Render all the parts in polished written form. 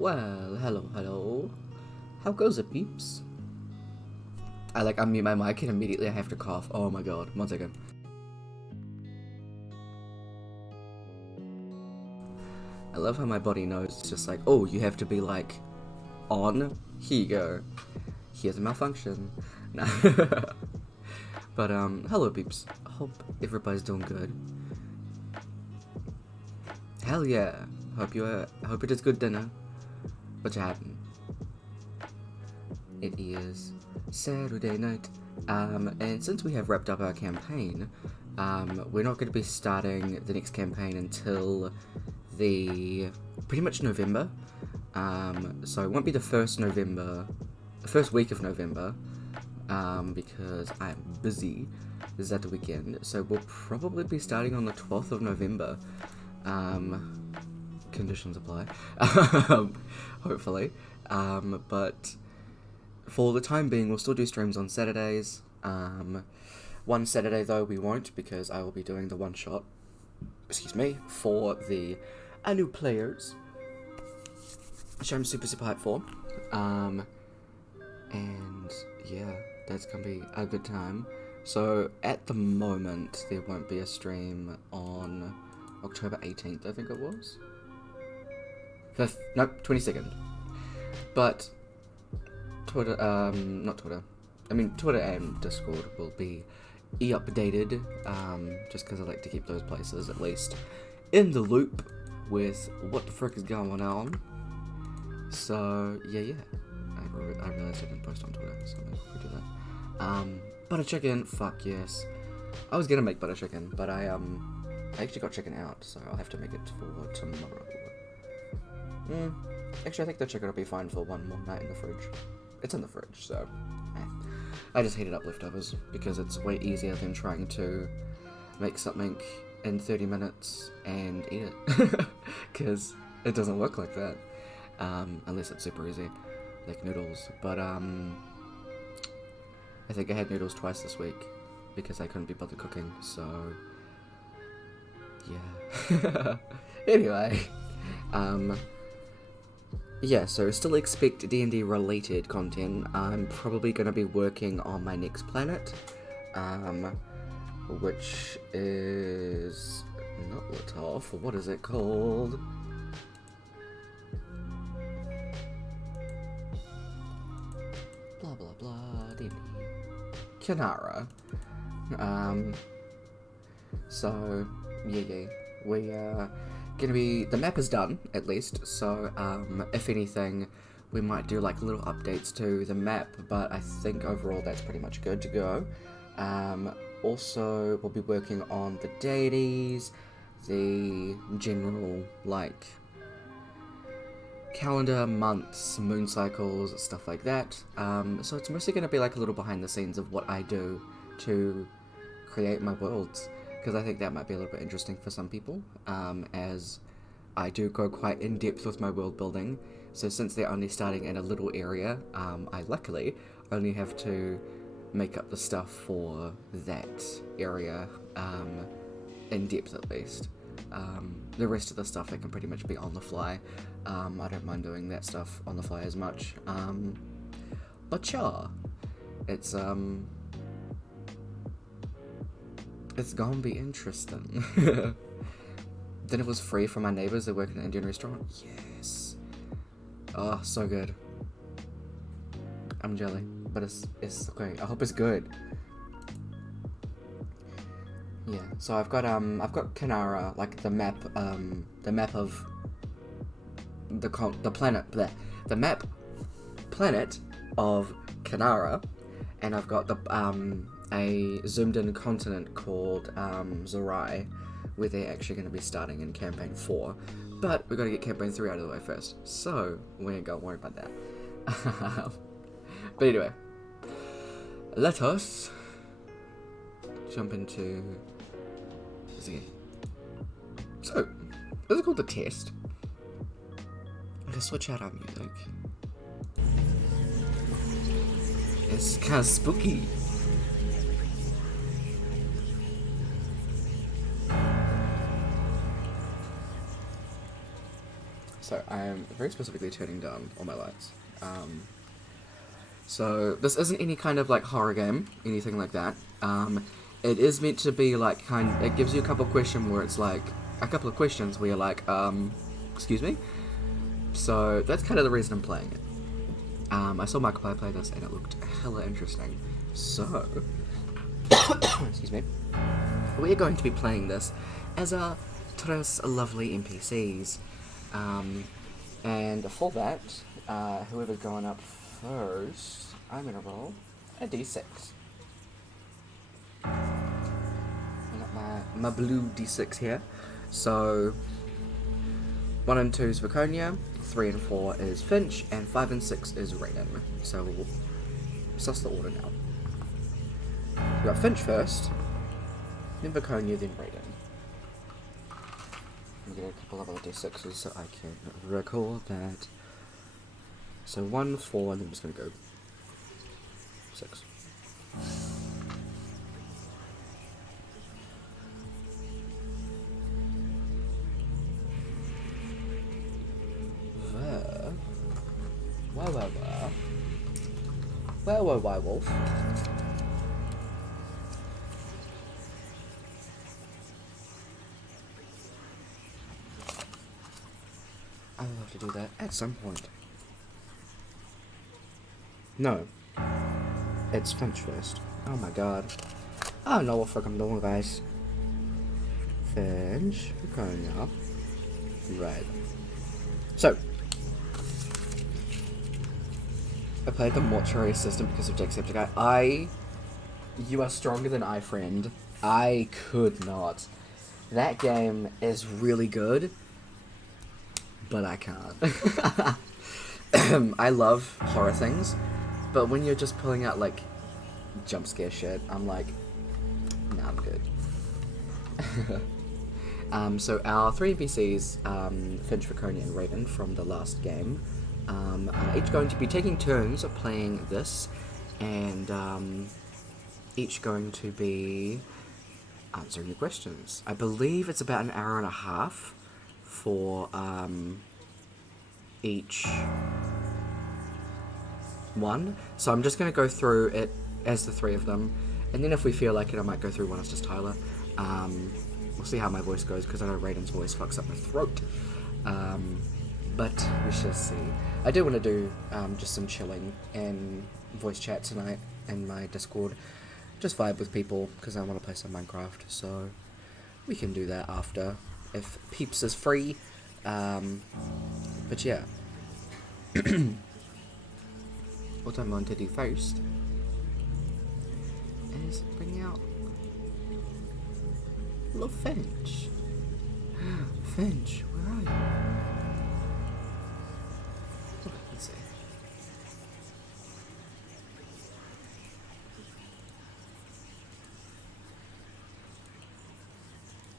Well, hello. How goes it, peeps? I unmute my mic and immediately I have to cough. Oh my god, 1 second. I love how my body knows. It's just like, oh, you have to be on. Here you go. Here's a malfunction. Nah. But hello peeps. Hope everybody's doing good. Hell yeah. Hope it is good dinner. What you having? It is Saturday night. And since we have wrapped up our campaign, we're not going to be starting the next campaign until pretty much November. So it won't be the first week of November, because I'm busy. This is at the weekend, so we'll probably be starting on the 12th of November. Conditions apply. Hopefully. But for the time being, we'll still do streams on Saturdays. One Saturday though we won't, because I will be doing the one shot, for the new players, which I'm super hyped for. And yeah, that's gonna be a good time. So at the moment, there won't be a stream on October 18th, I think it was. 5th, nope, 22nd. But Twitter, Twitter and Discord will be updated, just because I like to keep those places at least in the loop with what the frick is going on. So yeah. I realized I didn't post on Twitter, so maybe we'll do that. Butter chicken, fuck yes. I was gonna make butter chicken, but I actually got chicken out, so I'll have to make it for tomorrow. Actually, I think the chicken will be fine for one more night in the fridge. It's in the fridge, so I just heated up leftovers because it's way easier than trying to make something in 30 minutes and eat it, because it doesn't work like that, unless it's super easy, like noodles. But I think I had noodles twice this week because I couldn't be bothered cooking, so yeah. Anyway, yeah, so still expect D&D related content. I'm probably going to be working on my next planet, which is not Latoff. What is it called? Blah blah blah. D&D. Kanara. So yeah, we gonna be, the map is done at least, so if anything we might do little updates to the map, but I think overall that's pretty much good to go. Also we'll be working on the deities, the general calendar, months, moon cycles, stuff like that. So it's mostly gonna be a little behind the scenes of what I do to create my worlds, because I think that might be a little bit interesting for some people, as I do go quite in depth with my world building. So since they're only starting in a little area, I luckily only have to make up the stuff for that area, in depth at least. The rest of the stuff I can pretty much be on the fly. I don't mind doing that stuff on the fly as much. But yeah, it's gonna be interesting. Then it was free for my neighbors that work in an Indian restaurant. Yes. Oh, so good. I'm jelly, but it's okay. I hope it's good. Yeah. So I've got Kanara, the map of the planet, the map planet of Kanara, and I've got a zoomed in continent called Zerai, where they're actually going to be starting in campaign 4, but we've got to get campaign 3 out of the way first, so we ain't gonna worry about that. But anyway, let us jump into this again. So, this is called the test. I'm gonna switch out our music. It's kind of spooky. So I am very specifically turning down all my lights. So this isn't any kind of like horror game, anything like that. It is meant to be like it gives you a couple of questions where it's like a couple of questions where you're like, excuse me. So that's kind of the reason I'm playing it. I saw Markiplier play this and it looked hella interesting. So, excuse me. We're going to be playing this as our tres lovely NPCs. And for that, whoever's going up first, I'm going to roll a d6. I got my blue d6 here. So, 1 and 2 is Verconia, 3 and 4 is Finch, and 5 and 6 is Raiden. So we'll suss the order now. We've got Finch first, then Verconia, then Raiden. I'm going to get a couple of other d6s so I can record that. So 1, 4, and then I'm just going to go 6. Why wolf? I will have to do that at some point. No. It's Finch first. Oh my god. I don't know what the fuck I'm doing, guys. Finch. Verconia. Right. So. I played the mortuary assistant because of Jacksepticeye. You are stronger than I, friend. I could not. That game is really good, but I can't. I love horror things, but when you're just pulling out, like, jump scare shit, I'm like, nah, I'm good. So our 3 NPCs, Finch, Verconia, and Raiden from the last game, are each going to be taking turns of playing this, and each going to be answering the questions. I believe it's about an hour and a half for each one. So I'm just going to go through it as the 3 of them, and then if we feel like it, I might go through one as just Tyler. We'll see how my voice goes, because I know Raiden's voice fucks up my throat. But we shall see. I do want to do just some chilling and voice chat tonight in my Discord. Just vibe with people, because I want to play some Minecraft. So we can do that after, if Peeps is free. But yeah. What I'm going to do first is bring out little Finch. Finch, where are you? Let's see.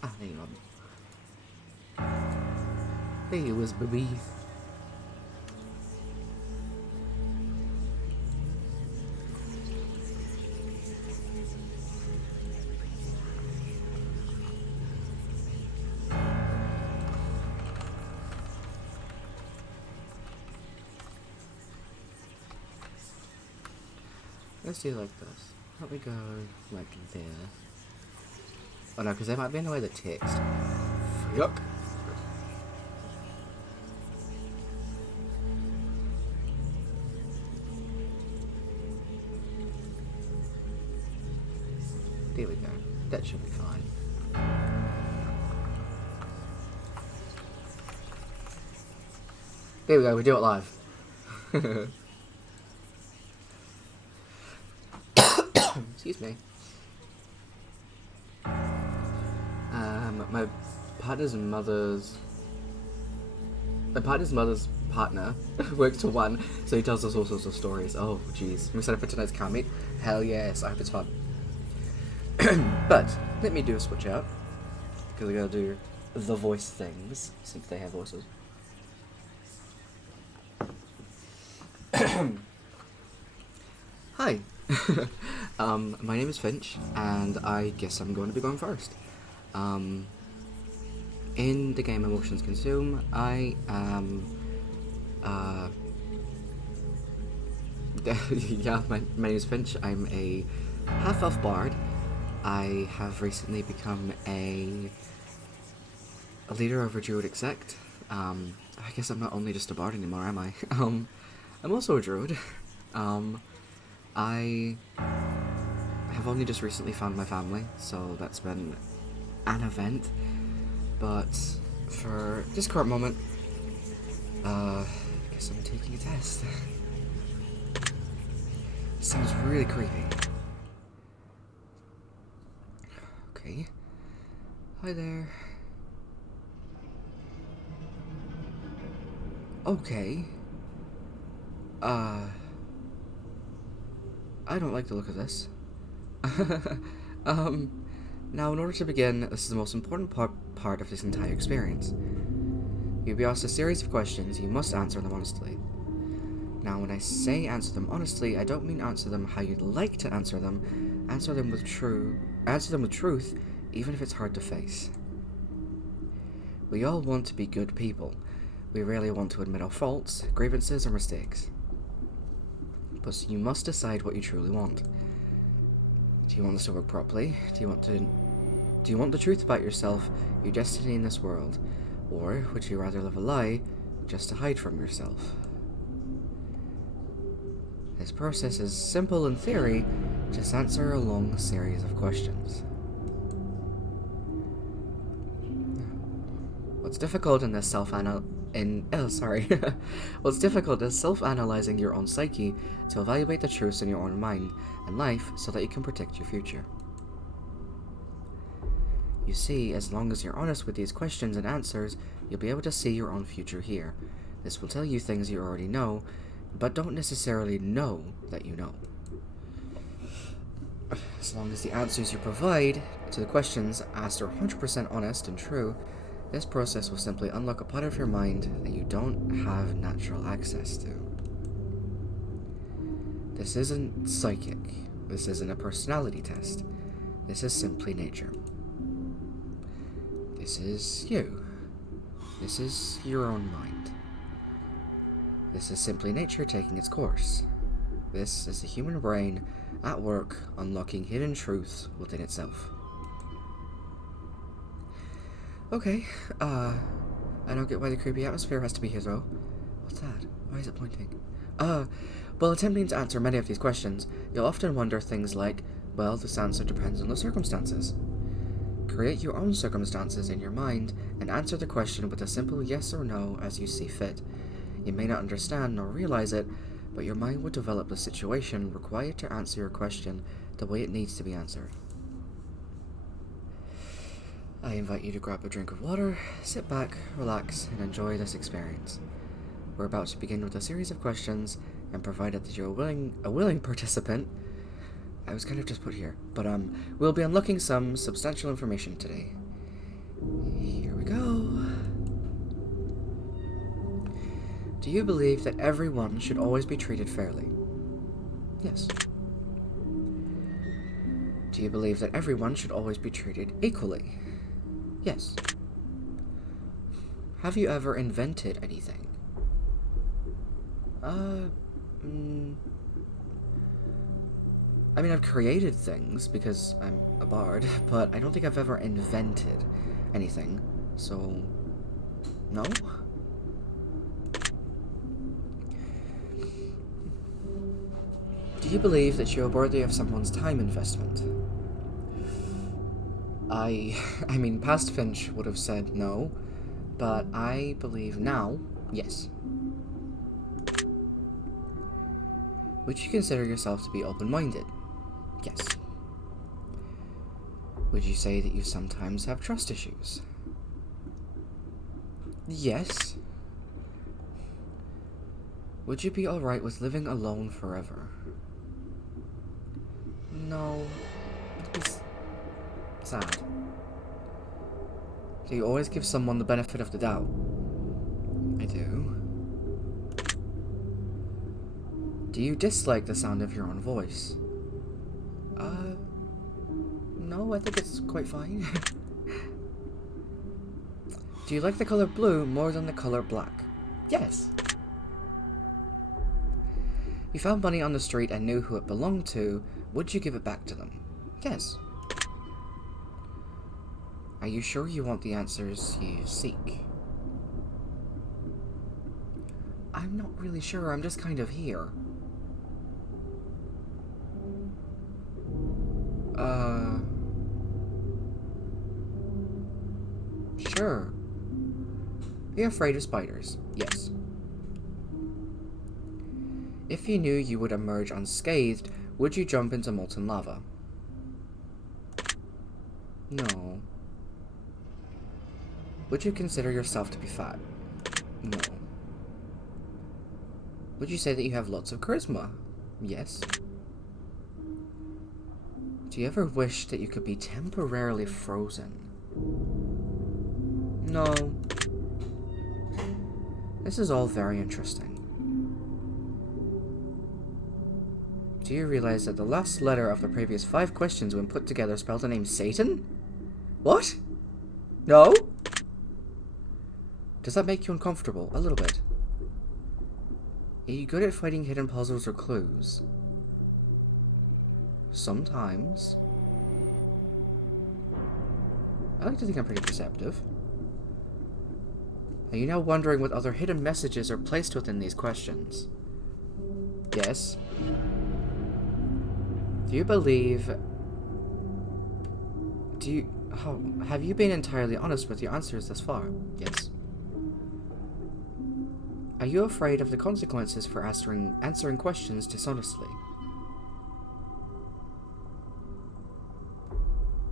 Ah, there you are. There you is, baby. Let's do it like this. Let me go like there. Oh no, because that might be in the way of the text. Yuck. There we go. That should be fine. There we go, we do it live. Excuse me. My partner's mother's partner works for one, so he tells us all sorts of stories. Oh, jeez. I'm excited for tonight's car meet. Hell yes, I hope it's fun. But, let me do a switch out, because I gotta do the voice things, since they have voices. Hi. My name is Finch, and I guess I'm going to be going first. In the game Emotions Consume, I am, yeah, my name is Finch. I'm a half-elf bard. I have recently become a leader of a druidic sect. I guess I'm not only just a bard anymore, am I? I'm also a druid. I have only just recently found my family, so that's been an event. But for this current moment, I guess I'm taking a test. Sounds really creepy. Okay. Hi there. Okay. I don't like the look of this. Now in order to begin, this is the most important part of this entire experience. You'll be asked a series of questions, you must answer them honestly. Now when I say answer them honestly, I don't mean answer them how you'd like to answer them. Answer them with truth, even if it's hard to face. We all want to be good people. We rarely want to admit our faults, grievances, or mistakes. But you must decide what you truly want. Do you want this to work properly? Do you want the truth about yourself, your destiny in this world? Or would you rather live a lie just to hide from yourself? This process is simple in theory, just answer a long series of questions. What's difficult in this What's difficult is self-analyzing your own psyche to evaluate the truths in your own mind and life so that you can protect your future. You see, as long as you're honest with these questions and answers, you'll be able to see your own future here. This will tell you things you already know, but don't necessarily know that you know. As long as the answers you provide to the questions asked are 100% honest and true, this process will simply unlock a part of your mind that you don't have natural access to. This isn't psychic. This isn't a personality test. This is simply nature. This is you. This is your own mind. This is simply nature taking its course. This is the human brain at work unlocking hidden truths within itself. Okay, I don't get why the creepy atmosphere has to be here though. What's that? Why is it pointing? While attempting to answer many of these questions, you'll often wonder things like, well, this answer depends on the circumstances. Create your own circumstances in your mind and answer the question with a simple yes or no as you see fit. You may not understand nor realize it, but your mind will develop the situation required to answer your question the way it needs to be answered. I invite you to grab a drink of water, sit back, relax, and enjoy this experience. We're about to begin with a series of questions, and provided that you're a willing participant, I was kind of just put here, but we'll be unlocking some substantial information today. Here we go. Do you believe that everyone should always be treated fairly? Yes. Do you believe that everyone should always be treated equally? Yes. Have you ever invented anything? I mean, I've created things because I'm a bard, but I don't think I've ever invented anything, so no? Do you believe that you're worthy of someone's time investment? I mean, past Finch would have said no, but I believe now, yes. Would you consider yourself to be open-minded? Yes. Would you say that you sometimes have trust issues? Yes. Would you be alright with living alone forever? No. It's sad. Do you always give someone the benefit of the doubt? I do. Do you dislike the sound of your own voice? No, I think it's quite fine. Do you like the color blue more than the color black? Yes. You found money on the street and knew who it belonged to. Would you give it back to them? Yes. Are you sure you want the answers you seek? I'm not really sure, I'm just kind of here. Sure. Are you afraid of spiders? Yes. If you knew you would emerge unscathed, would you jump into molten lava? No. Would you consider yourself to be fat? No. Would you say that you have lots of charisma? Yes. Do you ever wish that you could be temporarily frozen? No. This is all very interesting. Do you realize that the last letter of the previous 5 questions when put together spelled the name Satan? What? No? Does that make you uncomfortable? A little bit. Are you good at finding hidden puzzles or clues? Sometimes. I like to think I'm pretty perceptive. Are you now wondering what other hidden messages are placed within these questions? Yes. Do you believe... have you been entirely honest with your answers thus far? Yes. Are you afraid of the consequences for answering questions dishonestly?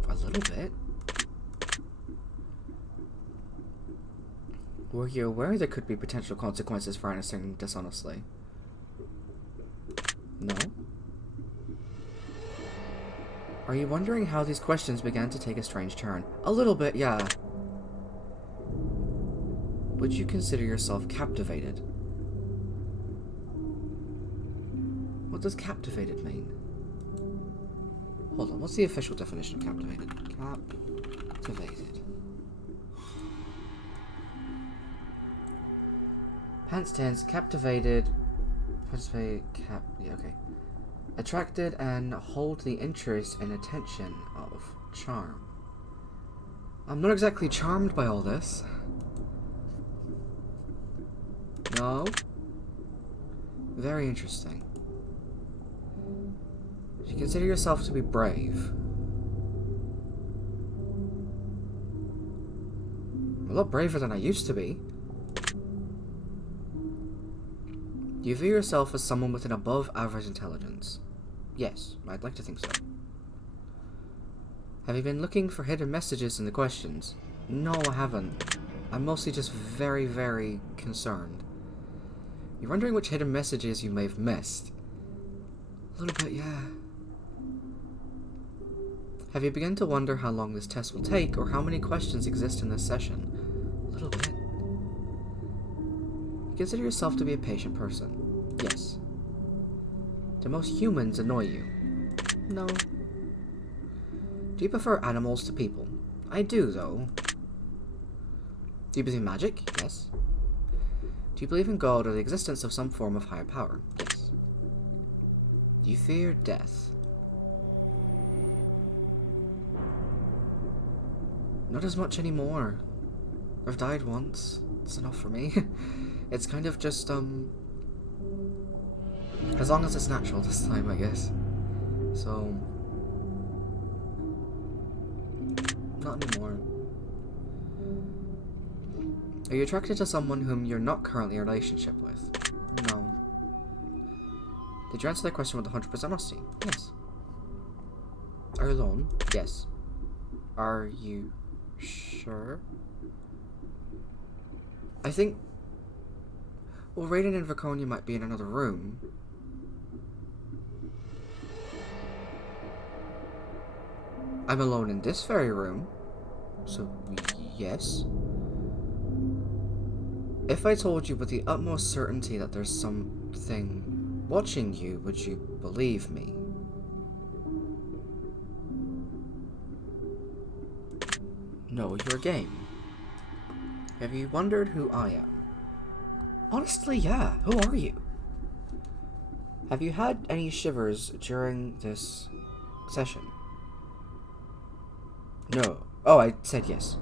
A little bit. Were you aware there could be potential consequences for answering dishonestly? No. Are you wondering how these questions began to take a strange turn? A little bit, yeah. Would you consider yourself captivated? What does captivated mean? Hold on, what's the official definition of captivated? Captivated. Past tense, captivated. Yeah, okay. Attracted and hold the interest and attention of. Charm. I'm not exactly charmed by all this. No? Very interesting. Do you consider yourself to be brave? I'm a lot braver than I used to be. Do you view yourself as someone with an above-average intelligence? Yes, I'd like to think so. Have you been looking for hidden messages in the questions? No, I haven't. I'm mostly just very, very concerned. You're wondering which hidden messages you may have missed? A little bit, yeah. Have you begun to wonder how long this test will take, or how many questions exist in this session? A little bit. You consider yourself to be a patient person? Yes. Do most humans annoy you? No. Do you prefer animals to people? I do, though. Do you believe in magic? Yes. Do you believe in God or the existence of some form of higher power? Yes. Do you fear death? Not as much anymore. I've died once. It's enough for me. It's kind of just, as long as it's natural this time, I guess. So... not anymore. Are you attracted to someone whom you're not currently in a relationship with? No. Did you answer that question with 100% honesty? Yes. Are you alone? Yes. Are you sure? I think... well, Raiden and Verconia might be in another room. I'm alone in this very room. So, yes. If I told you with the utmost certainty that there's something watching you, would you believe me? No, you're game. Have you wondered who I am? Honestly, yeah. Who are you? Have you had any shivers during this session? No. Oh, I said yes.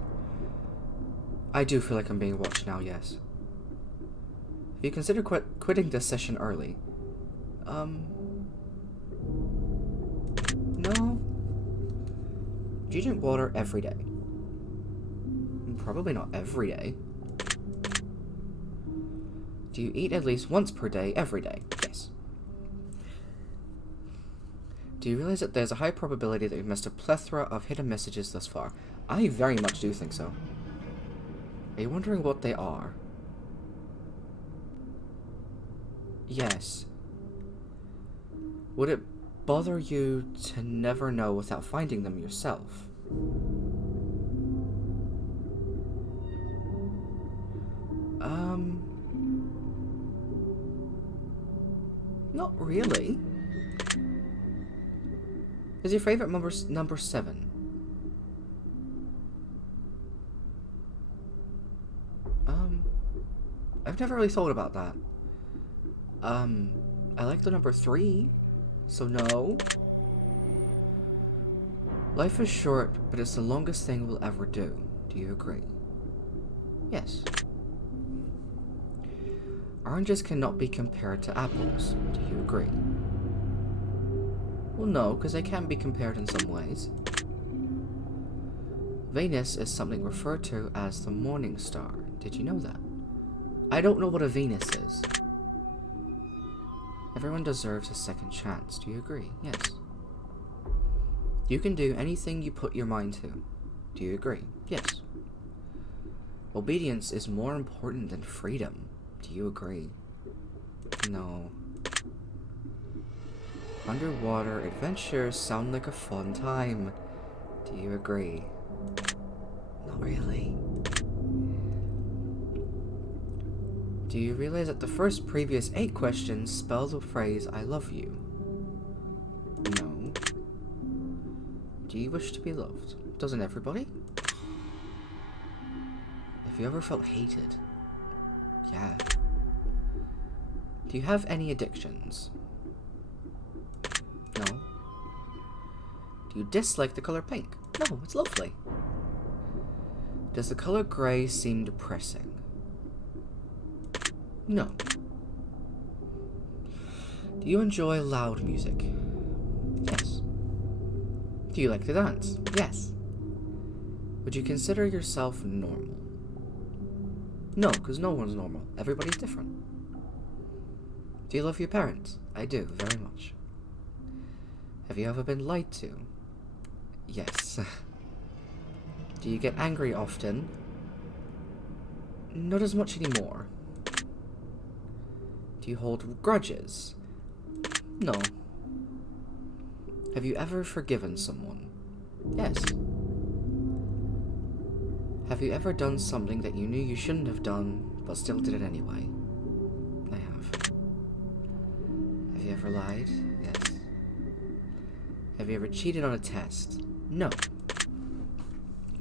I do feel like I'm being watched now, yes. Have you considered quitting this session early? No. Do you drink water every day? Probably not every day. Do you eat at least once per day, every day? Yes. Do you realize that there's a high probability that you've missed a plethora of hidden messages thus far? I very much do think so. Are you wondering what they are? Yes. Would it bother you to never know without finding them yourself? Not really. Is your favorite number 7? I've never really thought about that. I like the number 3, so no. Life is short, but it's the longest thing we'll ever do. Do you agree? Yes. Oranges cannot be compared to apples. Do you agree? Well, no, because they can be compared in some ways. Venus is something referred to as the morning star. Did you know that? I don't know what a Venus is. Everyone deserves a second chance. Do you agree? Yes. You can do anything you put your mind to. Do you agree? Yes. Obedience is more important than freedom. Do you agree? No. Underwater adventures sound like a fun time. Do you agree? Not really. Do you realize that the previous 8 questions spell the phrase, I love you? No. Do you wish to be loved? Doesn't everybody? Have you ever felt hated? Yeah. Do you have any addictions? No. Do you dislike the color pink? No, it's lovely. Does the color grey seem depressing? No. Do you enjoy loud music? Yes. Do you like to dance? Yes. Would you consider yourself normal? No, because no one's normal. Everybody's different. Do you love your parents? I do, very much. Have you ever been lied to? Yes. Do you get angry often? Not as much anymore. Do you hold grudges? No. Have you ever forgiven someone? Yes. Have you ever done something that you knew you shouldn't have done, but still did it anyway? I have. Have you ever lied? Yes. Have you ever cheated on a test? No.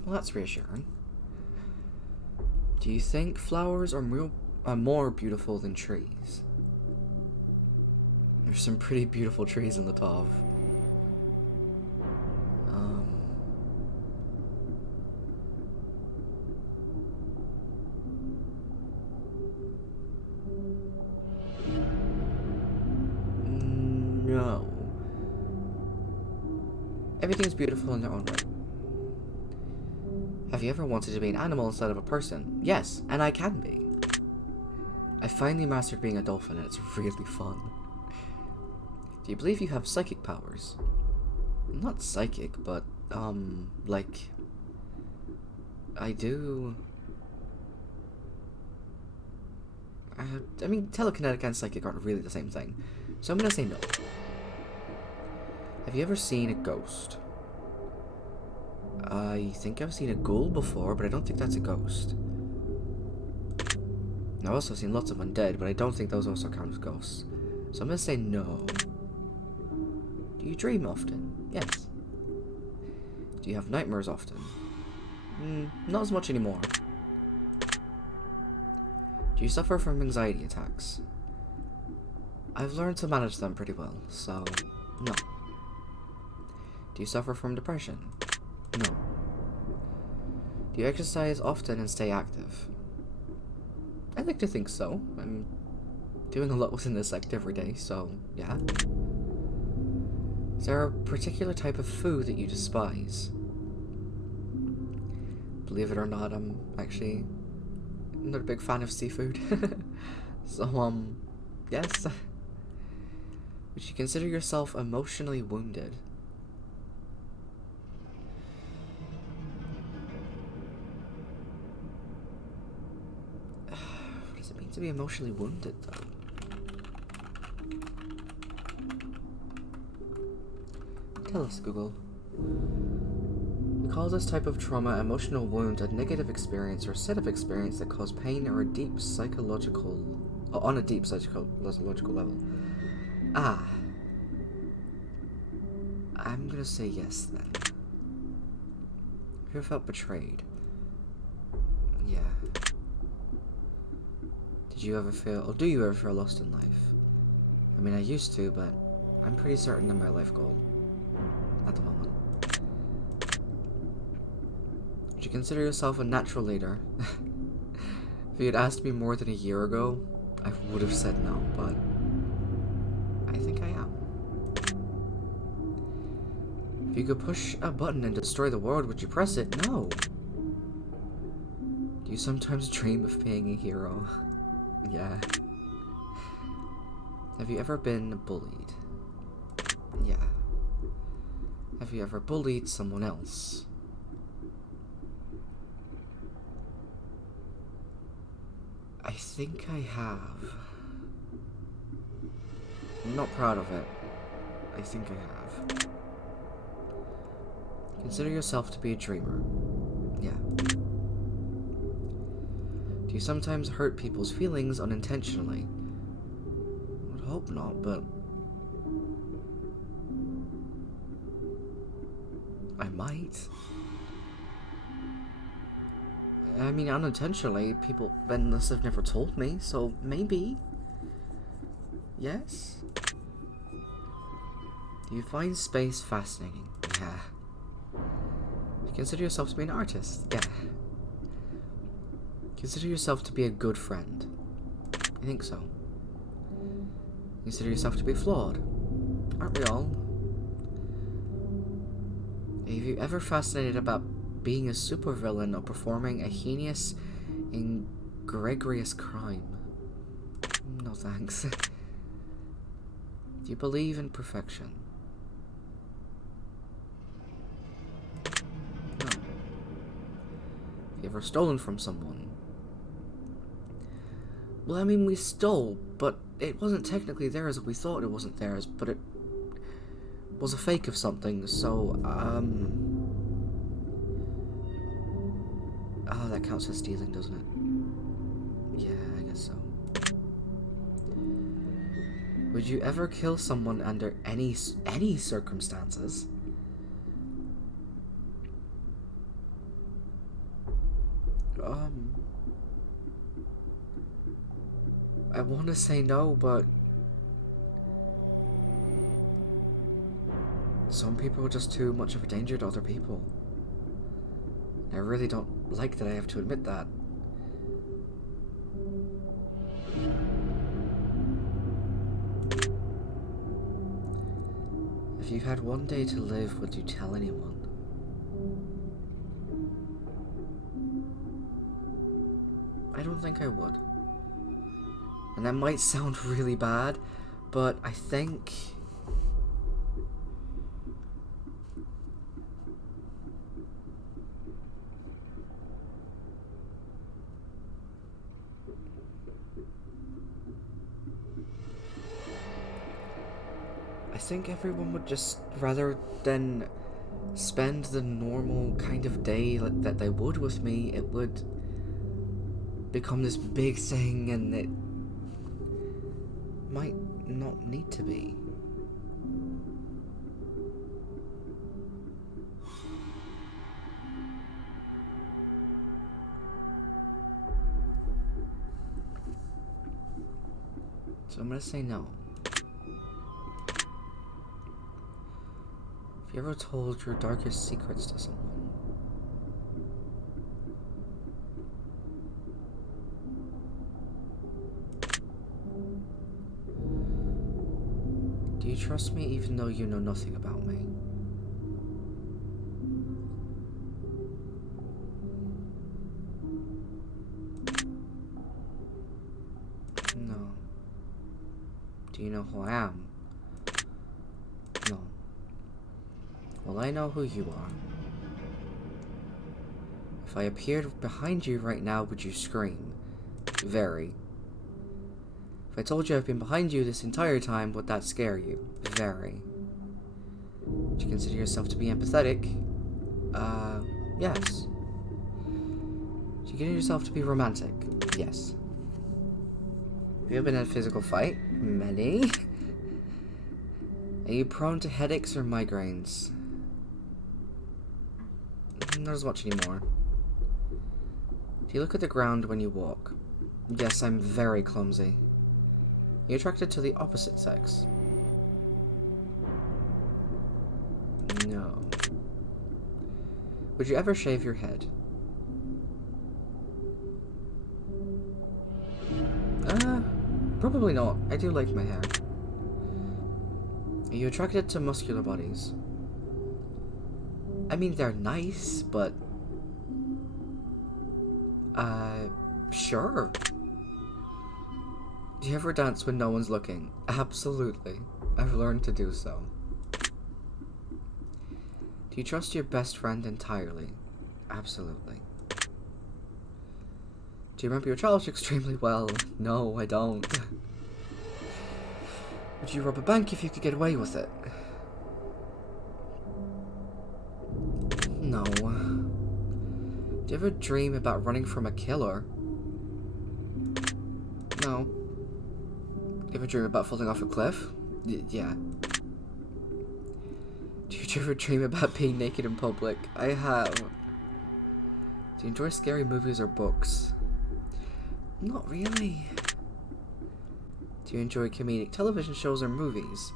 Well, that's reassuring. Do you think flowers are more beautiful than trees? There's some pretty beautiful trees in the top. No. Everything's beautiful in their own right. Have you ever wanted to be an animal instead of a person? Yes, and I can be. I finally mastered being a dolphin and it's really fun. Do you believe you have psychic powers? Not psychic, but, like... I do... I mean, telekinetic and psychic aren't really the same thing, so I'm gonna say no. Have you ever seen a ghost? I think I've seen a ghoul before, but I don't think that's a ghost. I've also seen lots of undead, but I don't think those also count as ghosts. So I'm gonna say no. Do you dream often? Yes. Do you have nightmares often? Not as much anymore. Do you suffer from anxiety attacks? I've learned to manage them pretty well, so no. Do you suffer from depression? No. Do you exercise often and stay active? I like to think so. I'm doing a lot within this sector every day, so yeah. Is there a particular type of food that you despise? Believe it or not, I'm actually not a big fan of seafood. So, yes. Would you consider yourself emotionally wounded? What does it mean to be emotionally wounded, though? Tell us, Google. We call this type of trauma emotional wound, a negative experience or set of experience that cause pain or a deep psychological, on a deep psychological level. Ah. I'm gonna say yes then. Have you ever felt betrayed? Yeah. Did you ever feel, or do you ever feel lost in life? I mean, I used to, but I'm pretty certain of my life goal at the moment. Would you consider yourself a natural leader? If you had asked me more than a year ago, I would have said no, but I think I am. If you could push a button and destroy the world, would you press it? No. Do you sometimes dream of being a hero? Yeah. Have you ever been bullied? Yeah. Have you ever bullied someone else? I think I have. I'm not proud of it. I think I have. Consider yourself to be a dreamer. Yeah. Do you sometimes hurt people's feelings unintentionally? I would hope not, but I might. I mean, unintentionally, people, unless they've never told me, so maybe. Yes? Do you find space fascinating? Yeah. Do you consider yourself to be an artist? Yeah. Consider yourself to be a good friend? I think so. Consider yourself to be flawed? Aren't we all? Have you ever fascinated about being a supervillain or performing a heinous, egregious crime? No thanks. Do you believe in perfection? No. Have you ever stolen from someone? Well, I mean, we stole, but it wasn't technically theirs. We thought it wasn't theirs, but it was a fake of something, so, oh, that counts as stealing, doesn't it? Yeah, I guess so. Would you ever kill someone under any circumstances? I want to say no, but some people are just too much of a danger to other people. I really don't like that I have to admit that. If you had one day to live, would you tell anyone? I don't think I would. And that might sound really bad, but I think everyone would just, rather than spend the normal kind of day that they would with me, it would become this big thing, and it might not need to be. So I'm gonna say no. Have you ever told your darkest secrets to someone? Do you trust me even though you know nothing about me? No. Do you know who I am? No. Well, I know who you are. If I appeared behind you right now, would you scream? Very. If I told you I've been behind you this entire time, would that scare you? Very. Would you consider yourself to be empathetic? Yes. Do you consider yourself to be romantic? Yes. Have you ever been in a physical fight? Many. Are you prone to headaches or migraines? Not as much anymore. Do you look at the ground when you walk? Yes, I'm very clumsy. Are you attracted to the opposite sex? No. Would you ever shave your head? Probably not. I do like my hair. Are you attracted to muscular bodies? I mean, they're nice, but... sure. Do you ever dance when no one's looking? Absolutely. I've learned to do so. Do you trust your best friend entirely? Absolutely. Do you remember your childhood extremely well? No, I don't. Would you rob a bank if you could get away with it? No. Do you ever dream about running from a killer? No. Do you ever dream about falling off a cliff? Yeah. Do you ever dream about being naked in public? I have. Do you enjoy scary movies or books? Not really. Do you enjoy comedic television shows or movies?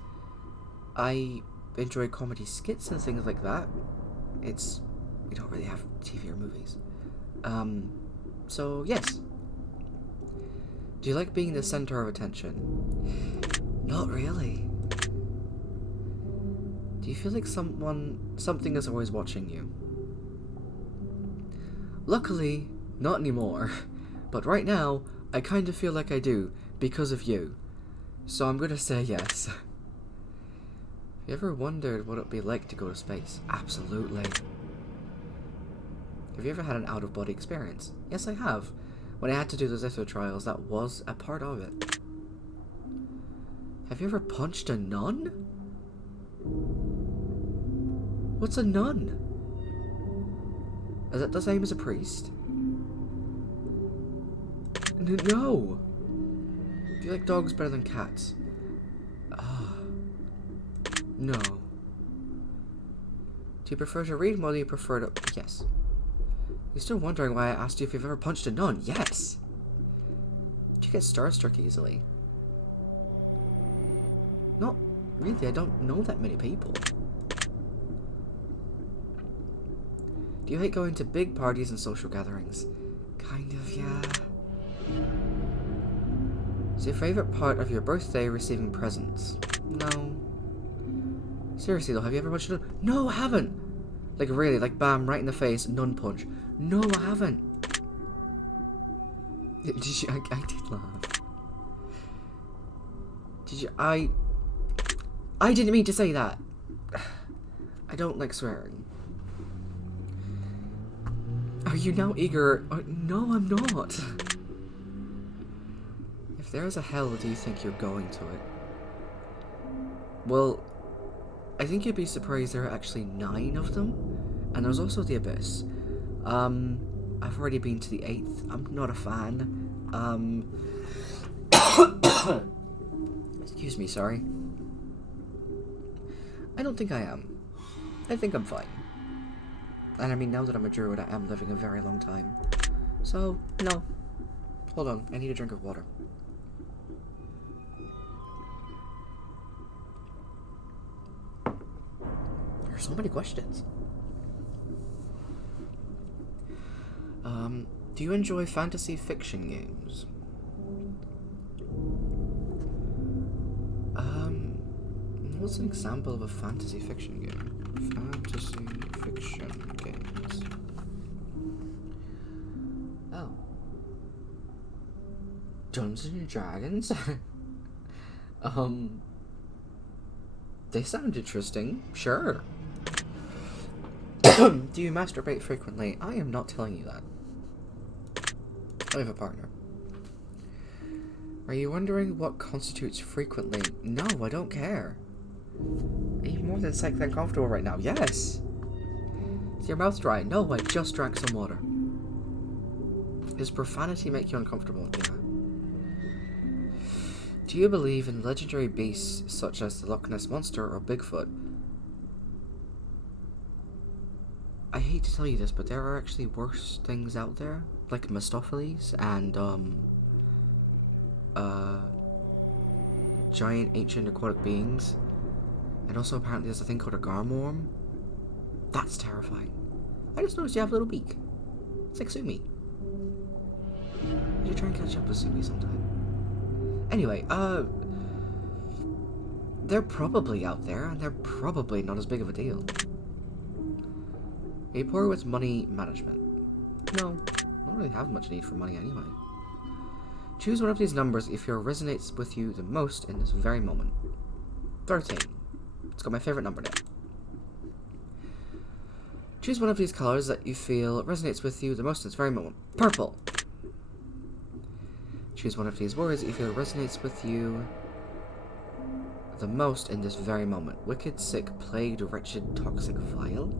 I enjoy comedy skits and things like that. We don't really have TV or movies. So yes. Do you like being the center of attention? Not really. Do you feel like something is always watching you? Luckily, not anymore. But right now, I kind of feel like I do, because of you. So I'm gonna say yes. Have you ever wondered what it would be like to go to space? Absolutely. Have you ever had an out-of-body experience? Yes, I have. When I had to do those etho trials, that was a part of it. Have you ever punched a nun? What's a nun? Is that the same as a priest? No! Do you like dogs better than cats? No. Do you prefer to read more than you prefer to... Yes. You're still wondering why I asked you if you've ever punched a nun? Yes! Do you get starstruck easily? Not really, I don't know that many people. Do you hate going to big parties and social gatherings? Kind of, yeah. Is your favorite part of your birthday receiving presents? No. Seriously though, have you ever punched a nun? No, I haven't! Like really, like bam, right in the face, nun punch. No, I haven't. Did you? I did laugh. Did you? I didn't mean to say that. I don't like swearing. Are you now eager? No, I'm not. If there is a hell, do you think you're going to it? Well, I think you'd be surprised there are actually 9 of them. And there's also the Abyss. I've already been to the 8th. I'm not a fan. Excuse me, sorry. I don't think I am. I think I'm fine. And I mean, now that I'm a druid, I am living a very long time. So, no. Hold on, I need a drink of water. There's so many questions. Do you enjoy fantasy fiction games? What's an example of a fantasy fiction game? Fantasy fiction games. Oh. Dungeons and Dragons? They sound interesting. Sure. Do you masturbate frequently? I am not telling you that. I have a partner. Are you wondering what constitutes frequently? No, I don't care. Are you more than slightly uncomfortable right now? Yes. Is your mouth dry? No, I just drank some water. Does profanity make you uncomfortable? Yeah. Do you believe in legendary beasts such as the Loch Ness Monster or Bigfoot? I hate to tell you this, but there are actually worse things out there, like Mephistopheles and giant ancient aquatic beings, and also apparently there's a thing called a garmworm. That's terrifying. I just noticed you have a little beak. It's like Sumi. You should try and catch up with Sumi sometime. Anyway, they're probably out there, and they're probably not as big of a deal. Are you poor with money management? No, I don't really have much need for money anyway. Choose one of these numbers if it resonates with you the most in this very moment. 13. It's got my favorite number there. Choose one of these colors that you feel resonates with you the most in this very moment. Purple. Choose one of these words that you feel resonates with you the most in this very moment. Wicked, sick, plagued, wretched, toxic, vile.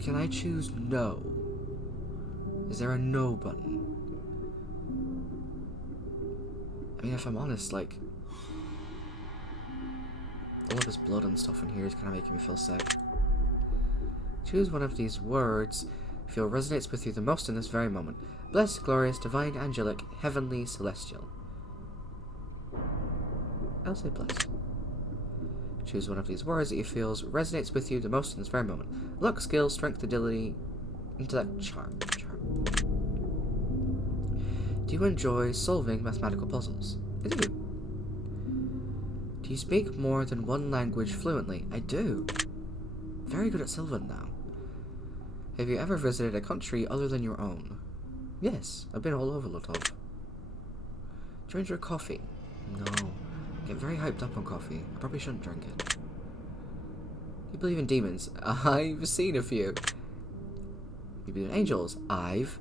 Can I choose no? Is there a no button? I mean, if I'm honest, like, all of this blood and stuff in here is kind of making me feel sick. Choose one of these words if it resonates with you the most in this very moment. Blessed, glorious, divine, angelic, heavenly, celestial. I'll say blessed. Choose one of these words that you feel resonates with you the most in this very moment. Luck, skill, strength, agility, intellect, charm. Do you enjoy solving mathematical puzzles? I do. Do you speak more than one language fluently? I do. Very good at Sylvan now. Have you ever visited a country other than your own? Yes, I've been all over Lotov. Do you enjoy coffee? No. I get very hyped up on coffee. I probably shouldn't drink it. Do you believe in demons? I've seen a few. You believe in angels? I've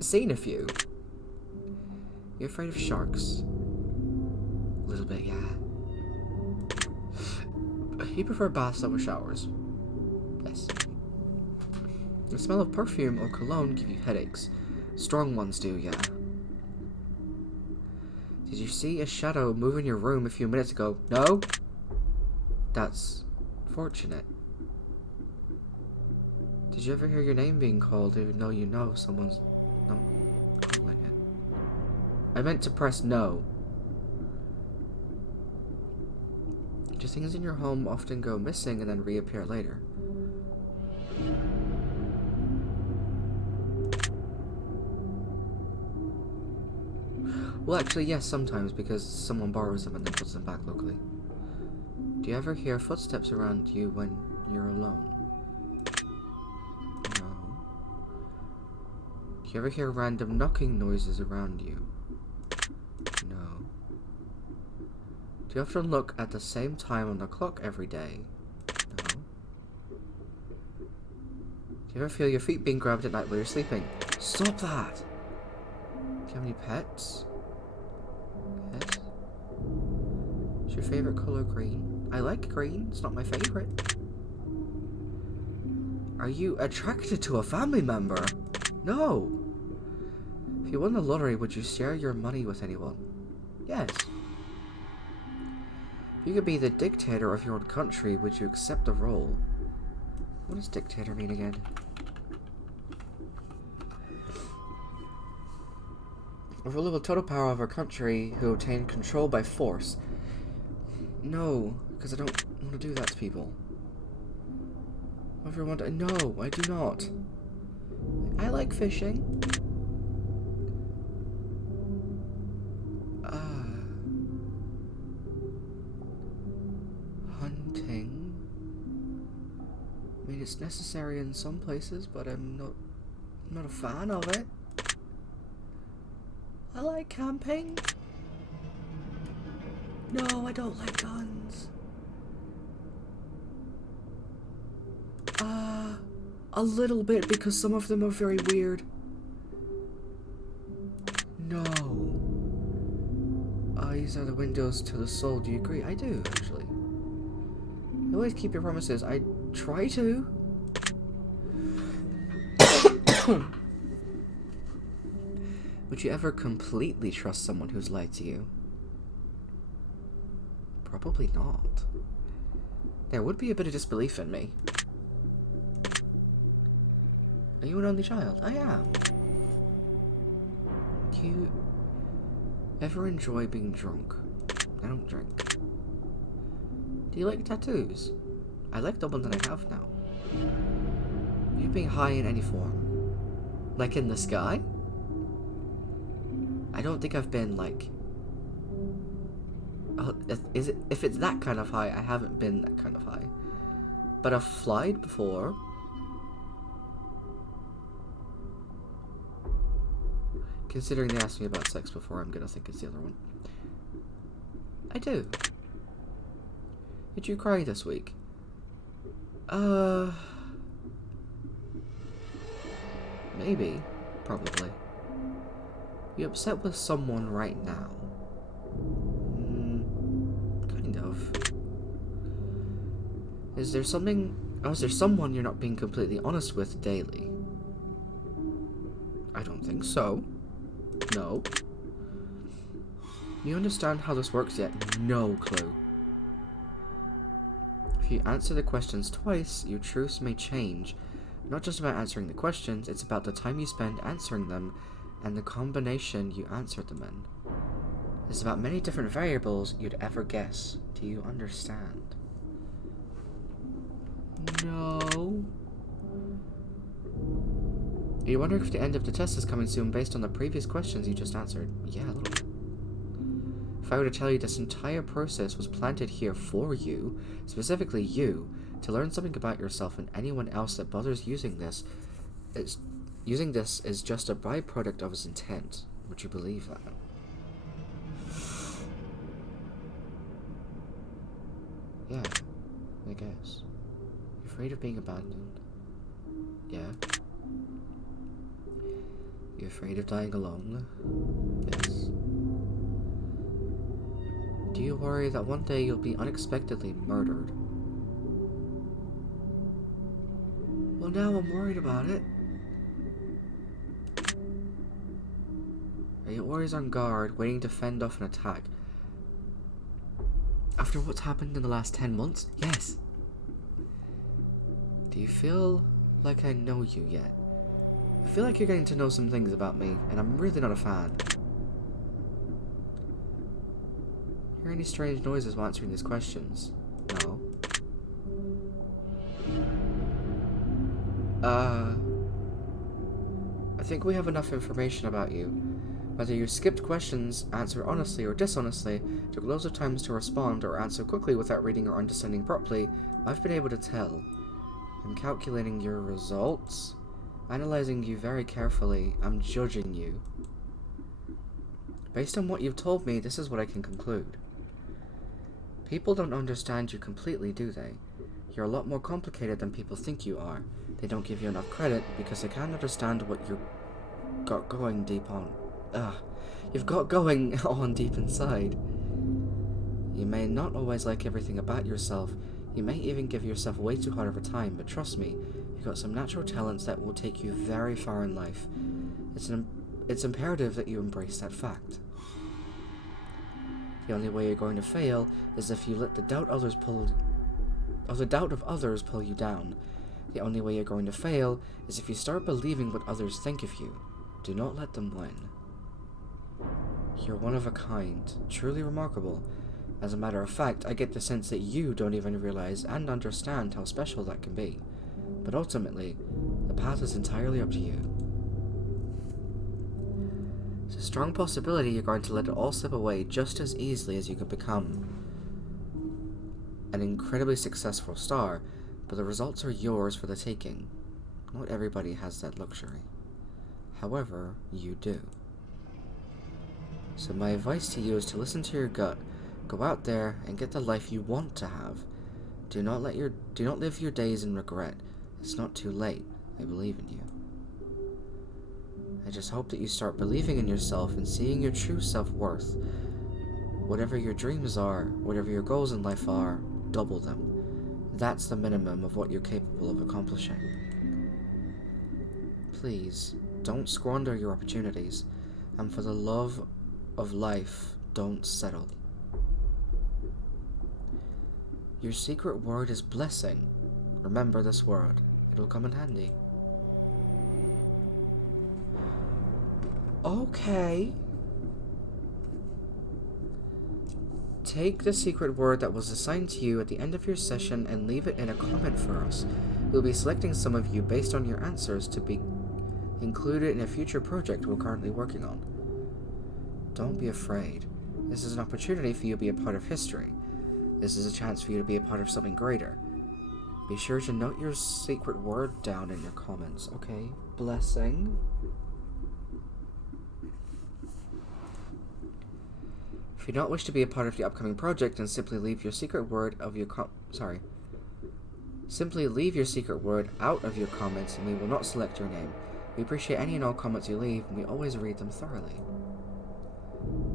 seen a few. You're afraid of sharks? A little bit, yeah. You prefer baths over showers? Yes. The smell of perfume or cologne give you headaches. Strong ones do, yeah. Did you see a shadow move in your room a few minutes ago? No? That's fortunate. Did you ever hear your name being called even though you know someone's not calling it? I meant to press no. Do things in your home often go missing and then reappear later? Well, actually, yes, sometimes, because someone borrows them and then puts them back locally. Do you ever hear footsteps around you when you're alone? No. Do you ever hear random knocking noises around you? No. Do you often look at the same time on the clock every day? No. Do you ever feel your feet being grabbed at night while you're sleeping? Stop that! Do you have any pets? Yes. Is your favorite color green? I like green. It's not my favorite. Are you attracted to a family member? No. If you won the lottery, would you share your money with anyone? Yes. If you could be the dictator of your own country, would you accept the role? What does dictator mean again? A ruler with total power of a country who obtained control by force. No, because I don't want to do that to people. Everyone, no, I do not. I like fishing. Hunting. I mean, it's necessary in some places, but I'm not a fan of it. I like camping. No, I don't like guns. A little bit, because some of them are very weird. No. These are the windows to the soul. Do you agree? I do, actually. You always keep your promises. I try to. Would you ever completely trust someone who's lied to you? Probably not. There would be a bit of disbelief in me. Are you an only child? I am. Do you ever enjoy being drunk? I don't drink. Do you like tattoos? I like the one that I have now. Are you being high in any form? Like in the sky? I don't think I've been like... if it's that kind of high, I haven't been that kind of high. But I've flied before. Considering they asked me about sex before, I'm gonna think it's the other one. I do. Did you cry this week? Maybe. Probably. You upset with someone right now? Kind of. Is there something... Oh, is there someone you're not being completely honest with daily? I don't think so. No. You understand how this works yet? No clue. If you answer the questions twice, your truths may change. Not just about answering the questions, it's about the time you spend answering them and the combination you answered them in. It's about many different variables you'd ever guess. Do you understand? No. Are you wondering if the end of the test is coming soon based on the previous questions you just answered? Yeah, a little bit. If I were to tell you this entire process was planted here for you, specifically you, to learn something about yourself and anyone else that bothers using this is just a byproduct of his intent, would you believe that? Yeah, I guess. You're afraid of being abandoned? Yeah. You're afraid of dying alone? Yes. Do you worry that one day you'll be unexpectedly murdered? Well, now I'm worried about it. Are you always on guard, waiting to fend off an attack? After what's happened in the last 10 months? Yes. Do you feel like I know you yet? I feel like you're getting to know some things about me, and I'm really not a fan. Hear any strange noises while answering these questions? No. I think we have enough information about you. Whether you skipped questions, answered honestly or dishonestly, took loads of times to respond, or answer quickly without reading or understanding properly, I've been able to tell. I'm calculating your results, analyzing you very carefully. I'm judging you. Based on what you've told me, this is what I can conclude. People don't understand you completely, do they? You're a lot more complicated than people think you are. They don't give you enough credit because they can't understand what you've got going deep on. You've got going on deep inside. You may not always like everything about yourself. You may even give yourself way too hard of a time, but trust me, you've got some natural talents that will take you very far in life. It's imperative that you embrace that fact. The only way you're going to fail is if you let the doubt of others pull you down. The only way you're going to fail is if you start believing what others think of you. Do not let them win. You're one of a kind, truly remarkable, As a matter of fact, I get the sense that you don't even realize and understand how special that can be. But ultimately, the path is entirely up to you. It's a strong possibility you're going to let it all slip away just as easily as you could become an incredibly successful star, but the results are yours for the taking. Not everybody has that luxury. However, you do. So my advice to you is to listen to your gut, go out there and get the life you want to have. Do not live your days in regret. It's not too late. I believe in you. I just hope that you start believing in yourself and seeing your true self-worth. Whatever your dreams are, whatever your goals in life are, double them. That's the minimum of what you're capable of accomplishing. Please, don't squander your opportunities, and for the love of life, don't settle. Your secret word is blessing. Remember this word. It'll come in handy. Okay. Take the secret word that was assigned to you at the end of your session and leave it in a comment for us. We'll be selecting some of you based on your answers to be included in a future project we're currently working on. Don't be afraid. This is an opportunity for you to be a part of history. This is a chance for you to be a part of something greater. Be sure to note your secret word down in your comments, okay? Blessing. If you don't wish to be a part of the upcoming project, then simply leave your secret word of your Simply leave your secret word out of your comments and we will not select your name. We appreciate any and all comments you leave and we always read them thoroughly.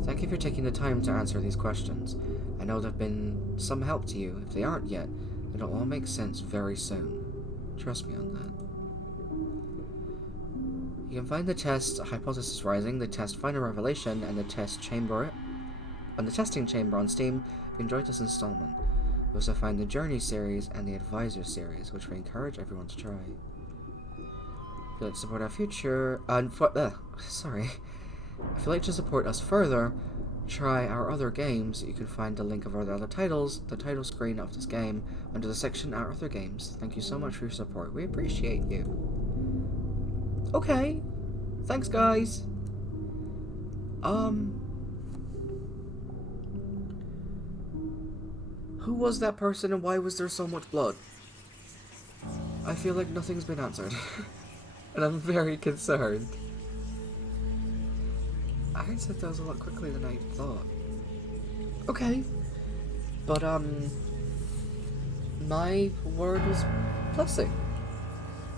Thank you for taking the time to answer these questions. I know they've been some help to you. If they aren't yet, it'll all make sense very soon. Trust me on that. You can find the test Hypothesis Rising, the test Final Revelation, and the testing chamber on Steam if you enjoyed this installment. You also find the Journey series and the Advisor series, which we encourage everyone to try. If you'd like to support our future, if you'd like to support us further, try our other games. You can find a link of our other titles, the title screen of this game, under the section Our Other Games. Thank you so much for your support. We appreciate you. Okay. Thanks, guys. Who was that person and why was there so much blood? I feel like nothing's been answered. And I'm very concerned. I answered those a lot quickly than I thought. Okay. But, my word was blessing.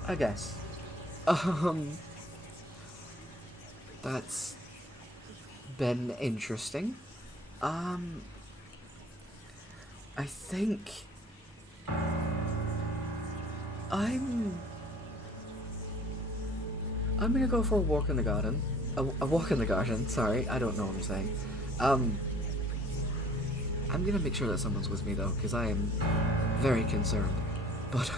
I guess. That's been interesting. I think I'm gonna go for a walk in the garden. A walk in the garden, sorry, I don't know what I'm saying. I'm gonna make sure that someone's with me though, because I am very concerned. But,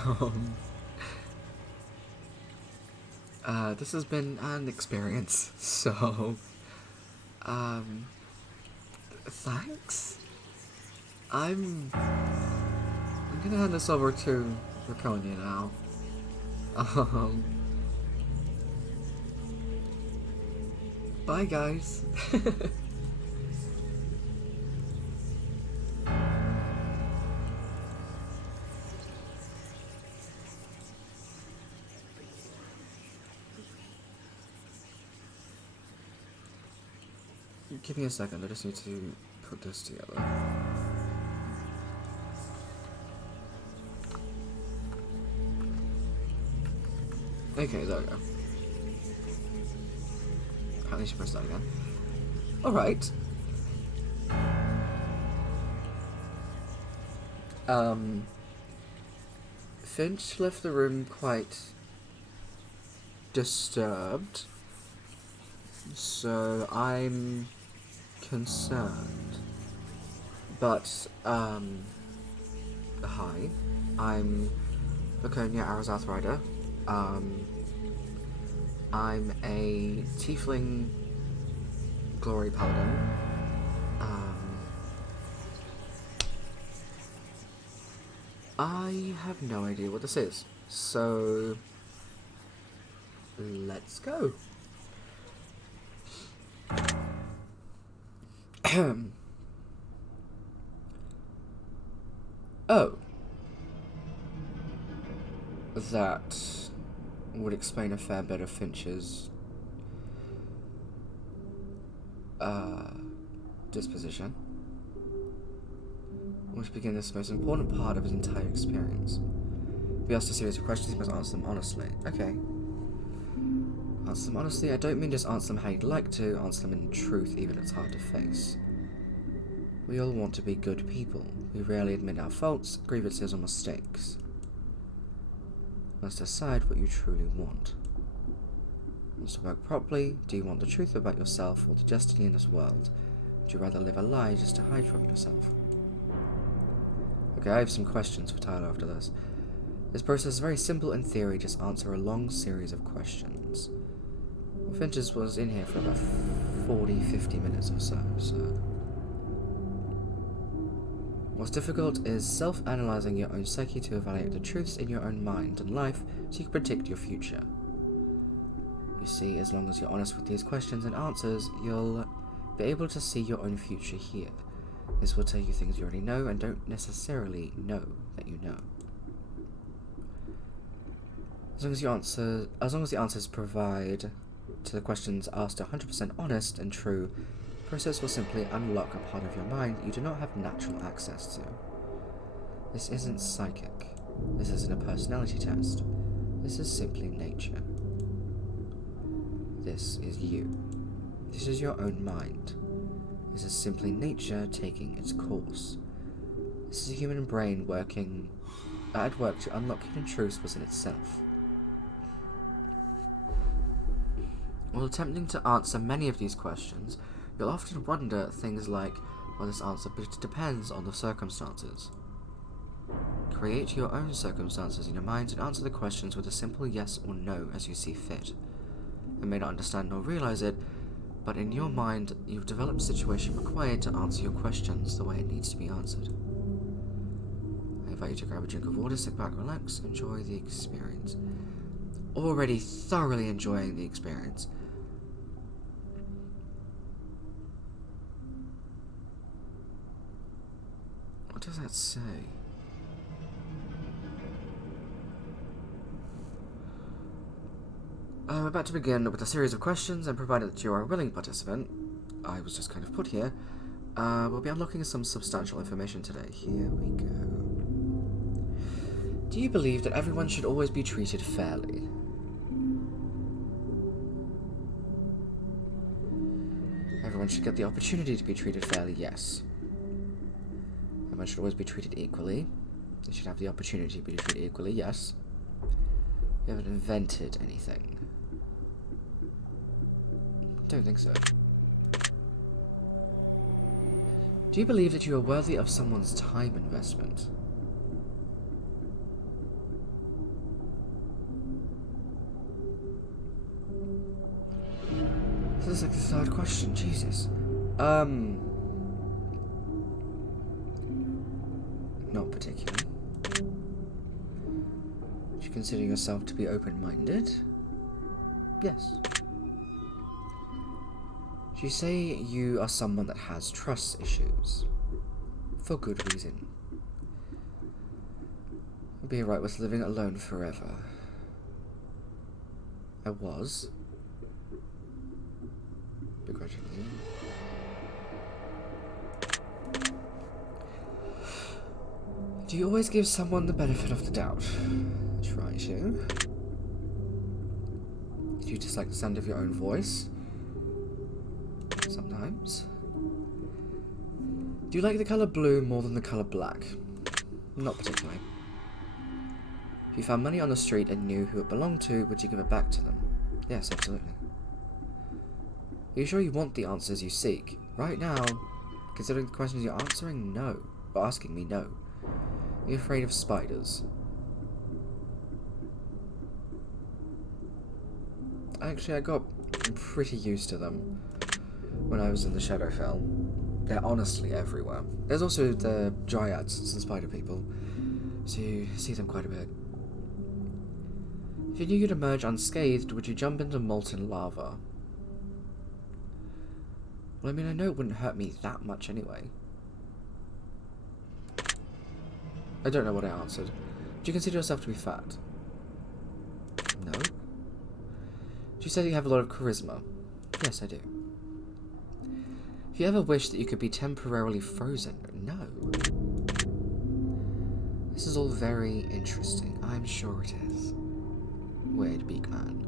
this has been an experience, so, thanks? I'm gonna hand this over to Verconia now. Bye, guys. Give me a second, I just need to put this together. Okay, there we go. Apparently she pressed that again. Alright. Finch left the room quite disturbed. So I'm concerned. But, hi. I'm Verconia Arazath Rider. I'm a tiefling glory paladin. I have no idea what this is, so let's go. Oh. That would explain a fair bit of Finch's disposition. Which begin this most important part of his entire experience. If he asks a series of questions, he must answer them honestly. Okay. Answer them honestly. I don't mean just answer them how you'd like to, answer them in truth, even if it's hard to face. We all want to be good people. We rarely admit our faults, grievances, or mistakes. You must decide what you truly want. Want to work properly? Do you want the truth about yourself or the destiny in this world? Would you rather live a lie just to hide from yourself? Okay, I have some questions for Tyler after this. This process is very simple in theory, just answer a long series of questions. Well, Finch's was in here for about 40-50 minutes or so. What's difficult is self-analyzing your own psyche to evaluate the truths in your own mind and life so you can predict your future. You see, as long as you're honest with these questions and answers, you'll be able to see your own future here. This will tell you things you already know and don't necessarily know that you know. As long as the answers provide to the questions asked are 100% honest and true, the process will simply unlock a part of your mind you do not have natural access to. This isn't psychic. This isn't a personality test. This is simply nature. This is you. This is your own mind. This is simply nature taking its course. This is a human brain at work to unlock hidden truths within itself. While attempting to answer many of these questions, you'll often wonder things like, well, this answer depends on the circumstances. Create your own circumstances in your mind and answer the questions with a simple yes or no as you see fit. You may not understand nor realize it, but in your mind, you've developed a situation required to answer your questions the way it needs to be answered. I invite you to grab a drink of water, sit back, relax, enjoy the experience. Already thoroughly enjoying the experience. What does that say? I'm about to begin with a series of questions, and provided that you are a willing participant, I was just kind of put here, we'll be unlocking some substantial information today. Here we go. Do you believe that everyone should always be treated fairly? Everyone should get the opportunity to be treated fairly, yes. Everyone should always be treated equally. They should have the opportunity to be treated equally, yes. You haven't invented anything. Don't think so. Do you believe that you are worthy of someone's time investment? This is like the third question, Jesus. Not particularly. Do you consider yourself to be open-minded? Yes. Do you say you are someone that has trust issues? For good reason. Be alright with living alone forever. I was. Begrudgingly. Do you always give someone the benefit of the doubt? Try to. Do you dislike the sound of your own voice? Sometimes. Do you like the colour blue more than the colour black? Not particularly. If you found money on the street and knew who it belonged to, would you give it back to them? Yes, absolutely. Are you sure you want the answers you seek? Right now, considering the questions you're answering, no. Or asking me, no. Are you afraid of spiders? Actually, I got pretty used to them when I was in the Shadowfell. They're honestly everywhere. There's also the dryads and spider people. So you see them quite a bit. If you knew you'd emerge unscathed, would you jump into molten lava? Well, I mean, I know it wouldn't hurt me that much anyway. I don't know what I answered. Do you consider yourself to be fat? No. Do you say that you have a lot of charisma? Yes, I do. If you ever wish that you could be temporarily frozen? No. This is all very interesting. I'm sure it is. Weird beak man.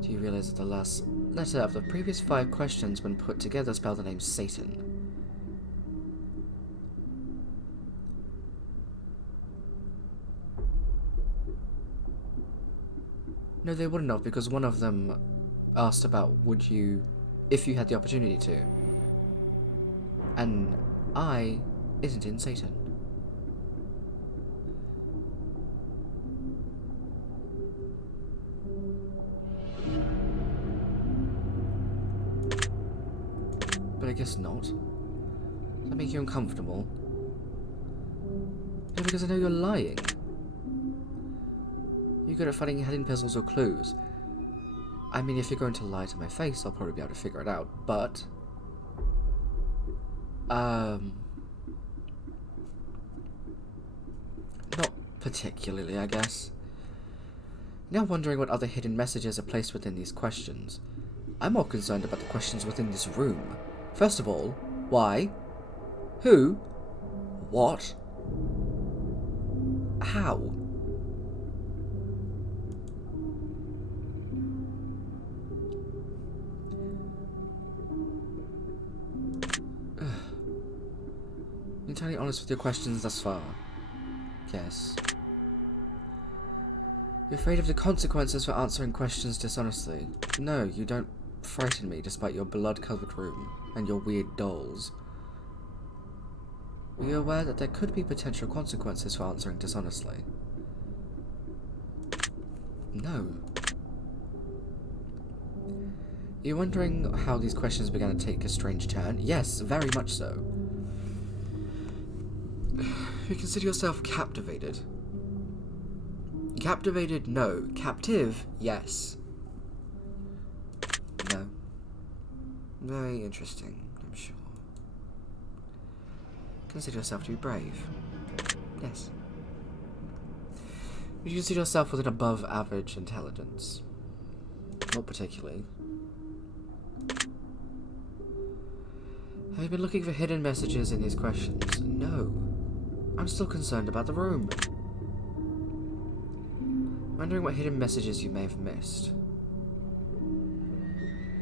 Do you realize that the last letter of the previous 5 questions, when put together, spell the name Satan? No, they wouldn't have, because one of them asked about would you, if you had the opportunity to. And I isn't in Satan. But I guess not. Does that make you uncomfortable? No, because I know you're lying. You're good at finding hidden puzzles or clues. I mean, if you're going to lie to my face, I'll probably be able to figure it out, but... not particularly, I guess. Now wondering what other hidden messages are placed within these questions. I'm more concerned about the questions within this room. First of all, why? Who? What? How? Entirely honest with your questions thus far. Yes. You're afraid of the consequences for answering questions dishonestly. No, you don't frighten me despite your blood-covered room and your weird dolls. Are you aware that there could be potential consequences for answering dishonestly? No. You're wondering how these questions began to take a strange turn? Yes, very much so. You consider yourself captivated? Captivated? No. Captive? Yes. No. Very interesting, I'm sure. Consider yourself to be brave? Yes. Would you consider yourself with an above average intelligence? Not particularly. Have you been looking for hidden messages in these questions? No. I'm still concerned about the room. Wondering what hidden messages you may have missed.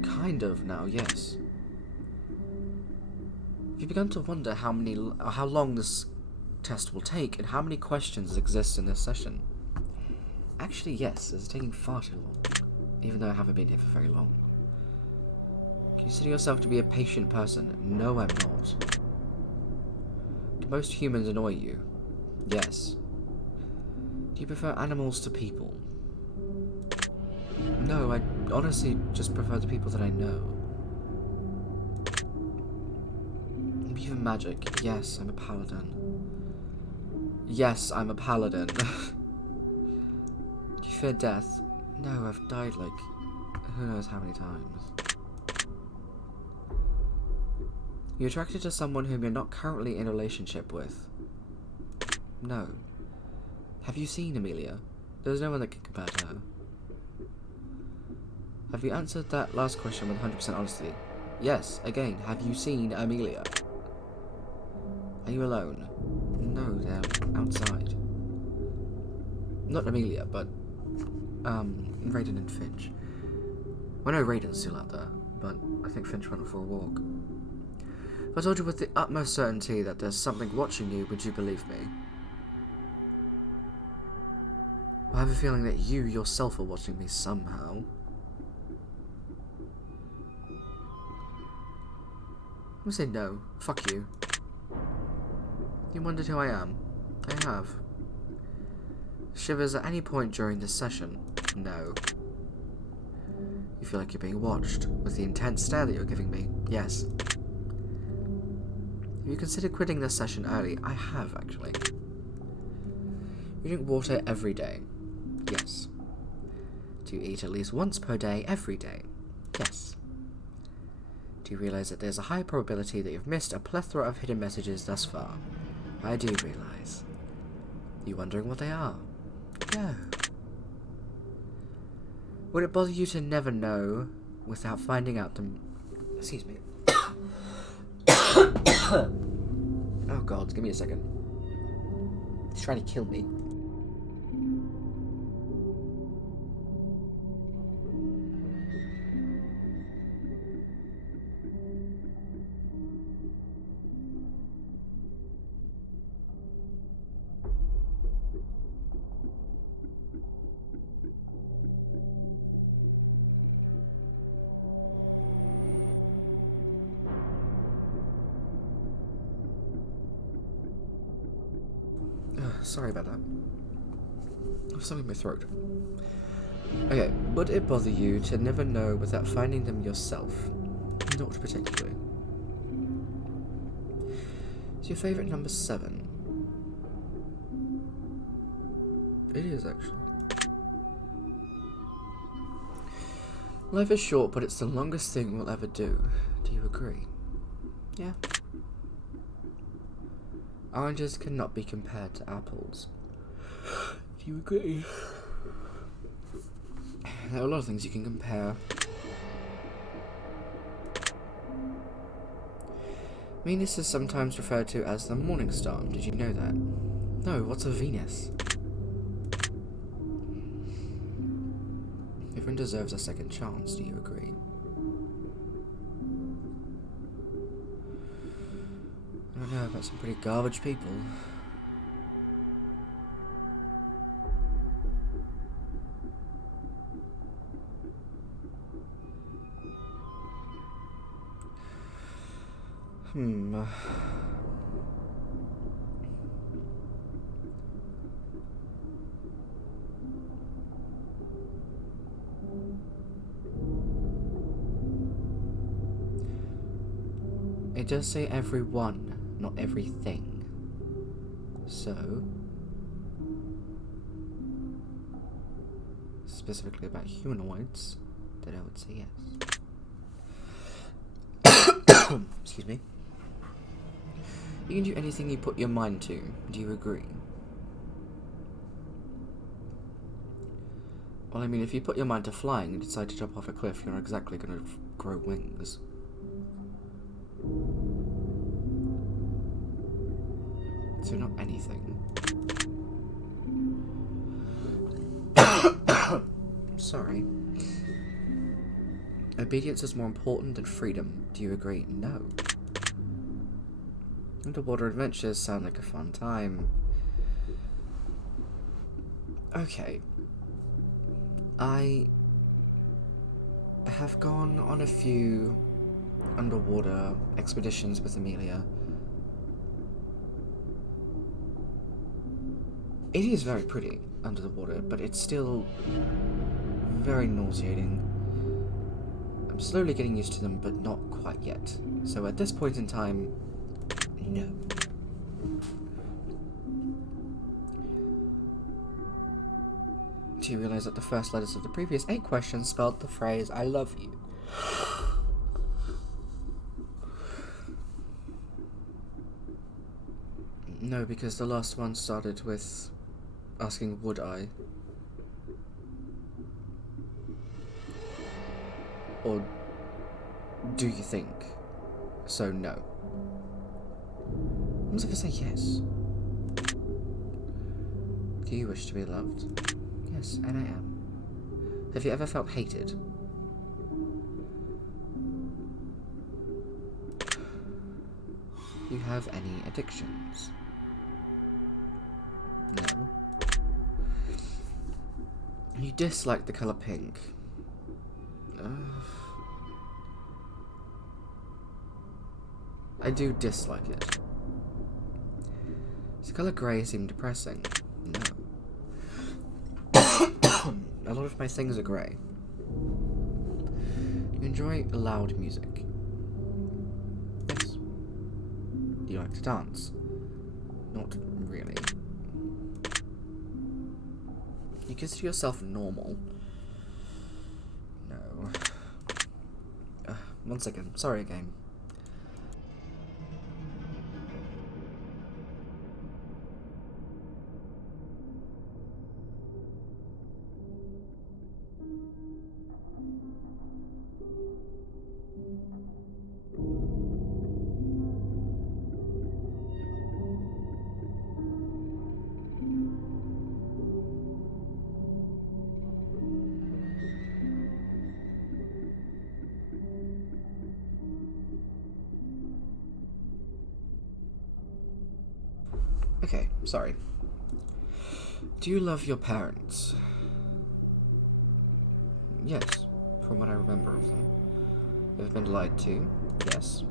Kind of now, yes. Have you begun to wonder how long this test will take and how many questions exist in this session? Actually, yes, it's taking far too long, even though I haven't been here for very long. Consider yourself to be a patient person? No, I'm not. Do most humans annoy you? Yes. Do you prefer animals to people? No, I honestly just prefer the people that I know. Even magic? Yes, I'm a paladin. Yes, I'm a paladin. Do you fear death? No, I've died like who knows how many times. You're attracted to someone whom you're not currently in a relationship with? No. Have you seen Amelia? There's no one that can compare to her. Have you answered that last question with 100% honesty? Yes. Again, have you seen Amelia? Are you alone? No, they're outside. Not Amelia, but Raiden and Finch. Well, no, Raiden's still out there, but I think Finch went for a walk. If I told you with the utmost certainty that there's something watching you, would you believe me? I have a feeling that you yourself are watching me somehow. I'm gonna say no. Fuck you. You wondered who I am? I have. Shivers at any point during this session? No. You feel like you're being watched, with the intense stare that you're giving me? Yes. Have you considered quitting this session early? I have, actually. You drink water every day. Yes. Do you eat at least once per day every day? Yes. Do you realise that there's a high probability that you've missed a plethora of hidden messages thus far? I do realise. You wondering what they are? No. Would it bother you to never know without finding out them? Excuse me. Oh god, give me a second. He's trying to kill me. Sorry about that. I have something in my throat. Okay, would it bother you to never know without finding them yourself? Not particularly. Is your favourite number 7? It is, actually. Life is short, but it's the longest thing we'll ever do. Do you agree? Yeah. Oranges cannot be compared to apples. Do you agree? There are a lot of things you can compare. Venus is sometimes referred to as the morning star. Did you know that? No, what's a Venus? Everyone deserves a second chance, do you agree? I don't know about some pretty garbage people. It does say everyone, not everything. So, specifically about humanoids, then I would say yes. Excuse me. You can do anything you put your mind to. Do you agree? Well, I mean, if you put your mind to flying and decide to jump off a cliff, you're not exactly going to grow wings. So not anything. Sorry. Obedience is more important than freedom. Do you agree? No. Underwater adventures sound like a fun time. Okay. I have gone on a few underwater expeditions with Amelia. It is very pretty under the water, but it's still very nauseating. I'm slowly getting used to them, but not quite yet. So at this point in time, no. Do you realize that the first letters of the previous 8 questions spelled the phrase, I love you? No, because the last one started with asking, would I? Or do you think? So no. What if I say yes? Do you wish to be loved? Yes, and I am. Have you ever felt hated? Do you have any addictions? No. You dislike the colour pink. I do dislike it. Does the colour grey seem depressing? No. A lot of my things are grey. You enjoy loud music? Yes. Do you like to dance? Not really. You consider yourself normal? No. 1 second. Sorry, game. Okay, sorry. Do you love your parents? Yes, from what I remember of them. You have been lied to? Yes.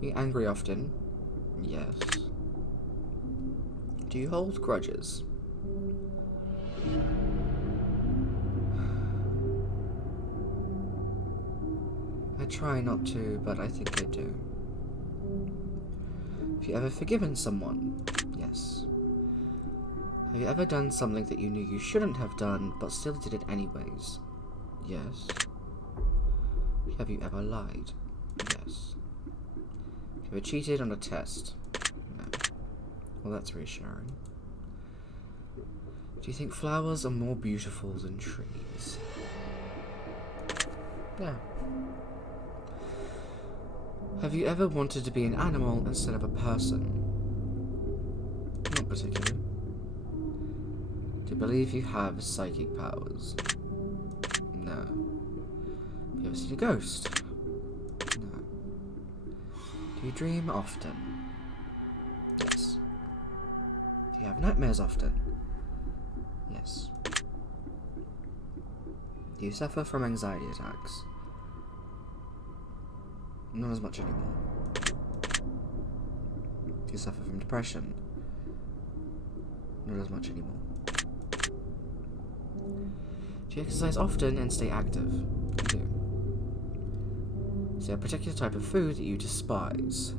Are you angry often? Yes. Do you hold grudges? I try not to, but I think I do. Have you ever forgiven someone? Yes. Have you ever done something that you knew you shouldn't have done, but still did it anyways? Yes. Have you ever lied? Yes. Have you ever cheated on a test? No. Well, that's reassuring. Do you think flowers are more beautiful than trees? Yeah. Have you ever wanted to be an animal instead of a person? Not particularly. Do you believe you have psychic powers? No. Have you ever seen a ghost? No. Do you dream often? Yes. Do you have nightmares often? Yes. Do you suffer from anxiety attacks? Not as much anymore. Do you suffer from depression? Not as much anymore. Do you exercise often and stay active? I do. Is there a particular type of food that you despise?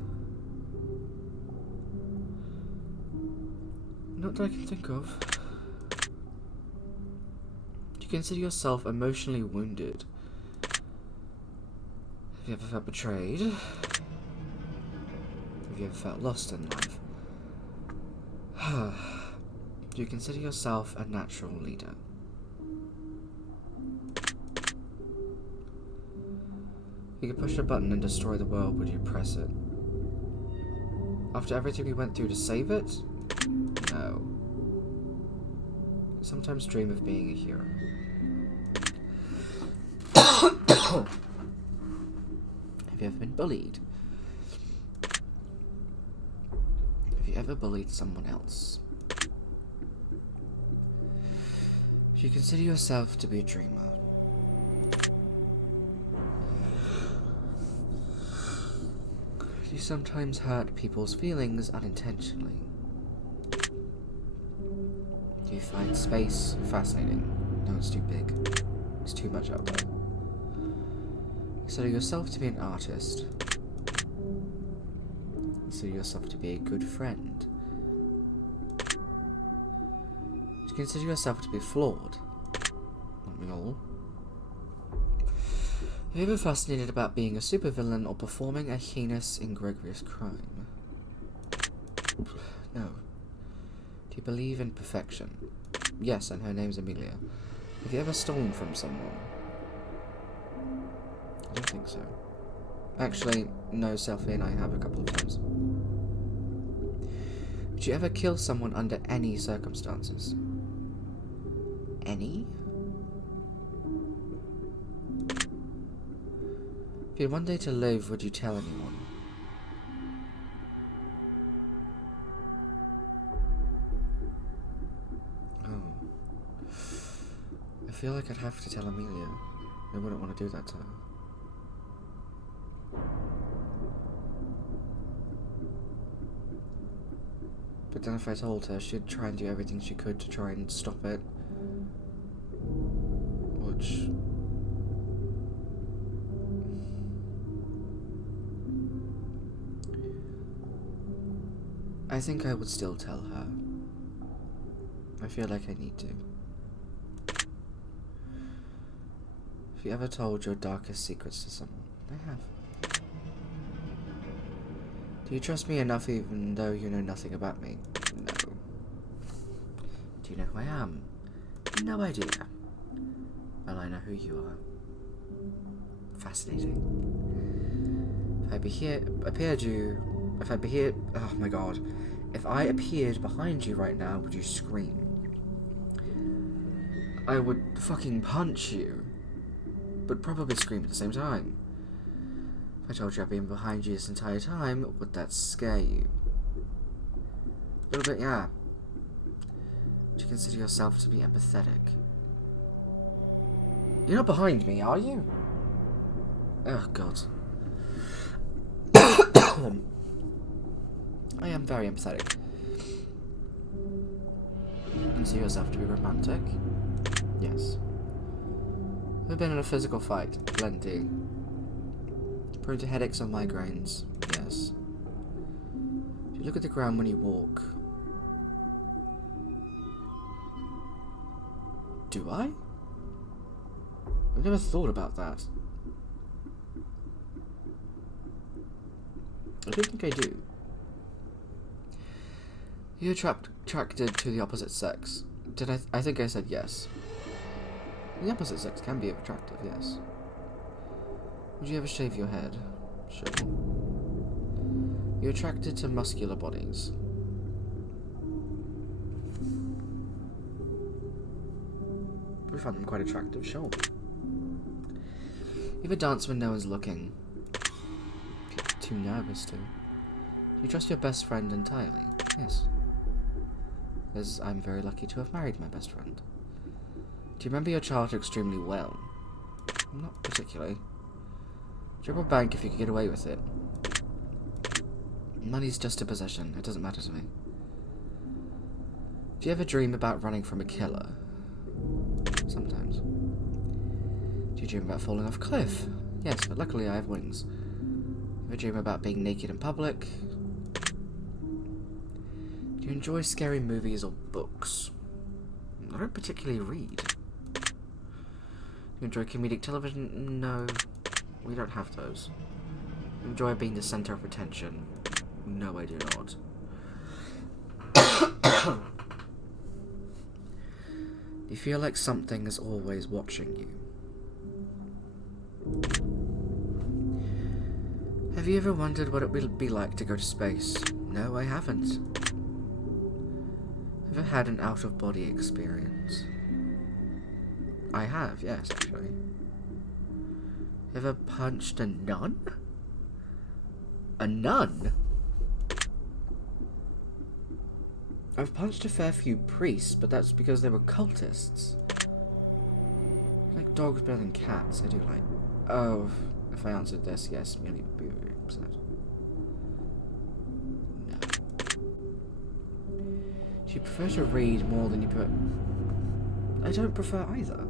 Not that I can think of. Do you consider yourself emotionally wounded? Have you ever felt betrayed? Have you ever felt lost in life? Do you consider yourself a natural leader? If you could push a button and destroy the world, would you press it? After everything we went through to save it? No. I sometimes dream of being a hero. Have you ever been bullied? Have you ever bullied someone else? Do you consider yourself to be a dreamer? Do you sometimes hurt people's feelings unintentionally? Do you find space fascinating? No, it's too big. It's too much out there. Consider yourself to be an artist. Consider yourself to be a good friend. Do you consider yourself to be flawed? Not we all. Have you ever fascinated about being a supervillain or performing a heinous, egregious crime? No. Do you believe in perfection? Yes, and her name's Amelia. Have you ever stolen from someone? I don't think so. Actually, no, Selfie and I have a couple of times. Would you ever kill someone under any circumstances? Any? If you had one day to live, would you tell anyone? Oh. I feel like I'd have to tell Amelia. I wouldn't want to do that to her. But then if I told her, she'd try and do everything she could to try and stop it. Which... I think I would still tell her. I feel like I need to. Have you ever told your darkest secrets to someone? I have. Do you trust me enough even though you know nothing about me? No. Do you know who I am? No idea. Well, I know who you are. Fascinating. If I oh my god. If I appeared behind you right now, would you scream? I would fucking punch you. But probably scream at the same time. If I told you I've been behind you this entire time, would that scare you? A little bit, yeah. Would you consider yourself to be empathetic? You're not behind me, are you? Oh, God. I am very empathetic. Consider yourself to be romantic? Yes. Ever been in a physical fight? Plenty. Prone to headaches or migraines? Yes. Do you look at the ground when you walk? Do I? I've never thought about that. I don't think I do. You're attracted to the opposite sex. I think I said yes. The opposite sex can be attractive, yes. Would you ever shave your head? Sure. You're attracted to muscular bodies. We find them quite attractive, sure. You ever dance when no one's looking? Too nervous to. Do you trust your best friend entirely? Yes. Because I'm very lucky to have married my best friend. Do you remember your childhood extremely well? Not particularly. Do you rob a bank if you could get away with it? Money's just a possession. It doesn't matter to me. Do you ever dream about running from a killer? Sometimes. Do you dream about falling off a cliff? Yes, but luckily I have wings. Do you ever dream about being naked in public? Do you enjoy scary movies or books? I don't particularly read. Do you enjoy comedic television? No, we don't have those. Do you enjoy being the center of attention? No, I do not. Do you feel like something is always watching you? Have you ever wondered what it would be like to go to space? No, I haven't. Ever had an out-of-body experience? I have, yes, actually. Ever punched a nun? A nun? I've punched a fair few priests, but that's because they were cultists. I like dogs better than cats, I do like... Oh, if I answered this, yes, Millie would be very upset. No. Do you prefer to read more than you put... I don't prefer either.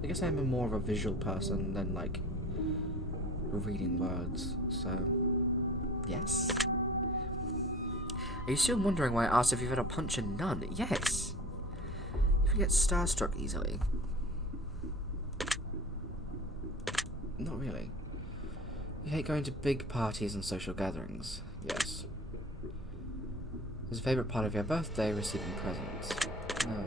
I guess I'm more of a visual person than, like, reading words, so... Yes. Are you still wondering why I asked if you've had to punch a nun? Yes. If you get starstruck easily. Not really. You hate going to big parties and social gatherings. Yes. Is a favourite part of your birthday receiving presents? No.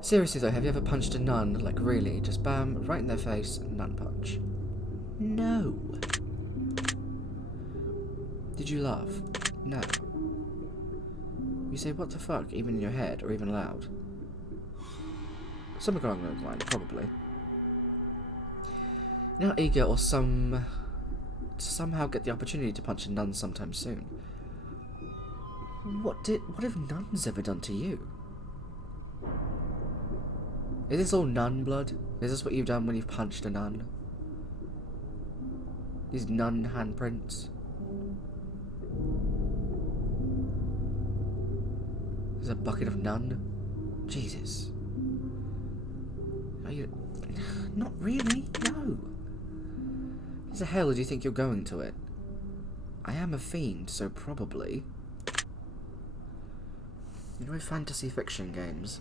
Seriously though, have you ever punched a nun? Like really? Just bam, right in their face, nun punch. No. Did you laugh? No. You say what the fuck, even in your head, or even loud? Something along those lines, probably. You're not eager or to somehow get the opportunity to punch a nun sometime soon. What have nuns ever done to you? Is this all nun blood? Is this what you've done when you've punched a nun? These nun handprints? There's a bucket of nun? Jesus. Are you... Not really, no. How the hell do you think you're going to it? I am a fiend, so probably. You know, fantasy fiction games.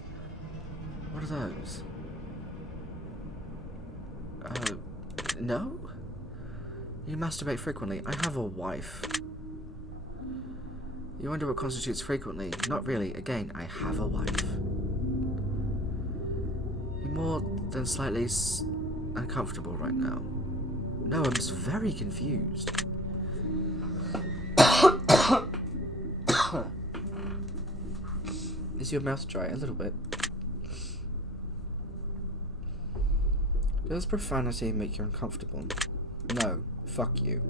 What are those? No? You masturbate frequently. I have a wife. You wonder what constitutes frequently. Not really. Again, I have a wife. You're more than slightly uncomfortable right now. No, I'm just very confused. Is your mouth dry? A little bit. Does profanity make you uncomfortable? No. Fuck you.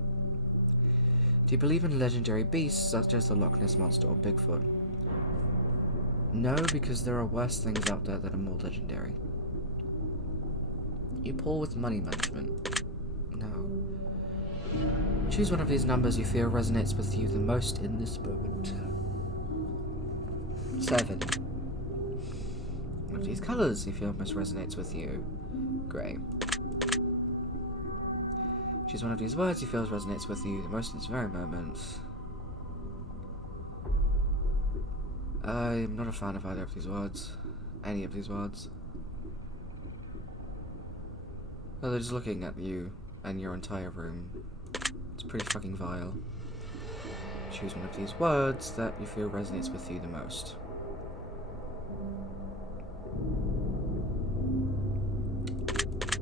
Do you believe in legendary beasts such as the Loch Ness Monster or Bigfoot? No, because there are worse things out there that are more legendary. You poor with money management? No. Choose one of these numbers you feel resonates with you the most in this moment. 7. One of these colours you feel most resonates with you. Grey. Choose one of these words you feel resonates with you the most in this very moment. I'm not a fan of either of these words. Any of these words. Oh, they're just looking at you and your entire room. It's pretty fucking vile. Choose one of these words that you feel resonates with you the most.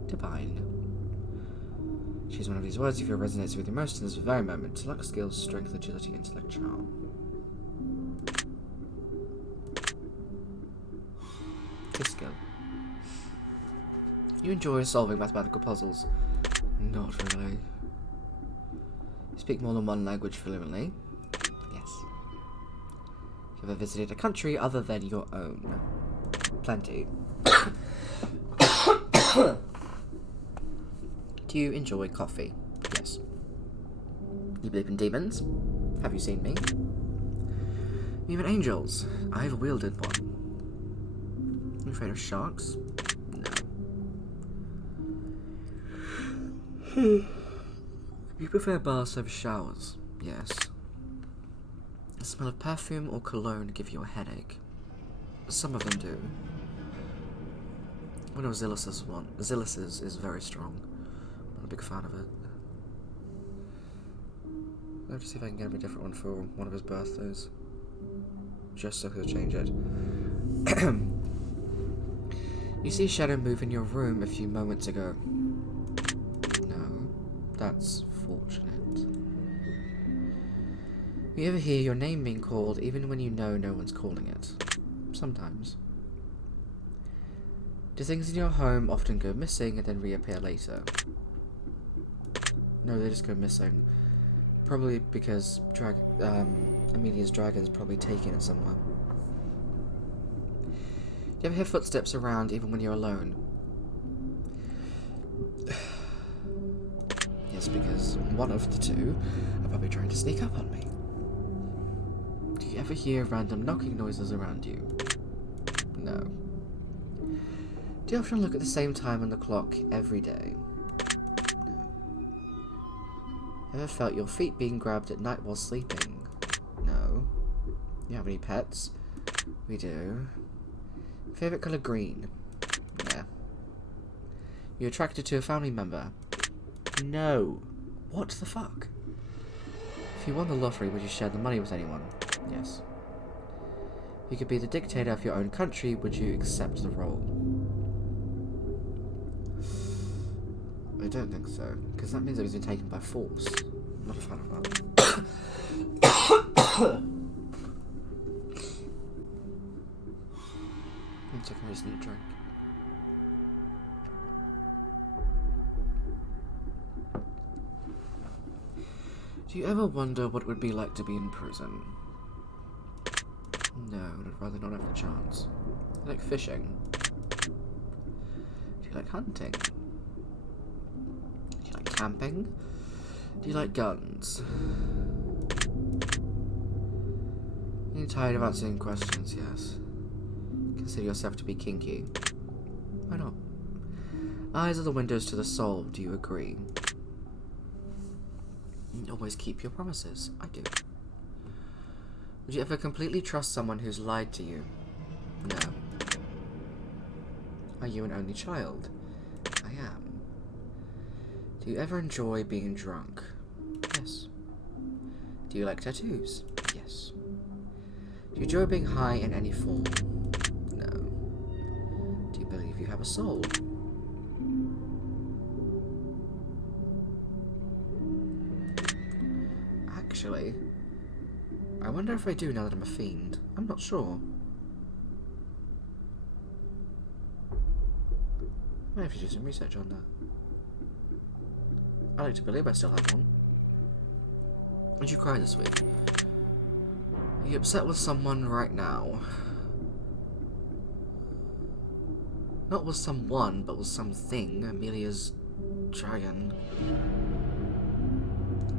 Divine. Choose one of these words you feel resonates with you most in this very moment. Luck, skills, strength, agility, intellect, charm. This skill. You enjoy solving mathematical puzzles? Not really. You speak more than one language fluently? Yes. Have you ever visited a country other than your own? Plenty. Do you enjoy coffee? Yes. You believe in demons? Have you seen me? Even angels? I've wielded one. Are you afraid of sharks? No. You prefer baths over showers? Yes. The smell of perfume or cologne give you a headache? Some of them do. One of Zillis's is very strong. I'm a big fan of it. I'll have to see if I can get him a different one for one of his birthdays. Just so he'll change it. You see a shadow move in your room a few moments ago. No, that's fortunate. You ever hear your name being called even when you know no one's calling it? Sometimes. Do things in your home often go missing and then reappear later? No, they just go missing. Probably because Amelia's dragon's probably taken it somewhere. Do you ever hear footsteps around even when you're alone? Yes, because one of the two are probably trying to sneak up on me. Do you ever hear random knocking noises around you? No. Do you often look at the same time on the clock every day? No. Ever felt your feet being grabbed at night while sleeping? No. You have any pets? We do. Favorite colour green? Yeah. You attracted to a family member? No. What the fuck? If you won the lottery, would you share the money with anyone? Yes. You could be the dictator of your own country, would you accept the role? I don't think so, because that means it was been taken by force. I'm not a fan of that. One second, I just need a drink. Do you ever wonder what it would be like to be in prison? No, I'd rather not have the chance. Do you like fishing? Do you like hunting? Do you like camping? Do you like guns? You're tired of answering questions, yes. Consider yourself to be kinky. Why not? Eyes are the windows to the soul, do you agree? Always keep your promises. I do. Would you ever completely trust someone who's lied to you? No. Are you an only child? I am. Do you ever enjoy being drunk? Yes. Do you like tattoos? Yes. Do you enjoy being high in any form? No. Do you believe you have a soul? Actually, I wonder if I do now that I'm a fiend. I'm not sure. I might have to do some research on that. I like to believe I still have one. Did you cry this week? Are you upset with someone right now? Not with someone, but with something. Amelia's dragon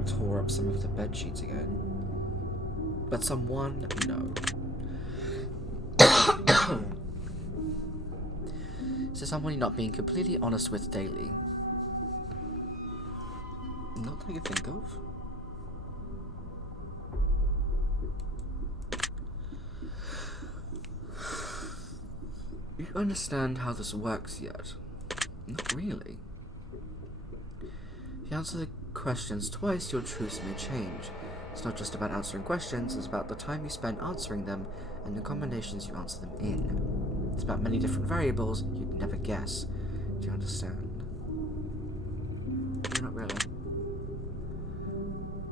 tore up some of the bed sheets again. But someone, no. So someone you're not being completely honest with daily. Not that I can think of. You understand how this works yet? Not really. If you answer the questions twice, your truths may change. It's not just about answering questions, it's about the time you spend answering them and the combinations you answer them in. It's about many different variables you'd never guess. Do you understand? You're not really.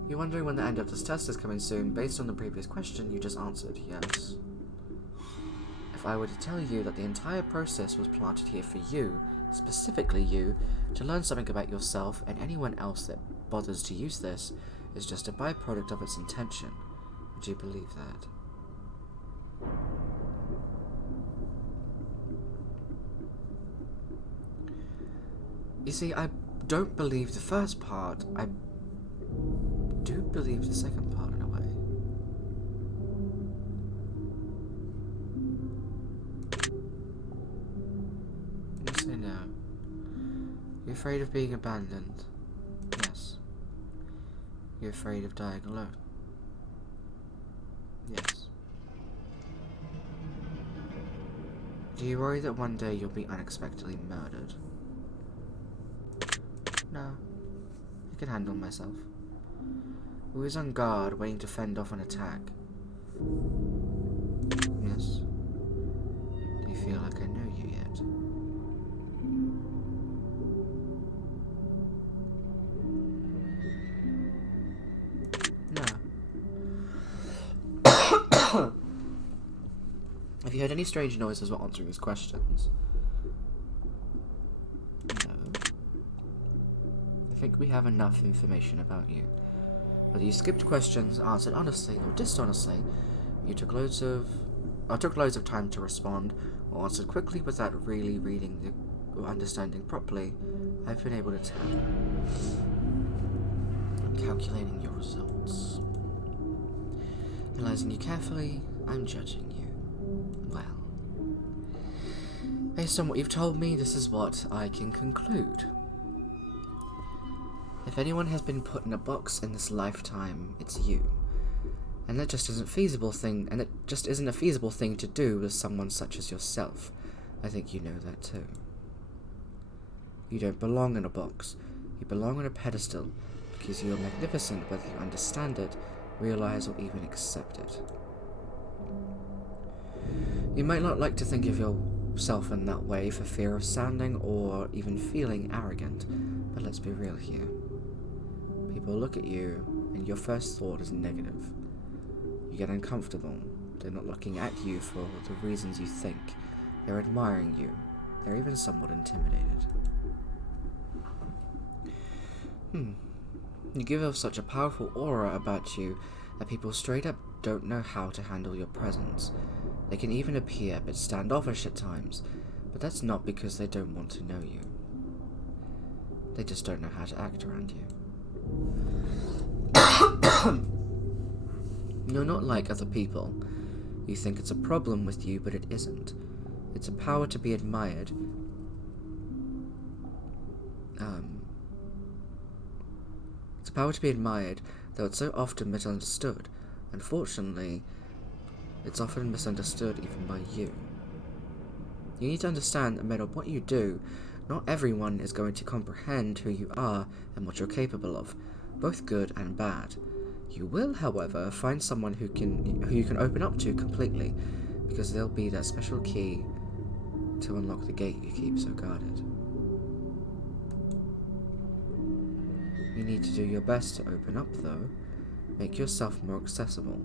You're wondering when the end of this test is coming soon based on the previous question you just answered, yes. If I were to tell you that the entire process was planted here for you, specifically you, to learn something about yourself and anyone else that bothers to use this, is just a byproduct of its intention, would you believe that? You see, I don't believe the first part. I do believe the second part in a way. You say no. You're afraid of being abandoned? Yes. You're afraid of dying alone? Yes. Do you worry that one day you'll be unexpectedly murdered? No. I can handle myself. Always on guard, waiting to fend off an attack. Yes. Do you feel like I know you yet? No. Have you heard any strange noises while answering these questions? No. I think we have enough information about you. Whether you skipped questions, answered honestly or dishonestly, you took loads of time to respond, or answered quickly without really reading or understanding properly, I've been able to tell. I'm calculating your results. Analyzing you carefully, I'm judging you. Well, based on what you've told me, this is what I can conclude. If anyone has been put in a box in this lifetime, it's you. And that just isn't it just isn't a feasible thing to do with someone such as yourself. I think you know that too. You don't belong in a box. You belong on a pedestal, because you are magnificent whether you understand it, realize, or even accept it. You might not like to think of yourself in that way for fear of sounding or even feeling arrogant, but let's be real here. People look at you, and your first thought is negative. You get uncomfortable. They're not looking at you for the reasons you think. They're admiring you. They're even somewhat intimidated. You give off such a powerful aura about you that people straight up don't know how to handle your presence. They can even appear a bit standoffish at times, but that's not because they don't want to know you. They just don't know how to act around you. You're not like other people. You think it's a problem with you, but it isn't. It's a power to be admired. It's a power to be admired, though it's so often misunderstood. Unfortunately, It's often misunderstood even by you. You need to understand that no matter what you do, not everyone is going to comprehend who you are and what you're capable of, both good and bad. You will, however, find someone who you can open up to completely, because they'll be that special key to unlock the gate you keep so guarded. You need to do your best to open up, though. Make yourself more accessible.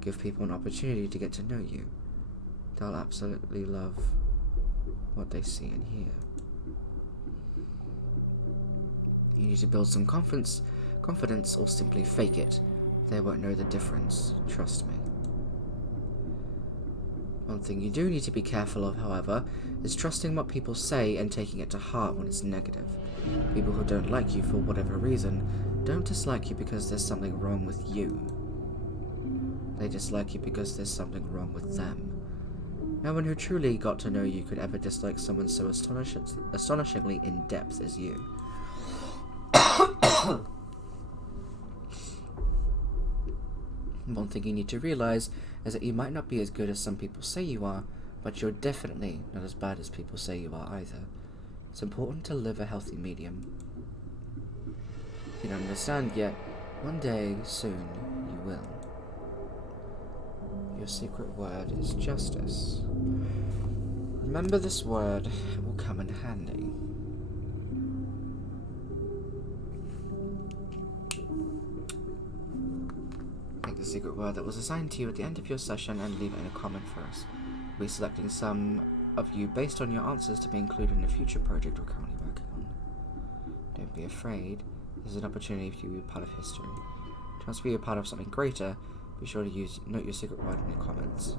Give people an opportunity to get to know you. They'll absolutely love what they see and hear. You need to build some confidence or simply fake it. They won't know the difference, trust me. One thing you do need to be careful of, however, is trusting what people say and taking it to heart when it's negative. People who don't like you for whatever reason don't dislike you because there's something wrong with you. They dislike you because there's something wrong with them. No one who truly got to know you could ever dislike someone so astonishingly in-depth as you. One thing you need to realize is that you might not be as good as some people say you are, but you're definitely not as bad as people say you are either. It's important to live a healthy medium. If you don't understand yet, one day, soon, you will. Your secret word is justice. Remember this word, it will come in handy. Take the secret word that was assigned to you at the end of your session and leave it in a comment for us. We'll be selecting some of you based on your answers to be included in a future project we're currently working on. Don't be afraid. This is an opportunity for you to be a part of history. To be a part of something greater, be sure to note your secret word in the comments.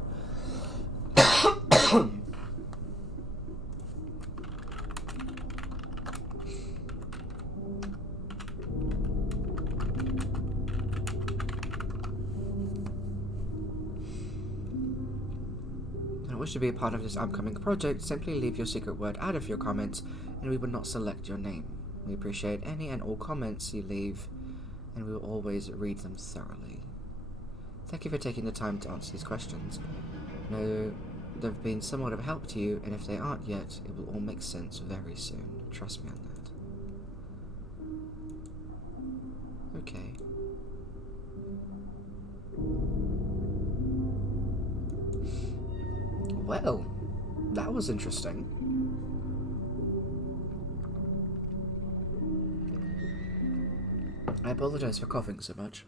Wish to be a part of this upcoming project, simply leave your secret word out of your comments and we will not select your name. We appreciate any and all comments you leave and we will always read them thoroughly. Thank you for taking the time to answer these questions. Know they've been somewhat of a help to you, and if they aren't yet, it will all make sense very soon. Trust me on that. Okay. Well, that was interesting. I apologize for coughing so much.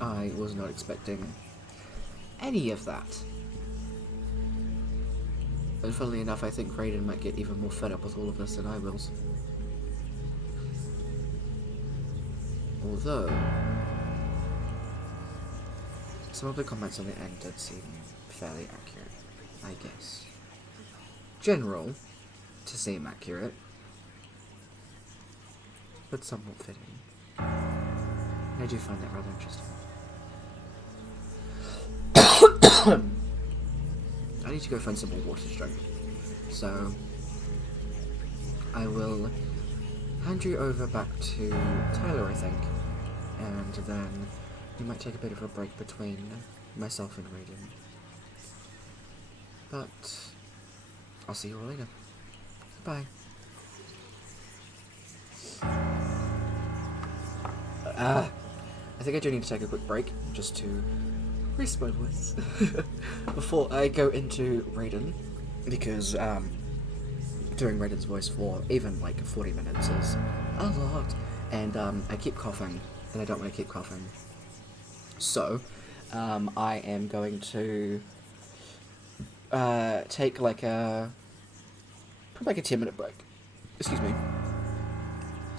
I was not expecting any of that. And funnily enough, I think Raiden might get even more fed up with all of this than I will. Although, some of the comments on the end did seem fairly accurate, I guess. General, to seem accurate, but somewhat fitting. I do find that rather interesting. I need to go find some more water to drink, so I will hand you over back to Tyler, I think, and then you might take a bit of a break between myself and Raiden. But I'll see you all later. Bye. I think I do need to take a quick break just to rest my voice before I go into Raiden, because doing Raiden's voice for even like 40 minutes is a lot, and I keep coughing, and I don't want to keep coughing. So, I am going to take like probably like a 10-minute break. Excuse me.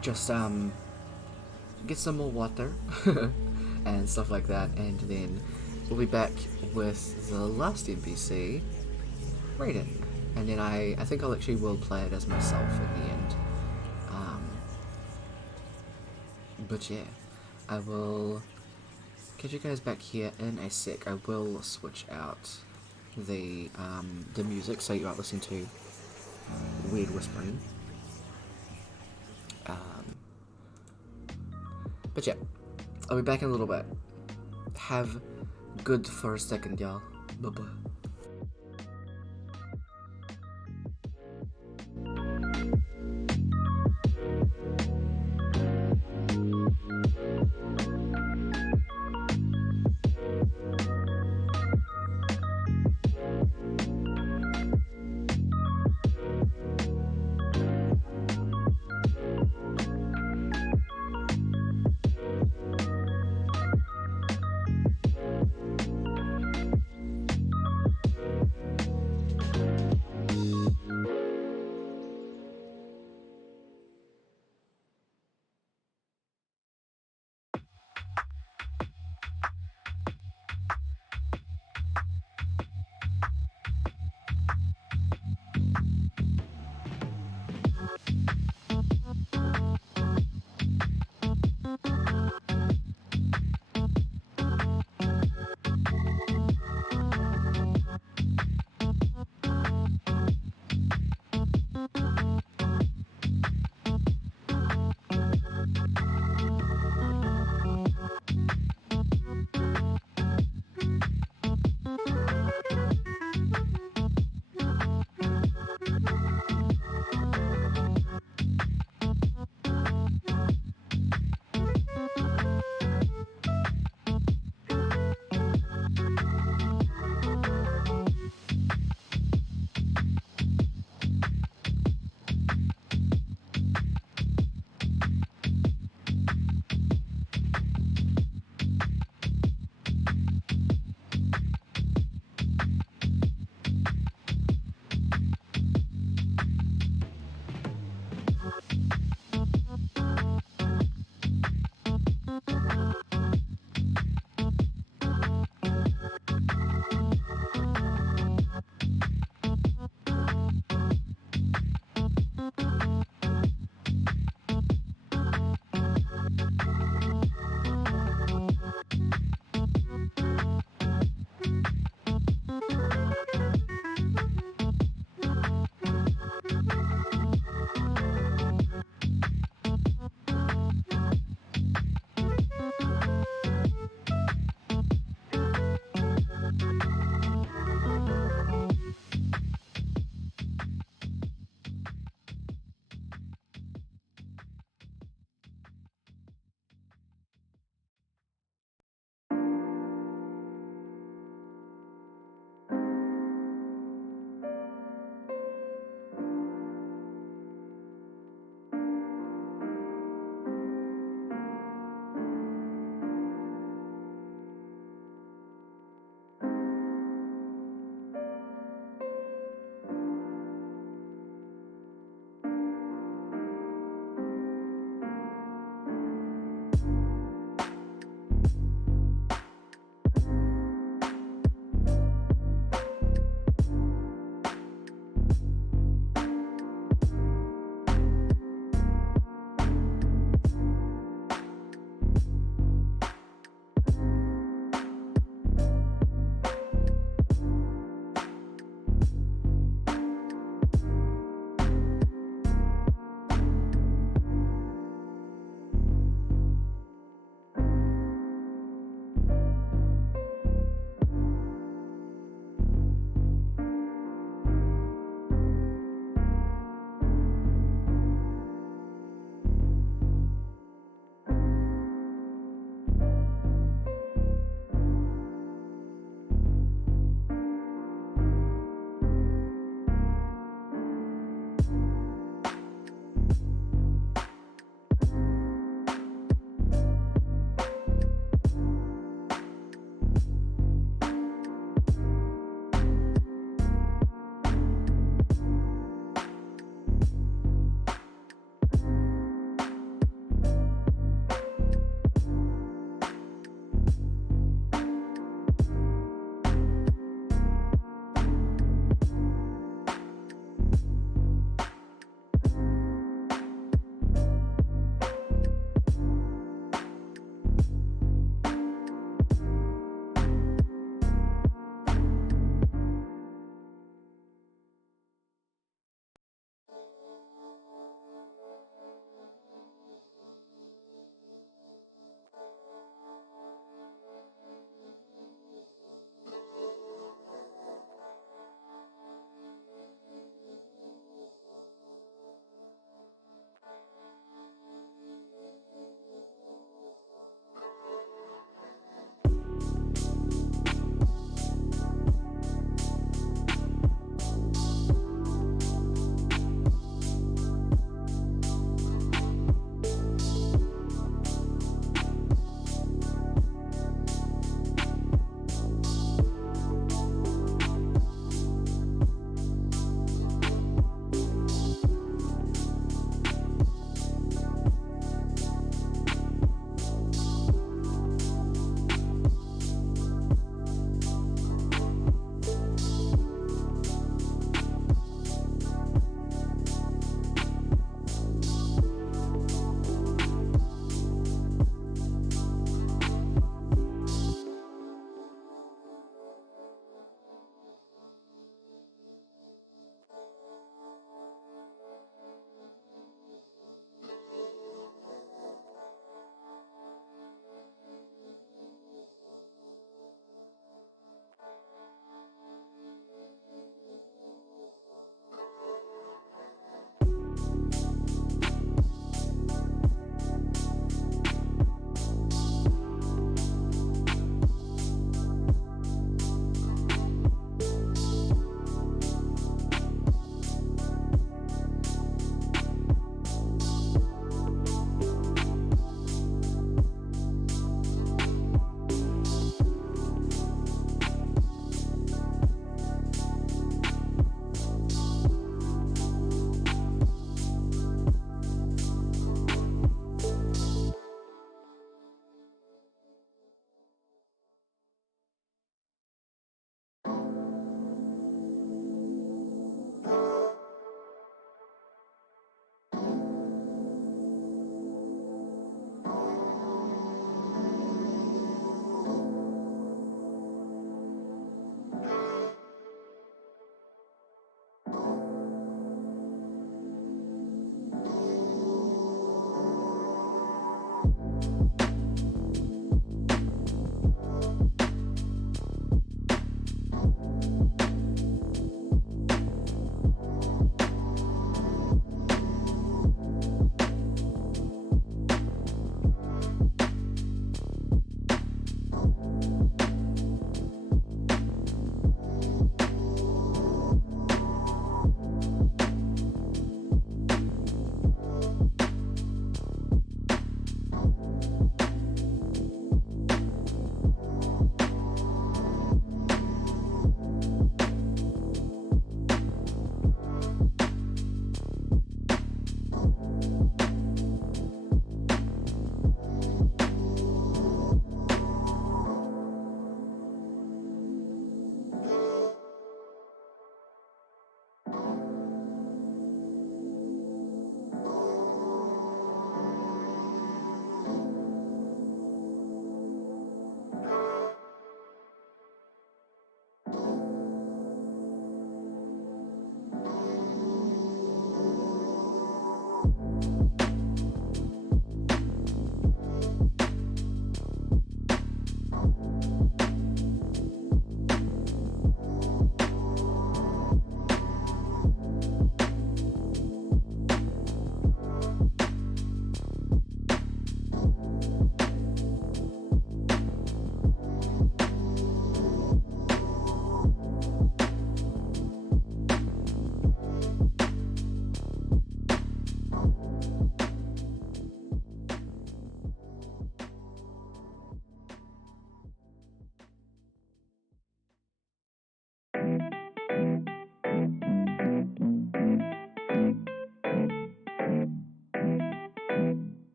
Just get some more water and stuff like that, and then we'll be back with the last NPC, Raiden, and then I think I'll actually will play it as myself in the end. But yeah, I will get you guys back here in a sec. I will switch out the music so you aren't listening to weird whispering. But yeah, I'll be back in a little bit. Have good for a second, y'all. Bye-bye.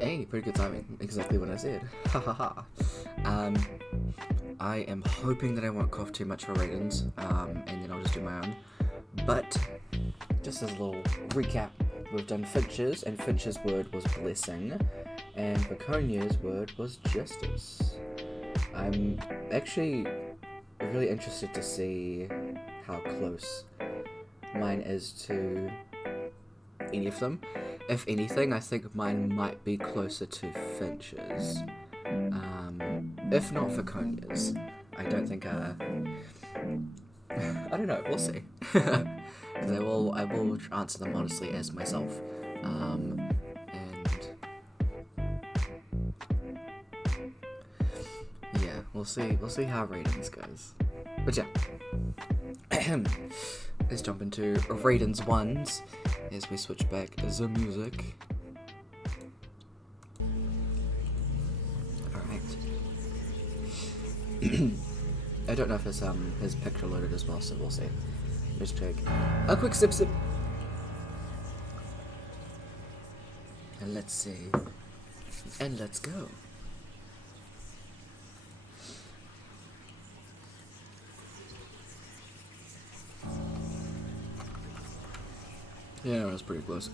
Hey, pretty good timing. Exactly what I said. Ha ha ha. I am hoping that I won't cough too much for Raiden's, and then I'll just do my own. But, just as a little recap, we've done Finch's, and Finch's word was blessing, and Verconia's word was justice. I'm actually really interested to see how close mine is to any of them. If anything, I think mine might be closer to Finch's. If not Verconia's. I don't think I don't know, we'll see. Because I will answer them honestly as myself. And yeah, we'll see how Raiden's goes. But yeah. Let's jump into Raiden's ones as we switch back the music. Alright. I don't know if it's his picture loaded as well, so we'll see. Let's take a quick sip. And let's see. And let's go. Yeah, that was pretty close.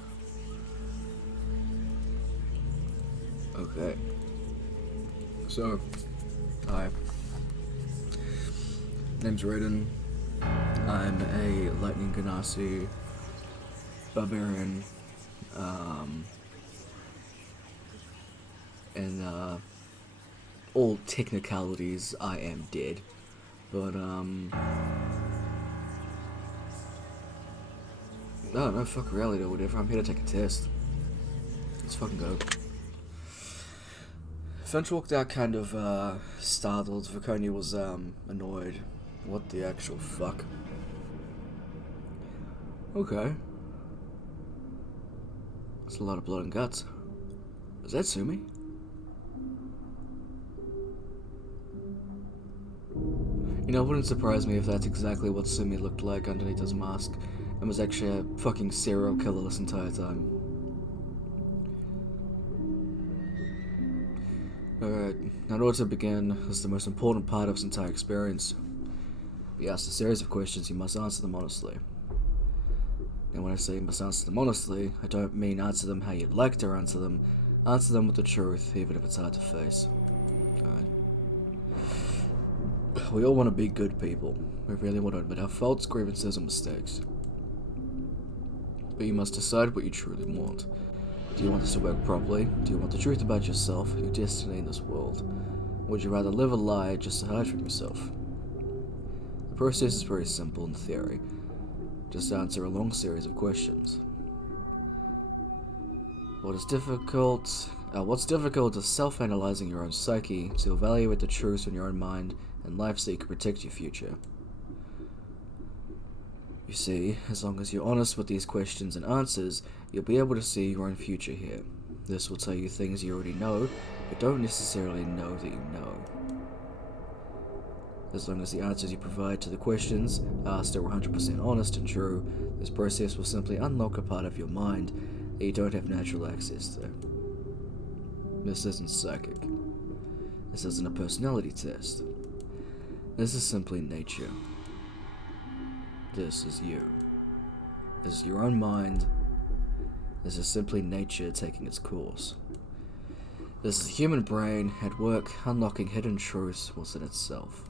Okay. So, hi. Name's Raiden. I'm a Lightning Ganassi barbarian. In all technicalities, I am dead. But, no, fuck reality or whatever. I'm here to take a test. Let's fucking go. Finch walked out kind of, startled. Verconia was, annoyed. What the actual fuck? Okay. That's a lot of blood and guts. Is that Sumi? You know, it wouldn't surprise me if that's exactly what Sumi looked like underneath his mask, and was actually a fucking serial killer this entire time. Alright, now in order to begin, this is the most important part of this entire experience. Be asked a series of questions, you must answer them honestly. And when I say you must answer them honestly, I don't mean answer them how you'd like to answer them with the truth, even if it's hard to face. Alright. We all want to be good people. We really want to admit our faults, grievances, and mistakes. But you must decide what you truly want. Do you want this to work properly? Do you want the truth about yourself, your destiny in this world? Or would you rather live a lie just to hide from yourself? The process is very simple in theory. Just answer a long series of questions. What's difficult is self-analyzing your own psyche to evaluate the truths in your own mind and life so you can protect your future. You see, as long as you're honest with these questions and answers, you'll be able to see your own future here. This will tell you things you already know, but don't necessarily know that you know. As long as the answers you provide to the questions asked are 100% honest and true, this process will simply unlock a part of your mind that you don't have natural access to. This isn't psychic. This isn't a personality test. This is simply nature. This is you. This is your own mind. This is simply nature taking its course. This is the human brain at work unlocking hidden truths within itself.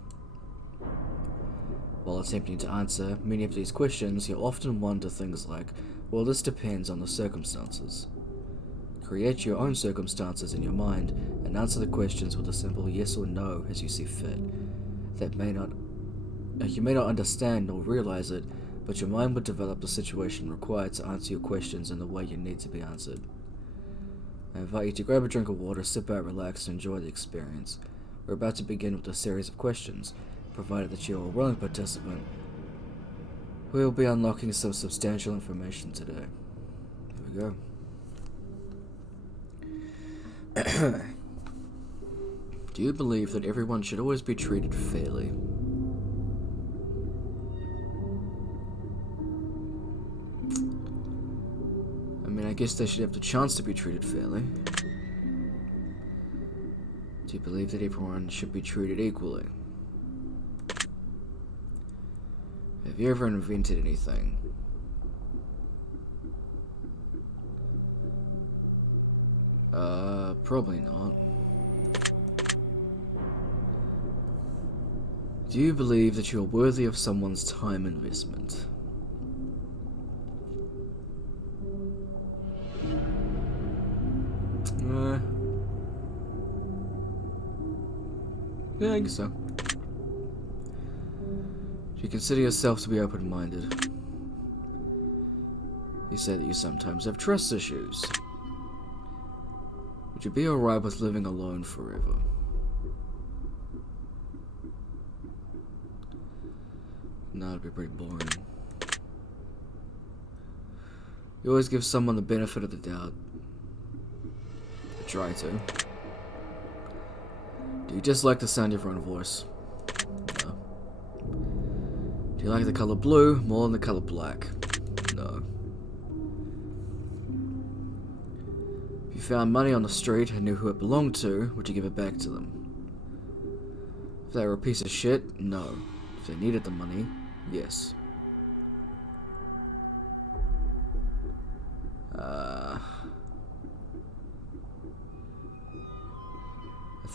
While attempting to answer many of these questions, you'll often wonder things like, well, this depends on the circumstances. Create your own circumstances in your mind and answer the questions with a simple yes or no as you see fit. You may not understand or realize it, but your mind will develop the situation required to answer your questions in the way you need to be answered. I invite you to grab a drink of water, sit back, relax, and enjoy the experience. We're about to begin with a series of questions. Provided that you're a willing participant, we'll be unlocking some substantial information today. Here we go. Do you believe that everyone should always be treated fairly? I mean, I guess they should have the chance to be treated fairly. Do you believe that everyone should be treated equally? Have you ever invented anything? Probably not. Do you believe that you are worthy of someone's time investment? Yeah, I guess so. Do you consider yourself to be open-minded? You say that you sometimes have trust issues. Would you be alright with living alone forever? No, it'd be pretty boring. You always give someone the benefit of the doubt. I try to. Do you dislike the sound of your own voice? No. Do you like the color blue more than the color black? No. If you found money on the street and knew who it belonged to, would you give it back to them? If they were a piece of shit, no. If they needed the money, yes. I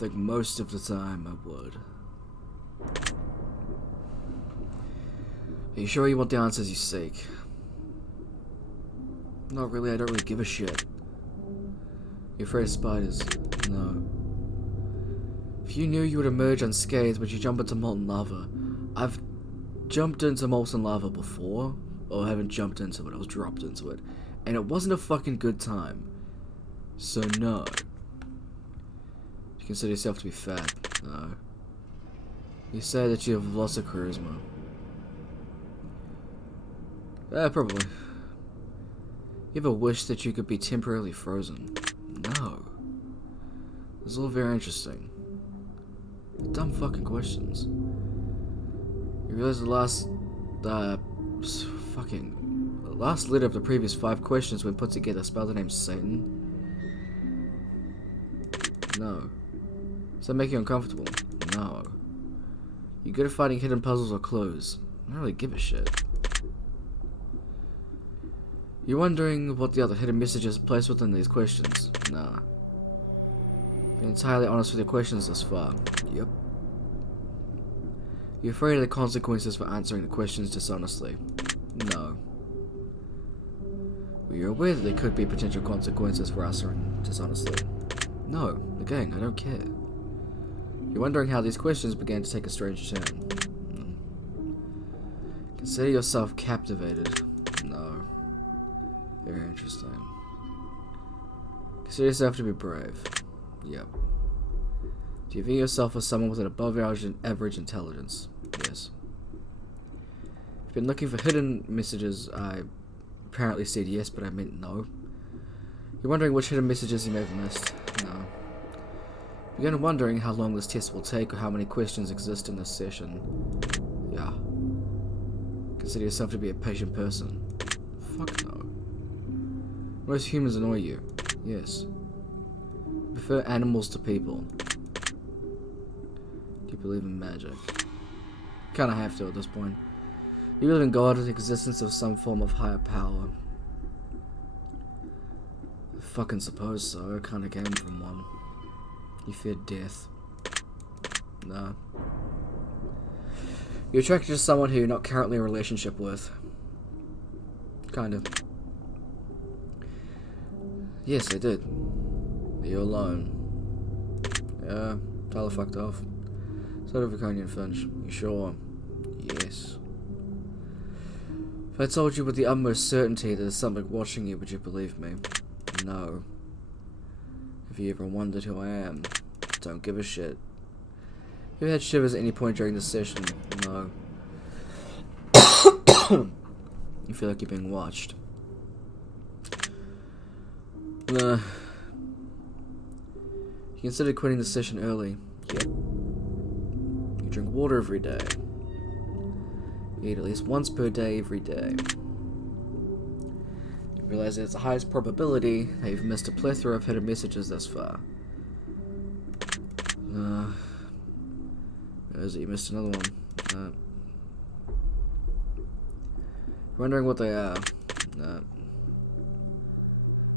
think most of the time I would. Are you sure you want the answers you seek? Not really, I don't really give a shit. You're afraid of spiders? No. If you knew you would emerge unscathed, would you jump into molten lava? I've jumped into molten lava before. Or I haven't jumped into it, I was dropped into it. And it wasn't a fucking good time. So no. You consider yourself to be fat? No. You say that you have lots of charisma. Probably. You ever wish that you could be temporarily frozen? No. This is all very interesting. Dumb fucking questions. You realize the last letter of the previous 5 questions when put together spell the name Satan? No. Does that make you uncomfortable? No. You good at finding hidden puzzles or clues? I don't really give a shit. You're wondering what the other hidden messages placed within these questions? Nah. Be entirely honest with your questions thus far. Yep. You're afraid of the consequences for answering the questions dishonestly? No. Were you aware that there could be potential consequences for answering dishonestly? No. Again, I don't care. You're wondering how these questions began to take a strange turn. Consider yourself captivated. No. Very interesting. Consider yourself to be brave. Yep. Do you view yourself as someone with an above average intelligence? Yes. You've been looking for hidden messages. I apparently said yes, but I meant no. You're wondering which hidden messages you may have missed. No. You're wondering how long this test will take or how many questions exist in this session. Yeah. Consider yourself to be a patient person. Fuck no. Most humans annoy you. Yes. You prefer animals to people. Do you believe in magic? Kinda have to at this point. You believe in God or the existence of some form of higher power. I fucking suppose so. I kinda came from one. You fear death. No. You're attracted to someone who you're not currently in a relationship with. Kind of. Yes, I did. You're alone. Yeah, Tyler fucked off. So did Verconia and Finch. You sure? Yes. If I told you with the utmost certainty that there's something watching you, would you believe me? No. Have you ever wondered who I am? Don't give a shit. Have you had shivers at any point during this session? No. You feel like you're being watched? Nah. You considered quitting the session early? Yep. You drink water every day. You eat at least once per day every day. You realize that it's the highest probability that you've missed a plethora of hidden messages thus far. Is it you missed another one? No. Wondering what they are? No.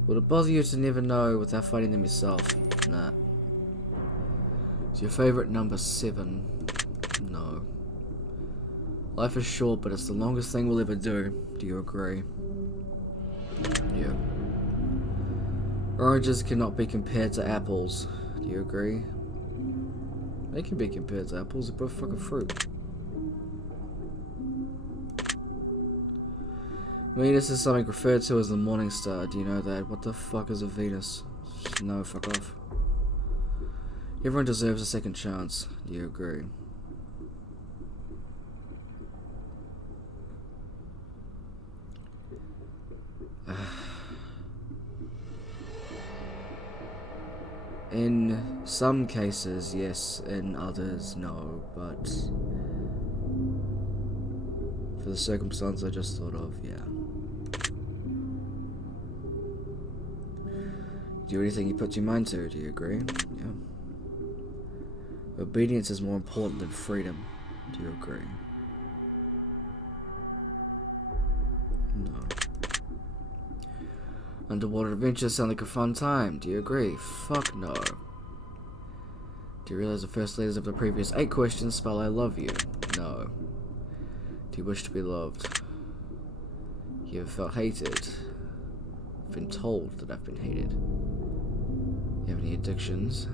Would it bother you to never know without finding them yourself? Nah. Is your favourite number 7? No. Life is short, but it's the longest thing we'll ever do. Do you agree? Yeah. Oranges cannot be compared to apples. Do you agree? They can be compared to apples, they're both fucking fruit. Venus is something referred to as the morning star. Do you know that? What the fuck is a Venus? No, fuck off. Everyone deserves a second chance. Do you agree? In some cases, yes. In others, no. But for the circumstance I just thought of, yeah. Do anything you put your mind to, do you agree? Yeah. Obedience is more important than freedom. Do you agree? No. Underwater adventures sound like a fun time. Do you agree? Fuck no. Do you realize the first letters of the previous 8 questions spell I love you? No. Do you wish to be loved? You ever felt hated? I've been told that I've been hated. You have any addictions?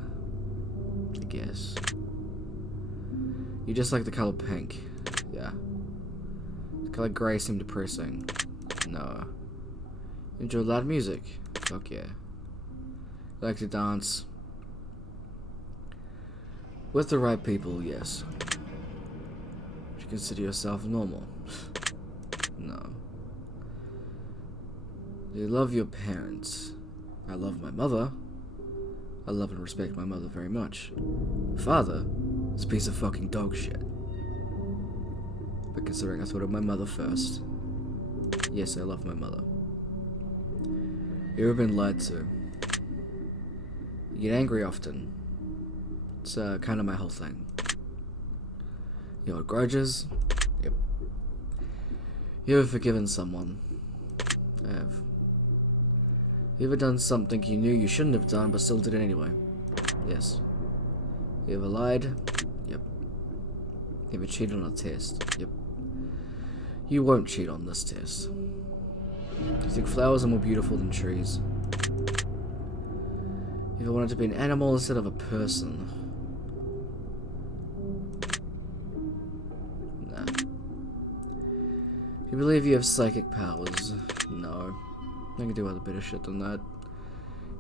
I guess. You just like the color pink? Yeah. The color grey seemed depressing. No. You enjoy loud music? Fuck yeah. You like to dance? With the right people, yes. Would you consider yourself normal? No. Do you love your parents? I love my mother. I love and respect my mother very much. Father is a piece of fucking dog shit. But considering I thought of my mother first, yes, I love my mother. You ever been lied to? You get angry often. It's kind of my whole thing. You hold grudges? Yep. You ever forgiven someone? I have. You ever done something you knew you shouldn't have done but still did it anyway? Yes. You ever lied? Yep. You ever cheated on a test? Yep. You won't cheat on this test. You think flowers are more beautiful than trees? You ever wanted to be an animal instead of a person? Nah. Do you believe you have psychic powers? No. I can do other better shit than that.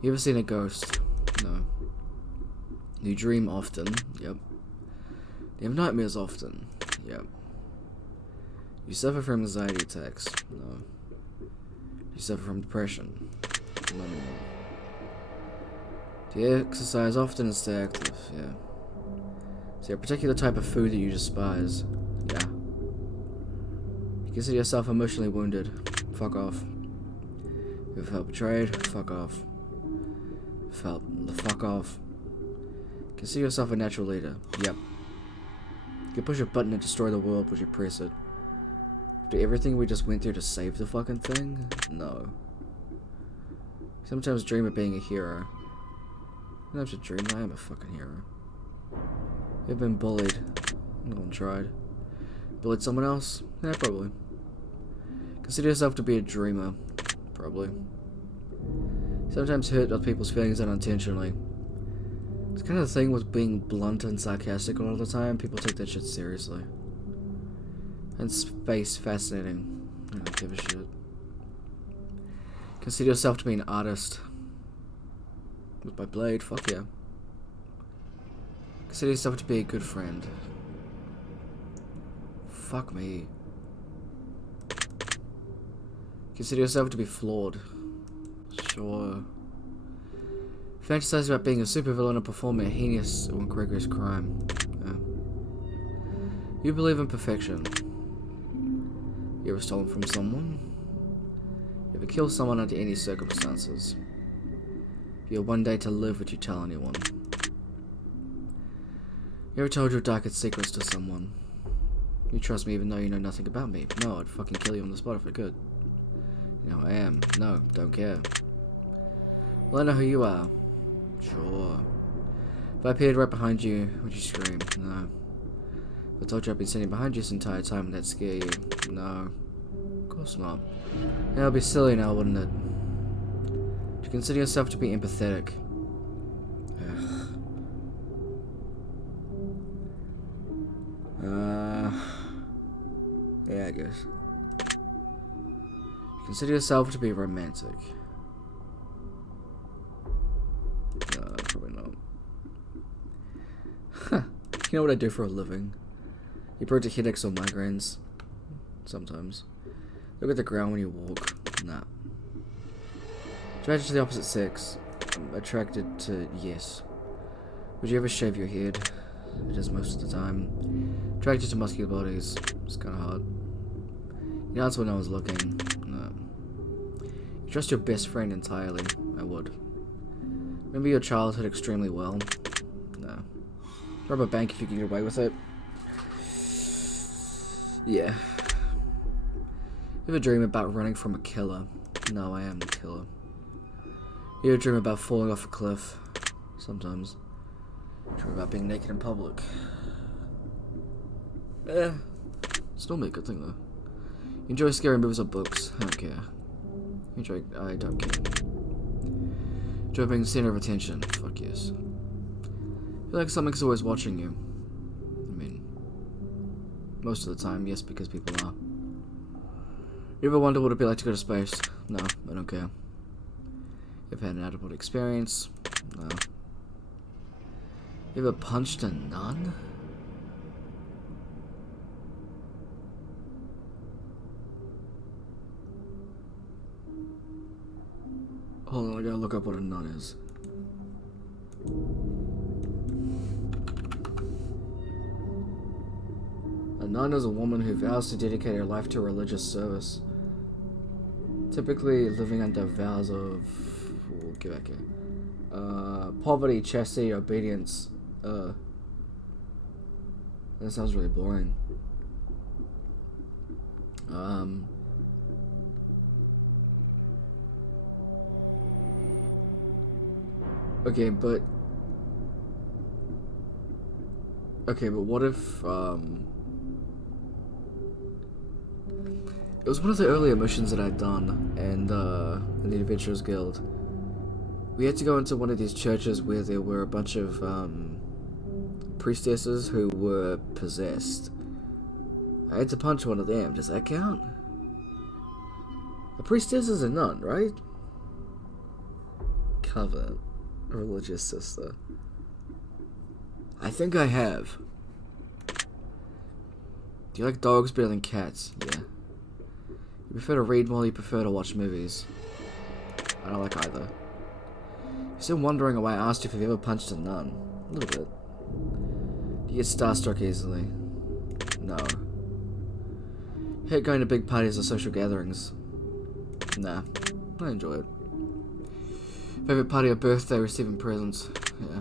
You ever seen a ghost? No. You dream often? Yep. You have nightmares often? Yep. You suffer from anxiety attacks? No. You suffer from depression? No. Do you exercise often and stay active? Yeah. Is there a particular type of food that you despise? Yeah. You consider yourself emotionally wounded? Fuck off. You ever felt betrayed? Fuck off. Felt the fuck off. Consider yourself a natural leader? Yep. You can push a button and destroy the world, would you press it? Do everything we just went through to save the fucking thing? No. Sometimes dream of being a hero. I don't have to dream, I am a fucking hero. You've been bullied. No one tried. Bullied someone else? Yeah, probably. Consider yourself to be a dreamer. Probably. Sometimes hurt other people's feelings unintentionally. It's kind of the thing with being blunt and sarcastic all the time. People take that shit seriously. And space fascinating. I don't give a shit. Consider yourself to be an artist. With my blade, fuck yeah. Consider yourself to be a good friend. Fuck me. Consider yourself to be flawed. Sure. Fantasize about being a supervillain or performing a heinous or egregious crime. You believe in perfection. You ever stolen from someone? You ever kill someone under any circumstances? If you had one day to live, would you tell anyone? You ever told your darkest secrets to someone? You trust me even though you know nothing about me? No, I'd fucking kill you on the spot if I could. You know who I am? No, don't care. Well, I know who you are. Sure. If I appeared right behind you, would you scream? No. If I told you I've been sitting behind you this entire time, would that scare you? No. Of course not. That would be silly now, wouldn't it? Do you consider yourself to be empathetic? Ugh. Yeah, I guess. You consider yourself to be romantic? No, probably not. Huh. You know what I do for a living? You predict headaches or migraines? Sometimes. Look at the ground when you walk. Nah. Attracted to the opposite sex? I'm attracted to yes. Would you ever shave your head? It is most of the time. Attracted to muscular bodies? It's kind of hard. You answer when I was looking. No. You trust your best friend entirely? I would. Remember your childhood extremely well? No. Rob a bank if you can get away with it? Yeah. You ever dream about running from a killer? No, I am the killer. You ever dream about falling off a cliff? Sometimes. Dream about being naked in public. Eh. It's normally a good thing though. You enjoy scary movies or books? I don't care. I don't care. Enjoy being the center of attention? Fuck yes. I feel like something's always watching you. I mean, most of the time, yes, because people are. You ever wonder what it'd be like to go to space? No, I don't care. You ever had an out-of-body experience? No. You ever punched a nun? Hold on, I gotta look up what a nun is. A nun is a woman who vows to dedicate her life to religious service. Typically living under vows of... get back here. Poverty, chastity, obedience. That sounds really boring. Okay, but what if, it was one of the earlier missions that I'd done in the Adventurers Guild. We had to go into one of these churches where there were a bunch of, priestesses who were possessed. I had to punch one of them. Does that count? A priestess is a nun, right? Cover. A religious sister. I think I have. Do you like dogs better than cats? Yeah. You prefer to read more, you prefer to watch movies? I don't like either. You're still wondering why I asked you if you've ever punched a nun. A little bit. Do you get starstruck easily? No. Hate going to big parties or social gatherings? Nah. I enjoy it. Favorite party or birthday, receiving presents? Yeah.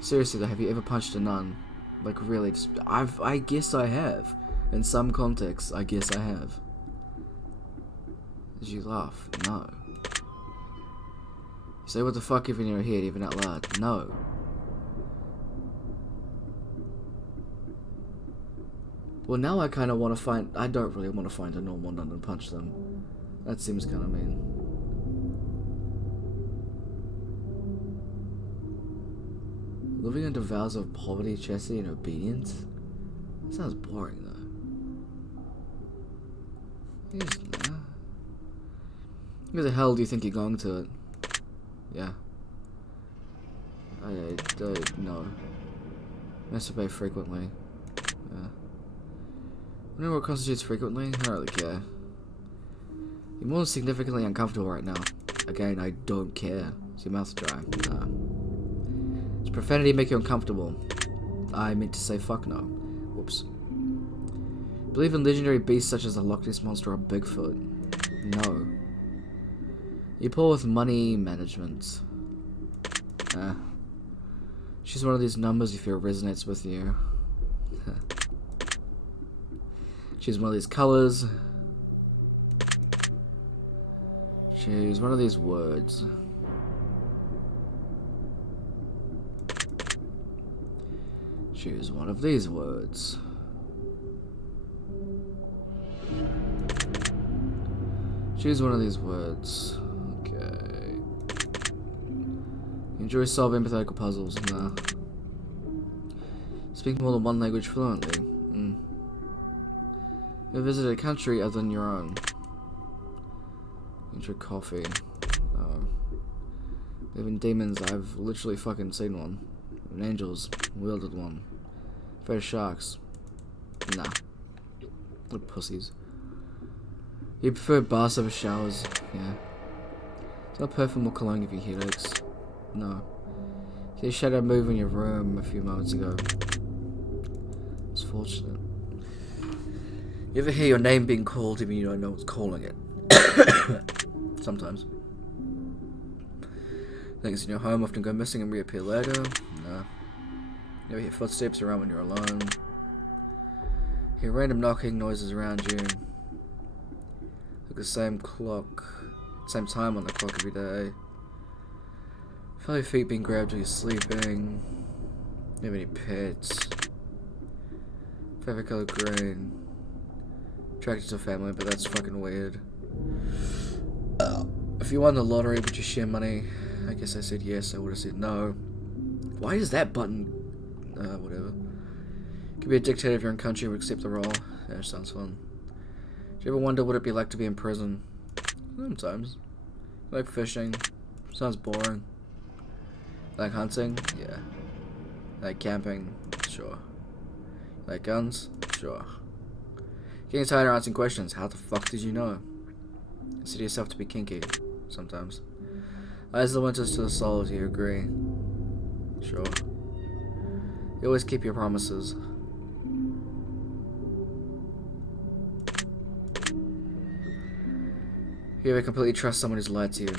Seriously though, have you ever punched a nun? Like really, just I guess I have. In some contexts, I guess I have. Did you laugh? No. You say what the fuck even in your head, even out loud? No. Well, now I kind of want to find... I don't really want to find a normal nun and punch them. That seems kind of mean. Living under vows of poverty, chastity, and obedience? That sounds boring, though. Where the hell do you think you're going to it? Yeah. I no. Masturbate frequently. Yeah. I know what constitutes frequently? I don't really care. You're more significantly uncomfortable right now. Again, I don't care. Is your mouth dry? Nah. Does profanity make you uncomfortable? I meant to say fuck no. Whoops. Believe in legendary beasts such as the Loch Ness Monster or Bigfoot? No. You poor with money management? She's one of these numbers you feel resonates with you. She's one of these colors. She's one of these words. Choose one of these words. Choose one of these words. Okay. Enjoy solving empathetical puzzles. Nah. Speak more than one language fluently. You visited a country other than your own. Enjoy coffee. Oh. Even demons, I've literally fucking seen one. Even angels, wielded one. Fair sharks. Nah. What pussies. You prefer baths over showers? Yeah. It's not perfume or cologne give you headaches. No. See a shadow move in your room a few moments ago. It's fortunate. You ever hear your name being called even you don't know what's calling it? Sometimes. Things in your home often go missing and reappear later. No. You ever hear footsteps around when you're alone? Hear random knocking noises around you. Look at the same clock, same time on the clock every day. Feel your feet being grabbed while you're sleeping. You have any pets? Favorite color green. Attracted to family, but that's fucking weird. If you won the lottery, would you share money? I guess I said yes, I would have said no. Why is that button? Whatever. Could be a dictator of your own country and would accept the role. Yeah, sounds fun. Do you ever wonder what it'd be like to be in prison? Sometimes. Like fishing. Sounds boring. Like hunting? Yeah. Like camping? Sure. Like guns? Sure. Getting tired of answering questions. How the fuck did you know? Consider yourself to be kinky. Sometimes. As the winters to the soul, do you agree? Sure. You always keep your promises. You ever completely trust someone who's lied to you?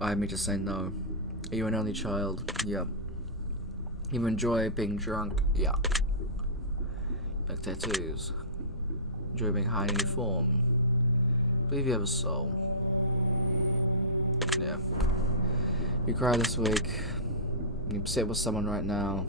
I mean to say no. Are you an only child? Yep. You enjoy being drunk? Yeah. Like tattoos? Enjoy being high in any form? Believe you have a soul? Yeah. You cry this week. You're upset with someone right now.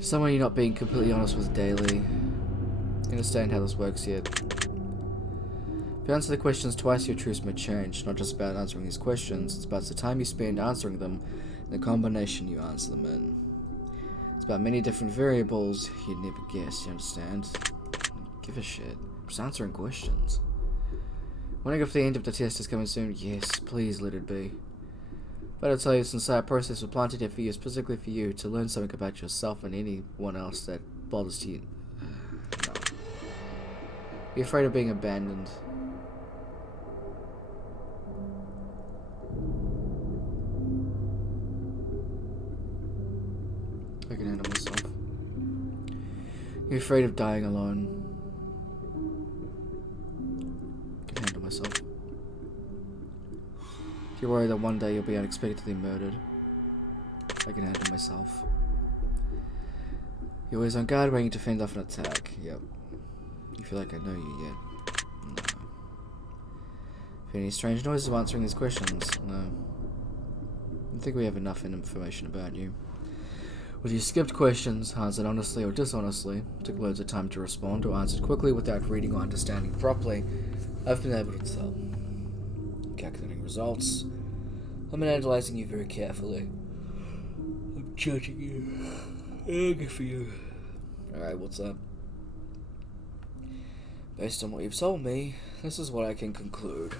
Someone you're not being completely honest with daily. You understand how this works yet? If you answer the questions twice, your truths may change. Not just about answering these questions, it's about the time you spend answering them and the combination you answer them in. It's about many different variables you'd never guess, you understand? Give a shit. Just answering questions. Wondering if the end of the test is coming soon? Yes, please let it be. But I'll tell you, this entire process was planted here for you, specifically for you, to learn something about yourself and anyone else that bothers you. No. You're afraid of being abandoned. I can handle myself. You're afraid of dying alone. I can handle myself. You're worried that one day you'll be unexpectedly murdered. I can handle myself. You're always on guard waiting to fend off an attack. Yep. You feel like I know you yet? No. Feel any strange noises of answering these questions? No. I think we have enough information about you. Whether you skipped questions, answered honestly or dishonestly, took loads of time to respond, or answered quickly without reading or understanding properly, I've been able to tell. Calculating results. I'm analyzing you very carefully. I'm judging you. Good for you. Alright, what's up? Based on what you've told me, this is what I can conclude.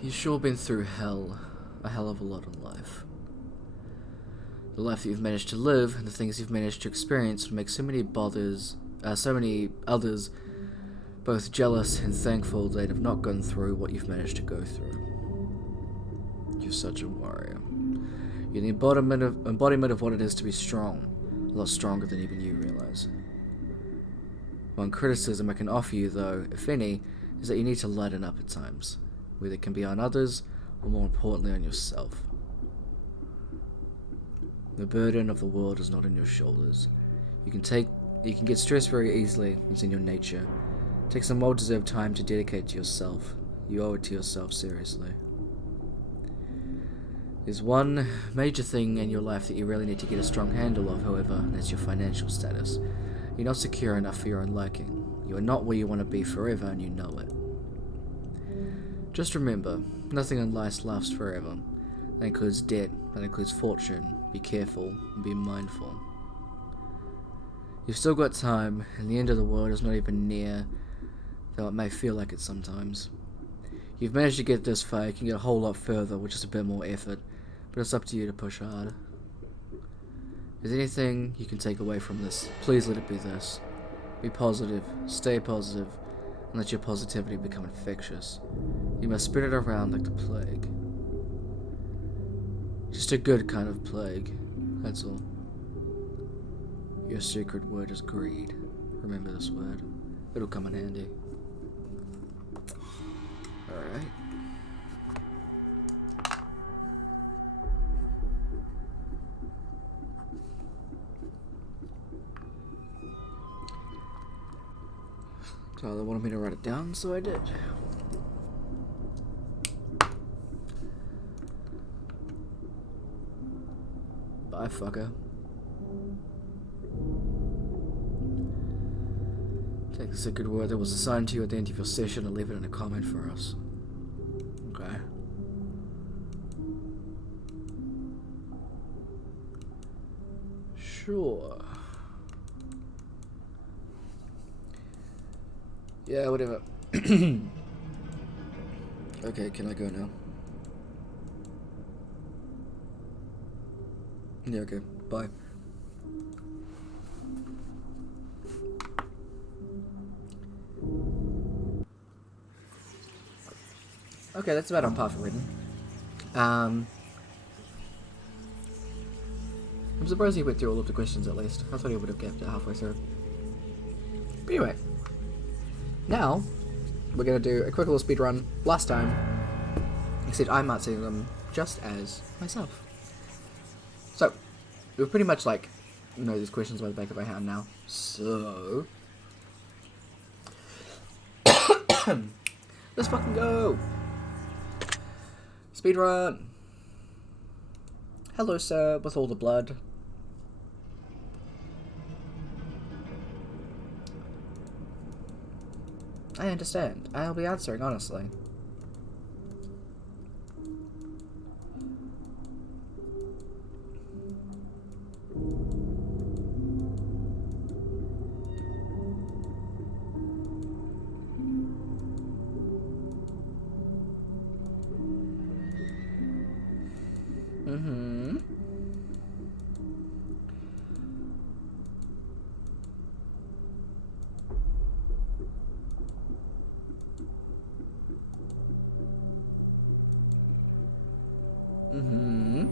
You've sure been through hell. A hell of a lot in life. The life that you've managed to live, and the things you've managed to experience would make so many others both jealous and thankful they'd have not gone through what you've managed to go through. You're such a warrior. You're the embodiment of what it is to be strong, a lot stronger than even you realize. One criticism I can offer you, though, if any, is that you need to lighten up at times, whether it can be on others or more importantly on yourself. The burden of the world is not on your shoulders. You can get stressed very easily. It's in your nature. Take some well-deserved time to dedicate to yourself. You owe it to yourself, seriously. There's one major thing in your life that you really need to get a strong handle of, however, and that's your financial status. You're not secure enough for your own liking. You are not where you want to be forever, and you know it. Just remember, nothing in life lasts forever. That includes debt, that includes fortune. Be careful, and be mindful. You've still got time, and the end of the world is not even near, though it may feel like it sometimes. You've managed to get this far. You can get a whole lot further with just a bit more effort, but it's up to you to push hard. If there's anything you can take away from this, please let it be this. Be positive, stay positive, and let your positivity become infectious. You must spread it around like the plague. Just a good kind of plague, that's all. Your secret word is greed. Remember this word. It'll come in handy. Alright. Tyler wanted me to write it down, so I did. Bye, fucker. Take the secret word that was assigned to you at the end of your session and leave it in a comment for us. Okay. Sure. Yeah, whatever. Okay, can I go now? Yeah, okay. Bye. Okay, that's about on par for Raiden. I'm surprised he went through all of the questions at least. I thought he would have kept it halfway through. But anyway. Now, we're going to do a quick little speed run. Last time. Except I'm answering them just as myself. So, we pretty much like know these questions by the back of our hand now. So, let's fucking go. Speedrun. Hello, sir, with all the blood. I understand. I'll be answering honestly. Mm-hmm. Mm-hmm.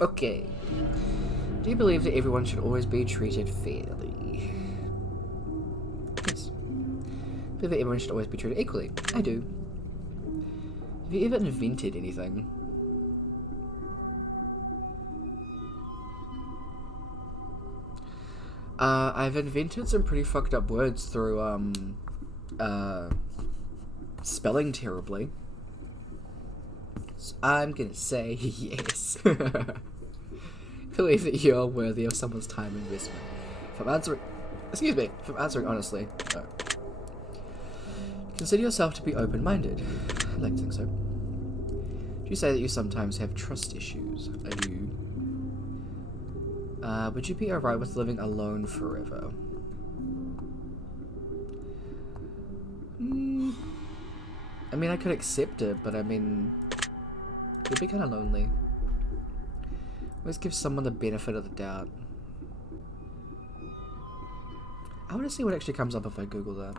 Okay. Do you believe that everyone should always be treated fairly? Yes. I believe that everyone should always be treated equally. I do. Have you ever invented anything? I've invented some pretty fucked up words through, spelling terribly. So I'm gonna say yes. Believe that you're worthy of someone's time investment. If I'm answering honestly, consider yourself to be open-minded. I'd like to think so. Do you say that you sometimes have trust issues? I do. Would you be alright with living alone forever? I mean, I could accept it, but I mean, it would be kind of lonely. Always give someone the benefit of the doubt. I want to see what actually comes up if I Google that.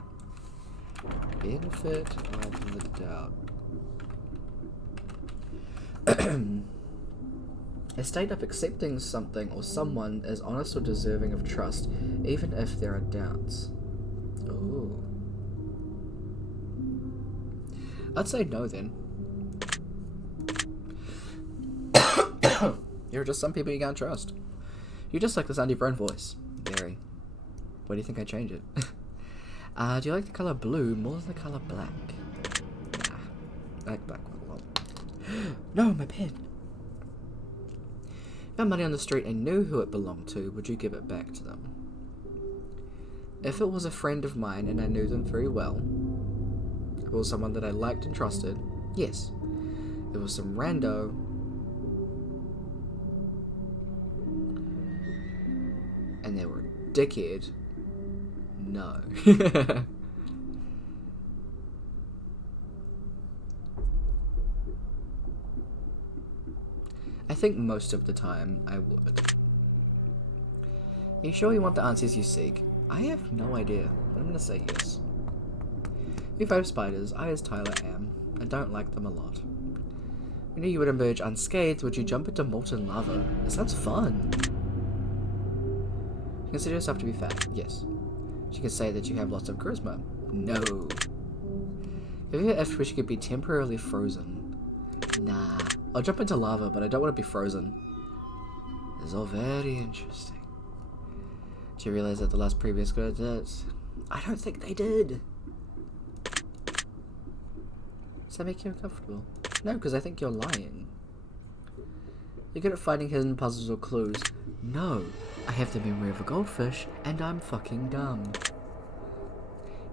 Benefit of the doubt. A state of accepting something or someone as honest or deserving of trust, even if there are doubts. Ooh. I'd say no then. There are just some people you can't trust. You just like the sound of your own voice. Very. Why do you think I change it? Do you like the colour blue more than the colour black? Nah. I like black quite a lot. No, my pen! If I found money on the street and knew who it belonged to, would you give it back to them? If it was a friend of mine and I knew them very well, if it was someone that I liked and trusted, yes. If it was some rando, and they were a dickhead, no. I think most of the time I would. Are you sure you want the answers you seek? I have no idea, but I'm gonna say yes. You five spiders, I as Tyler am. I don't like them a lot. We knew you would emerge unscathed. Would you jump into molten lava? That sounds fun. You consider yourself to be fat? Yes. She can say that you have lots of charisma. No. Have you ever asked wish you could be temporarily frozen? Nah. I'll jump into lava, but I don't want to be frozen. This is all very interesting. Do you realize that the last previous girl did? I don't think they did. Does that make you uncomfortable? No, because I think you're lying. You're good at finding hidden puzzles or clues. No, I have the memory of a goldfish, and I'm fucking dumb.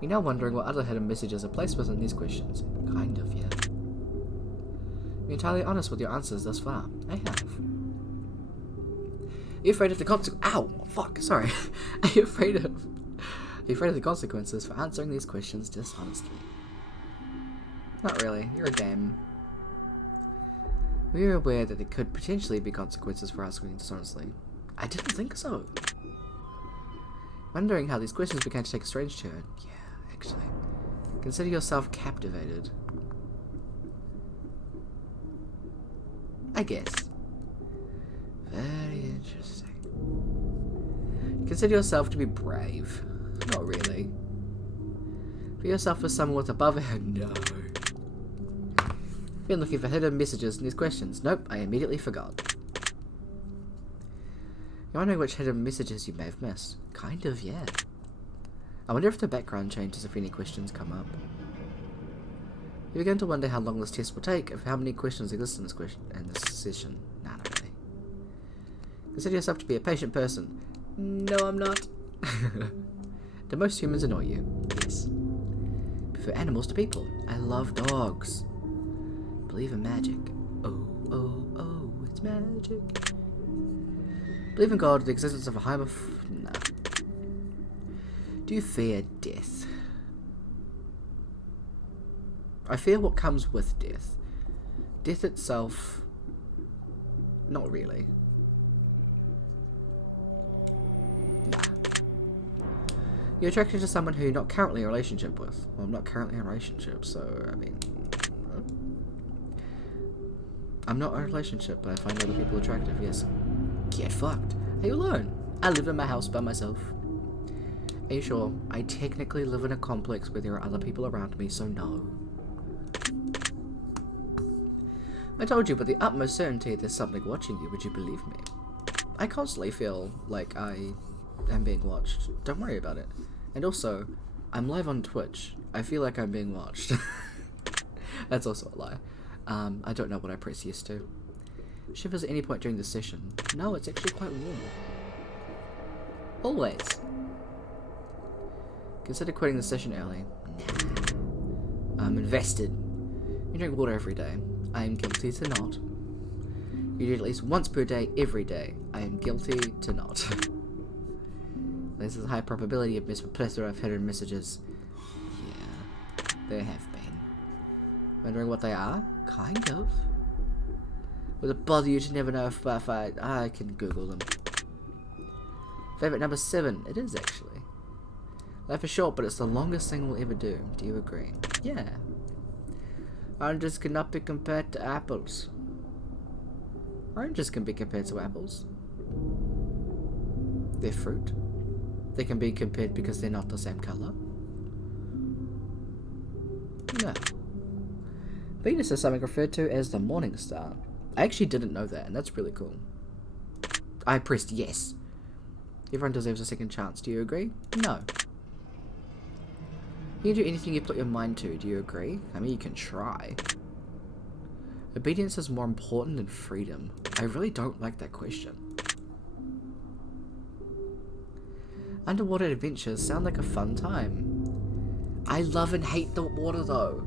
You're now wondering what other hidden messages are placed within these questions. Kind of, yeah. Be entirely honest with your answers thus far. I have. Are you afraid of the consequences? Ow! Fuck, sorry. Are you afraid of the consequences for answering these questions dishonestly? Not really. You're a game. We were aware that there could potentially be consequences for asking dishonestly. I didn't think so. Wondering how these questions began to take a strange turn. Yeah, actually. Consider yourself captivated. I guess. Very interesting. Consider yourself to be brave. Not really. For yourself as someone with above a head. No. Been looking for hidden messages in these questions. Nope, I immediately forgot. You're wondering which hidden messages you may have missed. Kind of, yeah. I wonder if the background changes if any questions come up. You begin to wonder how long this test will take, if how many questions exist in this session. Nah, not really. Consider yourself to be a patient person. No, I'm not. Do most humans annoy you? Yes. Prefer animals to people. I love dogs. Believe in magic. Oh, oh, oh, it's magic. Believe in God, the existence of a higher... Nah. Do you fear death? I fear what comes with death. Death itself... Not really. Nah. You're attracted to someone who you're not currently in a relationship with. Well, I'm not currently in a relationship, so, I mean... I'm not in a relationship, but I find other people attractive, yes. Get fucked. Are you alone? I live in my house by myself. Are you sure? I technically live in a complex where there are other people around me, so no. I told you with the utmost certainty there's something watching you. Would you believe me? I constantly feel like I am being watched. Don't worry about it. And also, I'm live on Twitch. I feel like I'm being watched. That's also a lie. I don't know what I press yes to. Shivers at any point during the session. No, it's actually quite warm. Always. Consider quitting the session early. Nah. I'm invested. You drink water every day. I am guilty to not. You do it at least once per day, every day. I am guilty to not. There's a high probability of missed a plethora of hidden messages. Yeah, there have been. Wondering what they are? Kind of. Would it bother you to never know if I can Google them? Favorite number 7. It is actually. Life is short, but it's the longest thing we'll ever do. Do you agree? Yeah. Oranges cannot be compared to apples. Oranges can be compared to apples. They're fruit. They can be compared because they're not the same colour. No. Venus is something referred to as the morning star. I actually didn't know that, and that's really cool. I pressed yes. Everyone deserves a second chance. Do you agree? No. You can do anything you put your mind to. Do you agree? I mean, you can try. Obedience is more important than freedom. I really don't like that question. Underwater adventures sound like a fun time. I love and hate the water though.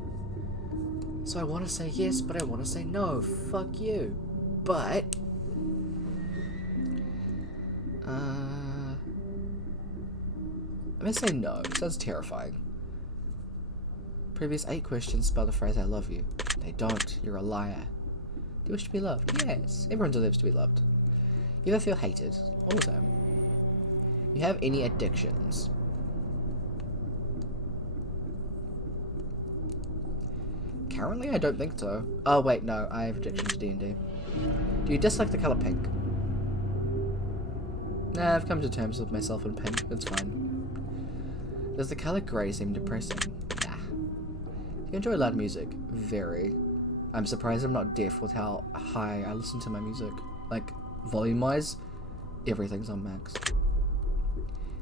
So I want to say yes, but I want to say no. Fuck you. But... I'm going to say no. It sounds terrifying. Previous 8 questions spell the phrase I love you. They don't. You're a liar. Do you wish to be loved? Yes. Everyone deserves to be loved. You ever feel hated? All the time. You have any addictions? Currently, I don't think so. Oh, wait, no. I have addiction to D&D. Do you dislike the colour pink? Nah, I've come to terms with myself in pink. It's fine. Does the colour grey seem depressing? Nah. Do you enjoy loud music? Very. I'm surprised I'm not deaf with how high I listen to my music. Like, volume-wise, everything's on max.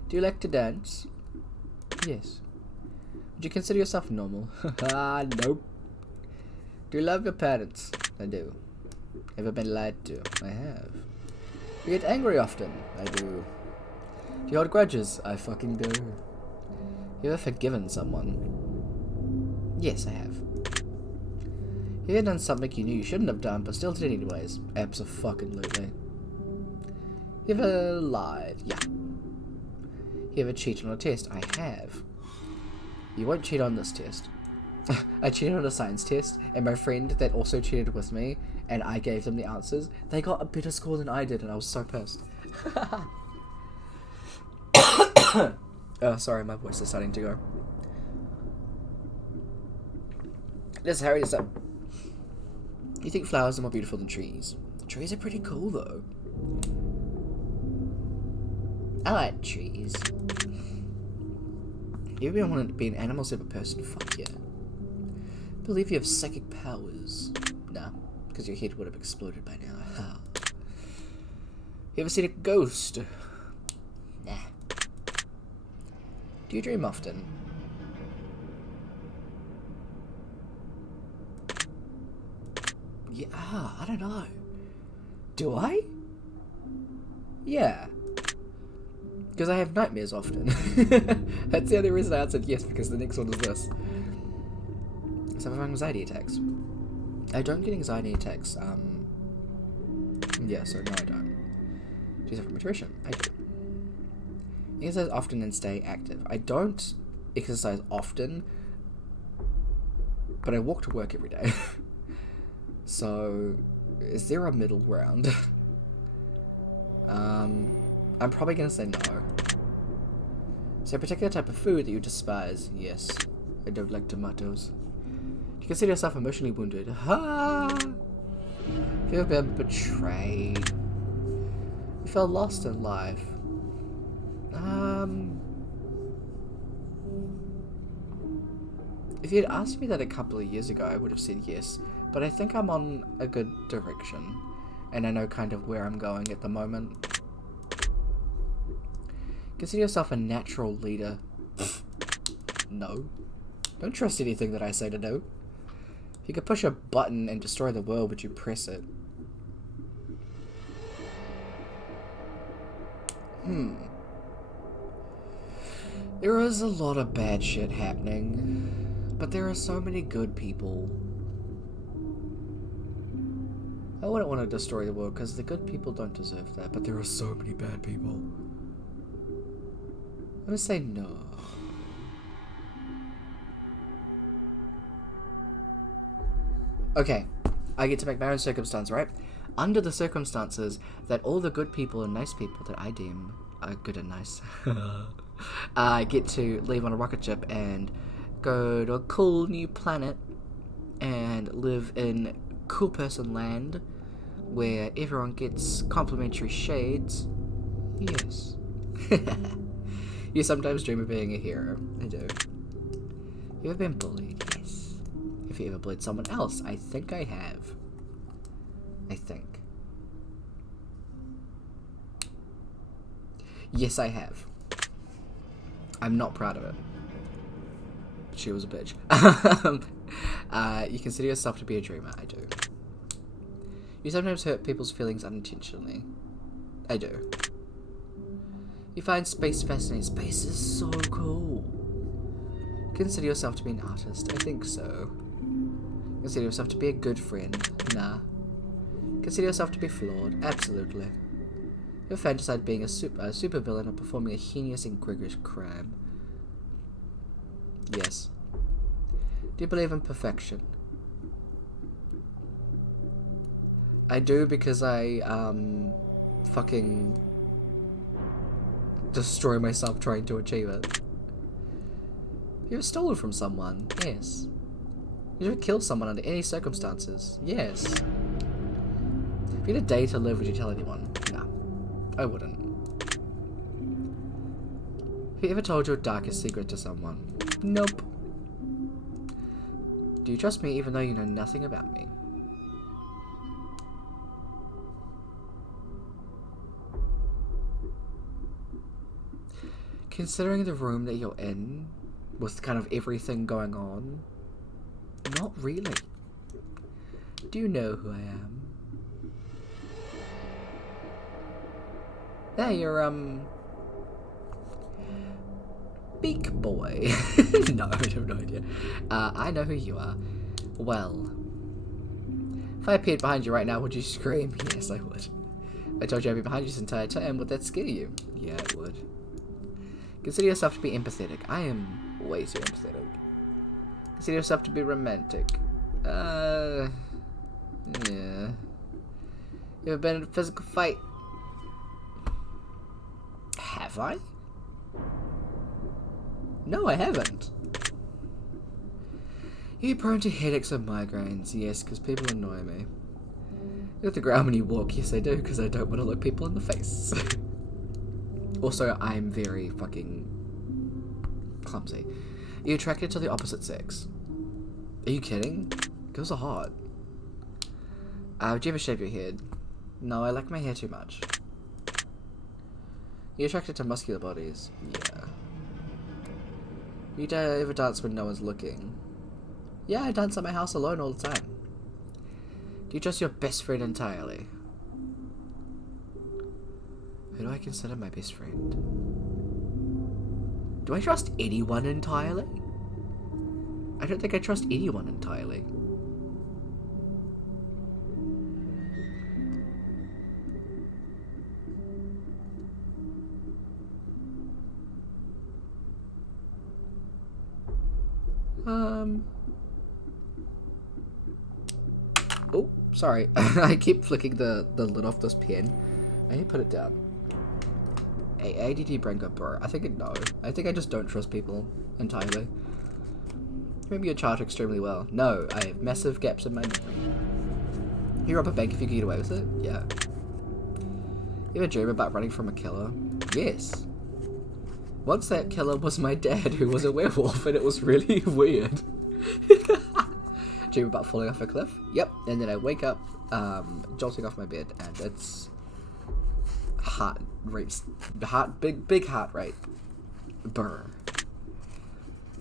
Do you like to dance? Yes. Would you consider yourself normal? Ah, nope. Do you love your parents? I do. Ever been lied to? I have. You get angry often? I do. Do you hold grudges? I fucking do. You ever forgiven someone? Yes, I have. You ever done something you knew you shouldn't have done, but still did anyways? Abso-fucking-lutely. You ever lied? Yeah. You ever cheated on a test? I have. You won't cheat on this test. I cheated on a science test, and my friend that also cheated with me, and I gave them the answers, they got a better score than I did, and I was so pissed. Oh, sorry, my voice is starting to go. Let's hurry this up. You think flowers are more beautiful than trees? Trees are pretty cool, though. I like trees. You ever wanted to be an animal type of person? Fuck yeah. Believe you have psychic powers. Nah, because your head would have exploded by now. You ever seen a ghost? Nah. Do you dream often? Yeah, I don't know. Do I? Yeah. Because I have nightmares often. That's the only reason I answered yes, because the next one is this. So I have anxiety attacks. I don't get anxiety attacks, yeah, so no I don't. Do you suffer from depression? I do. Exercise often and stay active. I don't exercise often, but I walk to work every day. So, is there a middle ground? I'm probably gonna say no. So a particular type of food that you despise? Yes. I don't like tomatoes. Do you consider yourself emotionally wounded? Ha! Have you ever been betrayed? You felt lost in life? If you'd asked me that a couple of years ago, I would have said yes. But I think I'm on a good direction. And I know kind of where I'm going at the moment. Consider yourself a natural leader. No. Don't trust anything that I say to do. If you could push a button and destroy the world, would you press it? There is a lot of bad shit happening, but there are so many good people. I wouldn't want to destroy the world because the good people don't deserve that, but there are so many bad people. I'm gonna say no. Okay, I get to make my own circumstance, right? Under the circumstances that all the good people and nice people that I deem are good and nice, I get to leave on a rocket ship and go to a cool new planet and live in cool person land where everyone gets complimentary shades. Yes. You sometimes dream of being a hero. I do. You ever been bullied? Yes. Have you ever bullied someone else? I think I have. I think. Yes, I have. I'm not proud of it. She was a bitch. You consider yourself to be a dreamer. I do. You sometimes hurt people's feelings unintentionally. I do. You find space fascinating. Space is so cool. Consider yourself to be an artist. I think so. Consider yourself to be a good friend. Nah. Consider yourself to be flawed. Absolutely. You fantasize being a super villain or performing a heinous and egregious crime. Yes. Do you believe in perfection? I do, because I fucking destroy myself trying to achieve it. You've stolen from someone. Yes. You've killed someone under any circumstances. Yes. If you had a day to live, would you tell anyone? No. I wouldn't. Have you ever told your darkest secret to someone? Nope. Do you trust me even though you know nothing about me? Considering the room that you're in, with kind of everything going on, not really. Do you know who I am? Hey, you're, Beak Boy. No, I have no idea. I know who you are. Well, if I appeared behind you right now, would you scream? Yes, I would. If I told you I'd be behind you this entire time, would that scare you? Yeah, it would. Consider yourself to be empathetic. I am way too empathetic. Consider yourself to be romantic. Yeah. You ever been in a physical fight? Have I? No, I haven't. You're prone to headaches and migraines. Yes, because people annoy me. You hit the ground when you walk. Yes, I do, because I don't want to look people in the face. Also, I'm very fucking clumsy. Are you attracted to the opposite sex? Are you kidding? Girls are hot. Would you ever shave your head? No, I like my hair too much. You're attracted to muscular bodies? Yeah. You ever dance when no one's looking? Yeah, I dance at my house alone all the time. Do you trust your best friend entirely? Who do I consider my best friend? Do I trust anyone entirely? I don't think I trust anyone entirely. Oh, sorry. I keep flicking the lid off this pen. I need to put it down. ADD brain got bro. I think no. I think I just don't trust people entirely. Remember your childhood extremely well. No, I have massive gaps in my memory. You rob a bank if you can get away with it? Yeah. You ever dream about running from a killer? Yes. Once that killer was my dad, who was a werewolf, and it was really weird. Dream about falling off a cliff? Yep. And then I wake up, jolting off my bed, and it's heart rate, big heart rate. Brr.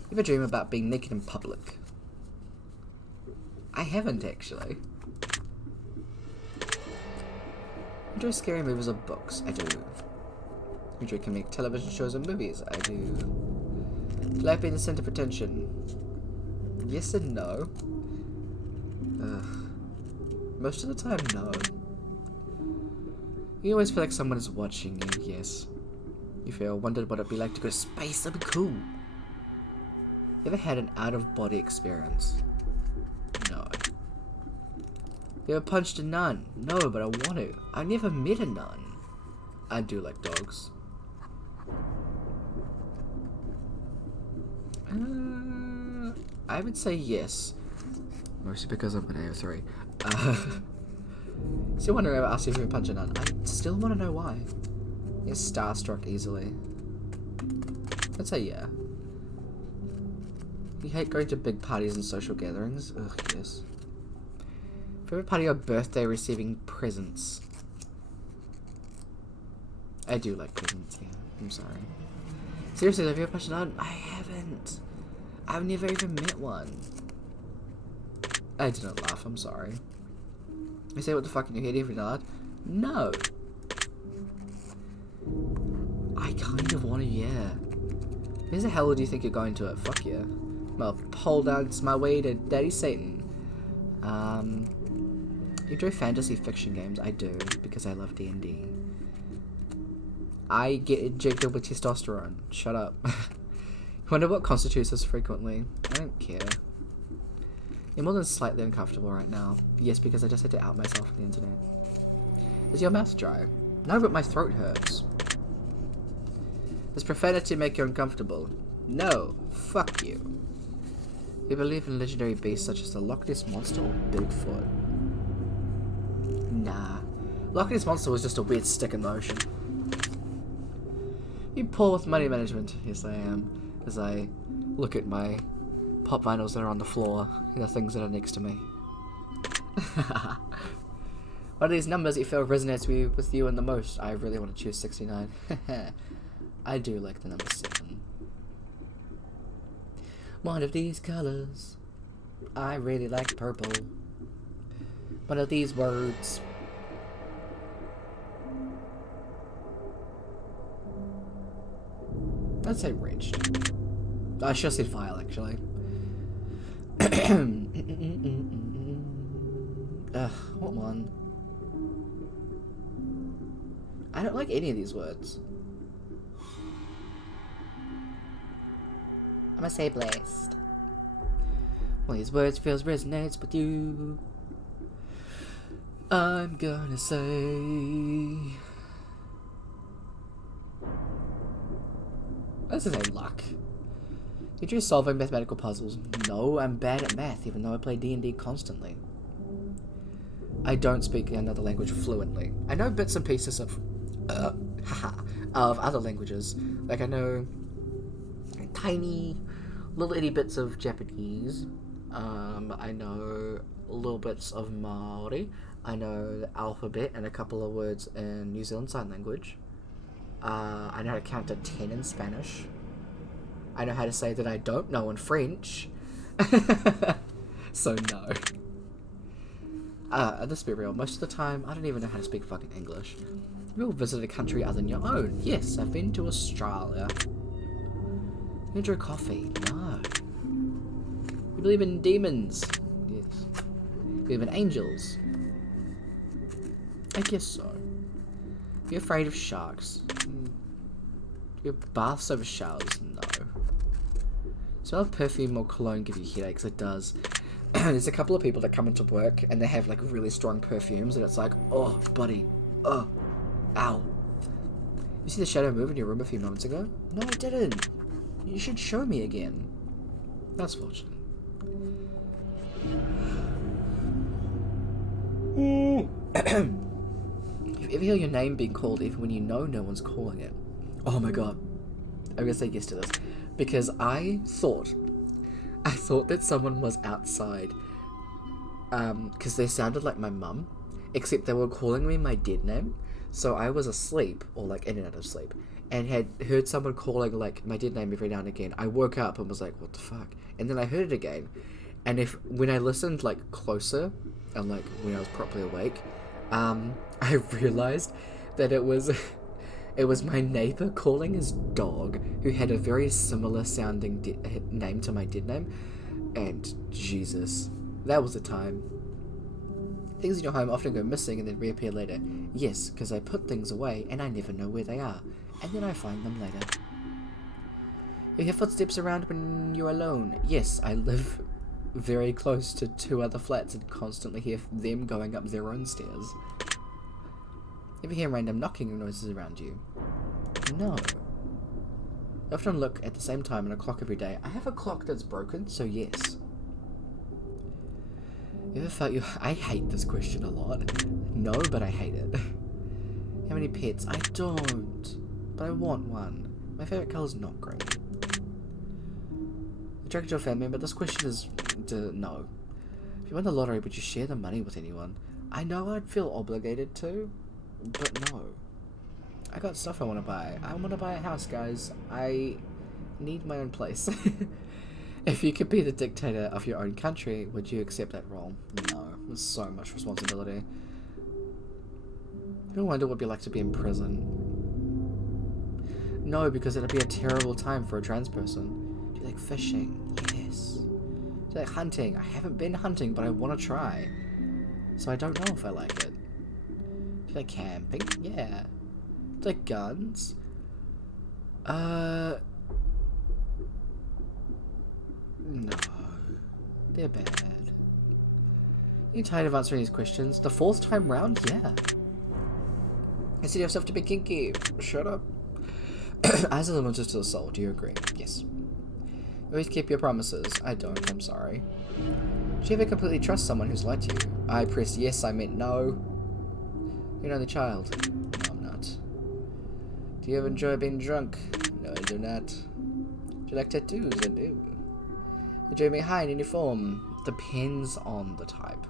You ever dream about being naked in public? I haven't, actually. Enjoy scary movies or books? I do. Enjoy comedic television shows and movies? I do. Like being the center of attention? Yes and no. Most of the time, no. You always feel like someone is watching you, yes. You wondered what it'd be like to go to space? That'd be cool. You ever had an out-of-body experience? No. You ever punched a nun? No, but I want to. I never met a nun. I do like dogs. I would say yes. Mostly because I'm an AO3. Still wondering about asking if you punch a nun. I still want to know why. You're starstruck easily. Let's say yeah. You hate going to big parties and social gatherings? Ugh, yes. Favorite party or birthday receiving presents? I do like presents, yeah. I'm sorry. Seriously, have you ever punched a nun? I haven't. I've never even met one. I didn't laugh, I'm sorry. You say what the fuck in your head every night? No. I kind of want to, yeah. Where the hell do you think you're going to it? Fuck yeah. Well, pole dance my way to Daddy Satan. You enjoy fantasy fiction games? I do, because I love D&D. I get injected with testosterone. Shut up. Wonder what constitutes this frequently. I don't care. You're more than slightly uncomfortable right now. Yes, because I just had to out myself on the internet. Is your mouth dry? No, but my throat hurts. Does profanity make you uncomfortable? No. Fuck you. You believe in legendary beasts such as the Loch Ness Monster or Bigfoot? Nah. Loch Ness Monster was just a weird stick in the ocean. You poor with money management. Yes, I am. As I look at my pop vinyls that are on the floor and the things that are next to me. What are these numbers you feel resonates with you in the most? I really want to choose 69. I do like the number 7. One of these colors. I really like purple. One of these words. I'd say rich. I should have said file, actually. Ugh, what one? I don't like any of these words. I'm gonna say blessed. Well, these words feels resonates with you. I'm gonna say... This is a luck. Did you solving mathematical puzzles? No, I'm bad at math, even though I play D&D constantly. I don't speak another language fluently. I know bits and pieces of other languages. Like I know tiny little itty bits of Japanese. I know little bits of Maori. I know the alphabet and a couple of words in New Zealand Sign Language. I know how to count to 10 in Spanish. I know how to say that I don't know in French. So no. Let's be real, most of the time, I don't even know how to speak fucking English. You ever visit a country other than your own? Yes, I've been to Australia. You enjoy coffee? No. You believe in demons? Yes. You believe in angels? I guess so. You're afraid of sharks? Your baths over showers? No. Smell of perfume or cologne give you headaches? It does. There's a couple of people that come into work and they have like really strong perfumes and it's like, oh, buddy. Oh. Ow. You see the shadow move in your room a few moments ago? No, I didn't. You should show me again. That's fortunate. You ever hear your name being called even when you know no one's calling it? Oh my god. I'm gonna say yes to this. Because I thought that someone was outside. Because they sounded like my mum. Except they were calling me my dead name. So I was asleep, or like in and out of sleep. And had heard someone calling like my dead name every now and again. I woke up and was like, what the fuck? And then I heard it again. And when I listened like closer, and like when I was properly awake, I realized that it was my neighbor calling his dog, who had a very similar sounding name to my dead name. And Jesus, that was a time. Things in your home often go missing and then reappear later. Yes, because I put things away and I never know where they are, and then I find them later. You hear footsteps around when you're alone. Yes, I live very close to 2 other flats and constantly hear them going up their own stairs. Ever hear random knocking noises around you? No. I often look at the same time on a clock every day. I have a clock that's broken, so yes. You ever felt I hate this question a lot. No, but I hate it. How many pets? I don't. But I want one. My favourite colour's not green. Attracted to a family member? This question is... no. If you won the lottery, would you share the money with anyone? I know I'd feel obligated to, but no. I got stuff I want to buy. I want to buy a house, guys. I need my own place. If you could be the dictator of your own country, would you accept that role? No. There's so much responsibility. I wonder what it'd be like to be in prison. No, because it'd be a terrible time for a trans person. Do you like fishing? Yes. Do you like hunting? I haven't been hunting, but I want to try. So I don't know if I like it. Do you like camping? Yeah. Do you like guns? No. They're bad. You tired of answering these questions? The 4th time round? Yeah. Consider yourself to be kinky. Shut up. Eyes are the windows to the soul. Do you agree? Yes. You always keep your promises. I don't. I'm sorry. Do you ever completely trust someone who's lied to you? I pressed yes. I meant no. You're an only child. No, I'm not. Do you ever enjoy being drunk? No, I do not. Do you like tattoos? I do. Enjoy being high in any form? Depends on the type.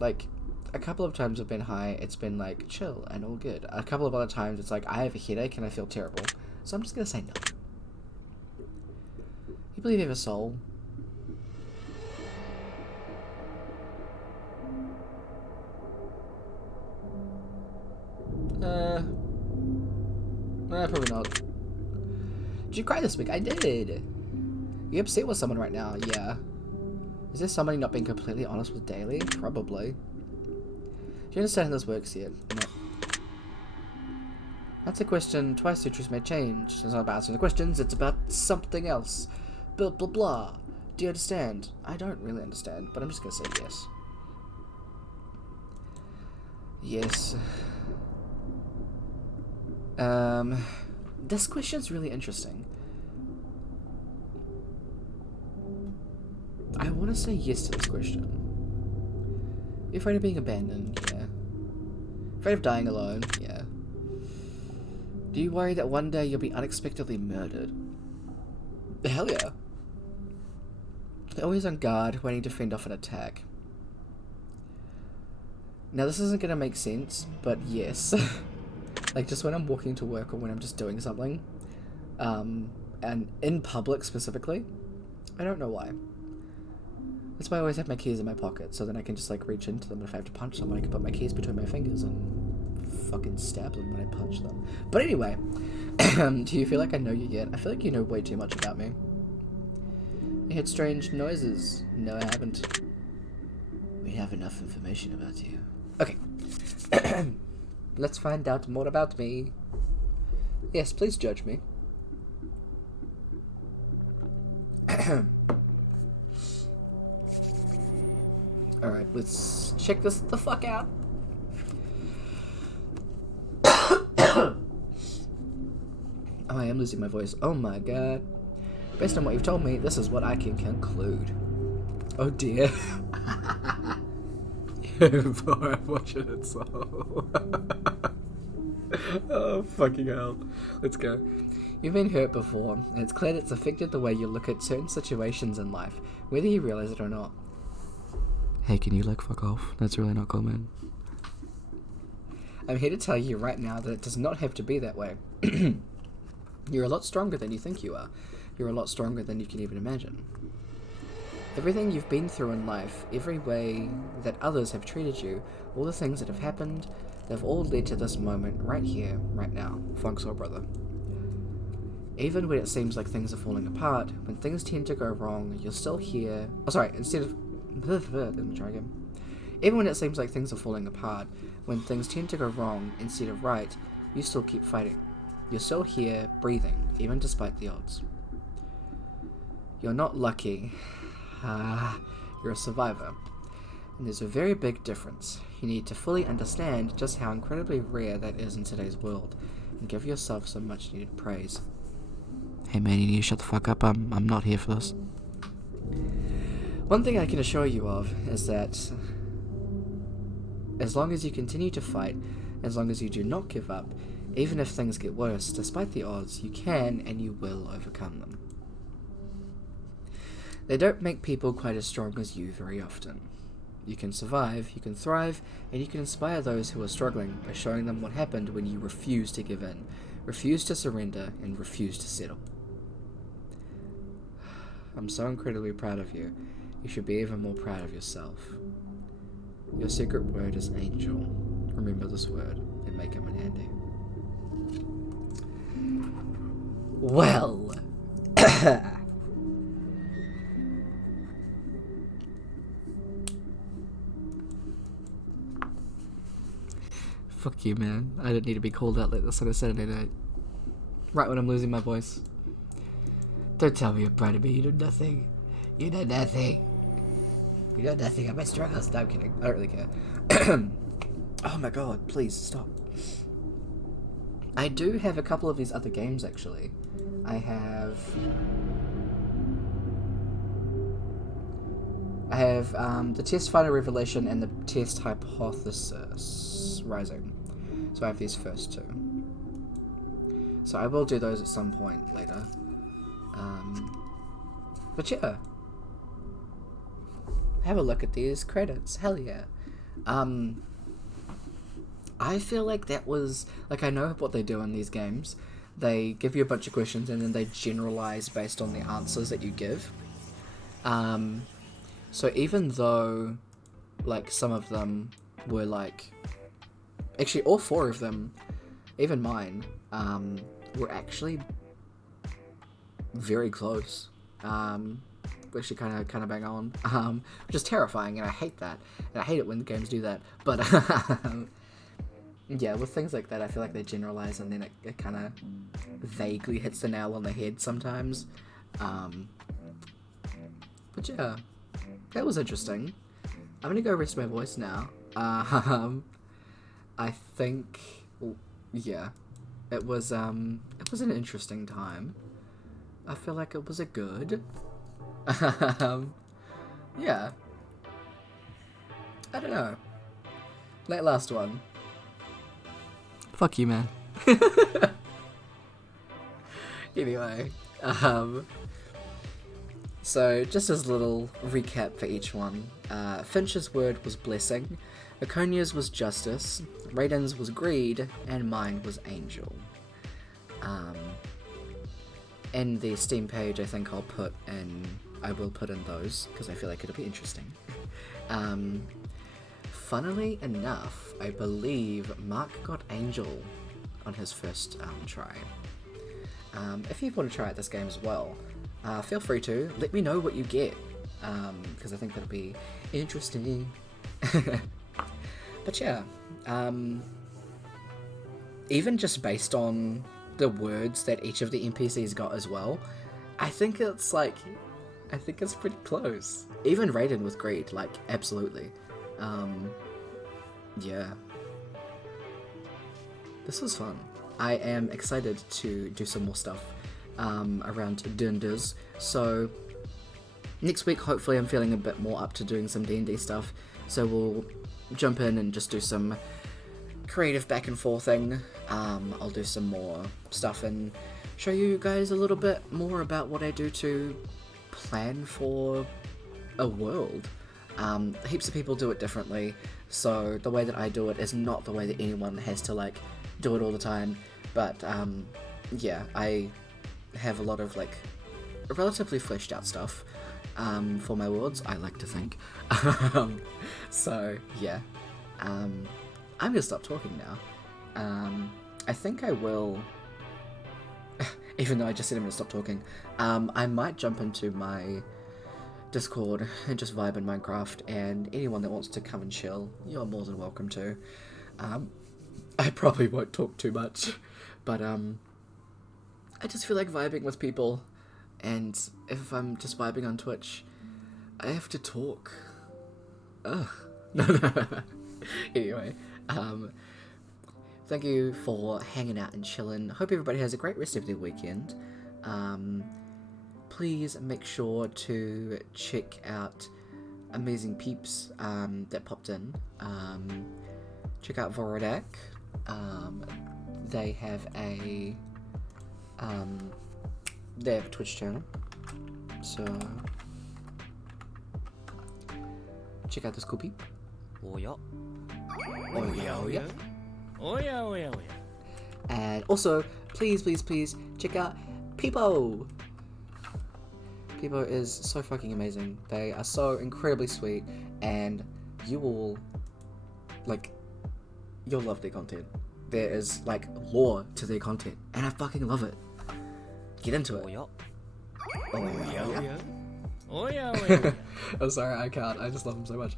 Like, a couple of times I've been high, it's been like chill and all good. A couple of other times it's like I have a headache and I feel terrible. So I'm just gonna say no. You believe you have a soul? Probably not. Did you cry this week? I did. You upset with someone right now? Yeah. Is there somebody not being completely honest with daily? Probably. Do you understand how this works yet? No. That's a question. Twice sutras may change. It's not about answering the questions, it's about something else. Blah blah blah. Do you understand? I don't really understand, but I'm just gonna say yes. Yes. This question's really interesting. I want to say yes to this question. You're afraid of being abandoned? Yeah. Afraid of dying alone? Yeah. Do you worry that one day you'll be unexpectedly murdered? Hell yeah. They're always on guard, waiting to fend off an attack. Now this isn't going to make sense, but yes. Like just when I'm walking to work or when I'm just doing something, and in public specifically, I don't know why. That's why I always have my keys in my pocket, so then I can just like reach into them. If I have to punch someone, I can put my keys between my fingers and fucking stab them when I punch them. But anyway, do you feel like I know you yet? I feel like you know way too much about me. You heard strange noises. No, I haven't. We have enough information about you. Okay. Let's find out more about me. Yes, please judge me. Alright, let's check this the fuck out. Oh, I am losing my voice. Oh my god. Based on what you've told me, this is what I can conclude. Oh dear. Poor unfortunate soul. Oh, fucking hell. Let's go. You've been hurt before, and it's clear it's affected the way you look at certain situations in life, whether you realize it or not. Hey, can you, like, fuck off? That's really not cool, man. I'm here to tell you right now that it does not have to be that way. You're a lot stronger than you think you are. You're a lot stronger than you can even imagine. Everything you've been through in life, every way that others have treated you, all the things that have happened, they've all led to this moment right here, right now, Funk Soul Brother. Even when it seems like things are falling apart, when things tend to go wrong, you're still here. Oh, sorry, instead of... Let me try again. Even when it seems like things are falling apart, when things tend to go wrong instead of right, you still keep fighting. You're still here, breathing, even despite the odds. You're not lucky. You're a survivor. And there's a very big difference. You need to fully understand just how incredibly rare that is in today's world, and give yourself some much needed praise. Hey man, you need to shut the fuck up. I'm not here for this. One thing I can assure you of is that As long as you continue to fight, as long as you do not give up, even if things get worse, despite the odds, you can and you will overcome them. They don't make people quite as strong as you very often. You can survive, you can thrive, and you can inspire those who are struggling by showing them what happened when you refuse to give in, refuse to surrender, and refuse to settle. I'm so incredibly proud of you. You should be even more proud of yourself. Your secret word is angel. Remember this word and make him an handy. Well. Fuck you, man. I didn't need to be called out like this on a Saturday night. Right when I'm losing my voice. Don't tell me you're proud of me. You know nothing. You know nothing. You know nothing of my struggles. No, I'm kidding. I don't really care. Oh my god, please stop. I do have a couple of these other games, actually. I have the Test Final Revelation and the Test Hypothesis Rising. So I have these first two. So I will do those at some point later. But yeah. Have a look at these credits. Hell yeah. I feel like that was... Like, I know what they do in these games. They give you a bunch of questions and then they generalize based on the answers that you give. So even though, like, some of them were, like... Actually, all four of them, even mine, were actually very close. Actually kind of bang on. Which is terrifying, and I hate that. And I hate it when the games do that. But, yeah, with things like that, I feel like they generalize and then it kind of vaguely hits the nail on the head sometimes. But yeah, that was interesting. I'm gonna go rest my voice now. I think, yeah, it was an interesting time. I feel like it was a good. Yeah. I don't know. That last one. Fuck you, man. Anyway, so just as a little recap for each one. Finch's word was blessing, Verconia's was justice, Raiden's was greed, and mine was angel. In the Steam page, I think I will put in those, because I feel like it'll be interesting. Funnily enough, I believe Mark got Angel on his first try. If you want to try out this game as well, feel free to. Let me know what you get, because I think that'll be interesting. But yeah, even just based on the words that each of the NPCs got as well, I think it's pretty close. Even Raiden with greed, like, absolutely. Yeah. This was fun. I am excited to do some more stuff around D&Ds. So next week, hopefully, I'm feeling a bit more up to doing some D&D stuff. So we'll jump in and just do some creative back and forthing. I'll do some more stuff and show you guys a little bit more about what I do to plan for a world. Heaps of people do it differently, so the way that I do it is not the way that anyone has to, like, do it all the time, but, yeah, I have a lot of, like, relatively fleshed out stuff, for my worlds, I like to think. So, yeah, I'm gonna stop talking now. I think I will, even though I just said I'm gonna stop talking, I might jump into my Discord and just vibe in Minecraft, and anyone that wants to come and chill, you're more than welcome to. I probably won't talk too much, but I just feel like vibing with people, and if I'm just vibing on Twitch, I have to talk. Ugh. No. Anyway, thank you for hanging out and chilling. Hope everybody has a great rest of their weekend. Please make sure to check out Amazing Peeps that popped in. check out Vorodak. They have a Twitch channel, so check out this cool peep. Oh yeah. Oh yeah, oh yeah. Oh yeah, oh yeah, oh yeah. And also, please check out Peepo. Peepo is so fucking amazing. They are so incredibly sweet, and you'll love their content. There is like lore to their content, and I fucking love it. Get into it. Oh yeah. Oh yeah, oh yeah. Oh yeah, oh yeah. I'm sorry, I can't. I just love them so much.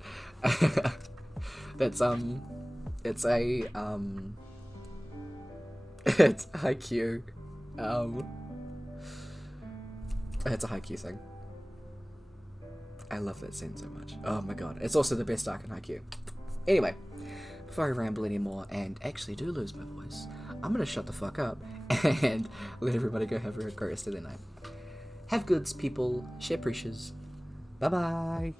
It's it's haiku. It's a haiku thing. I love that scene so much. Oh my god. It's also the best arc in haiku. Anyway, before I ramble anymore and actually do lose my voice, I'm gonna shut the fuck up and let everybody go have a great rest of their night. Have goods, people. Share precious. Bye bye.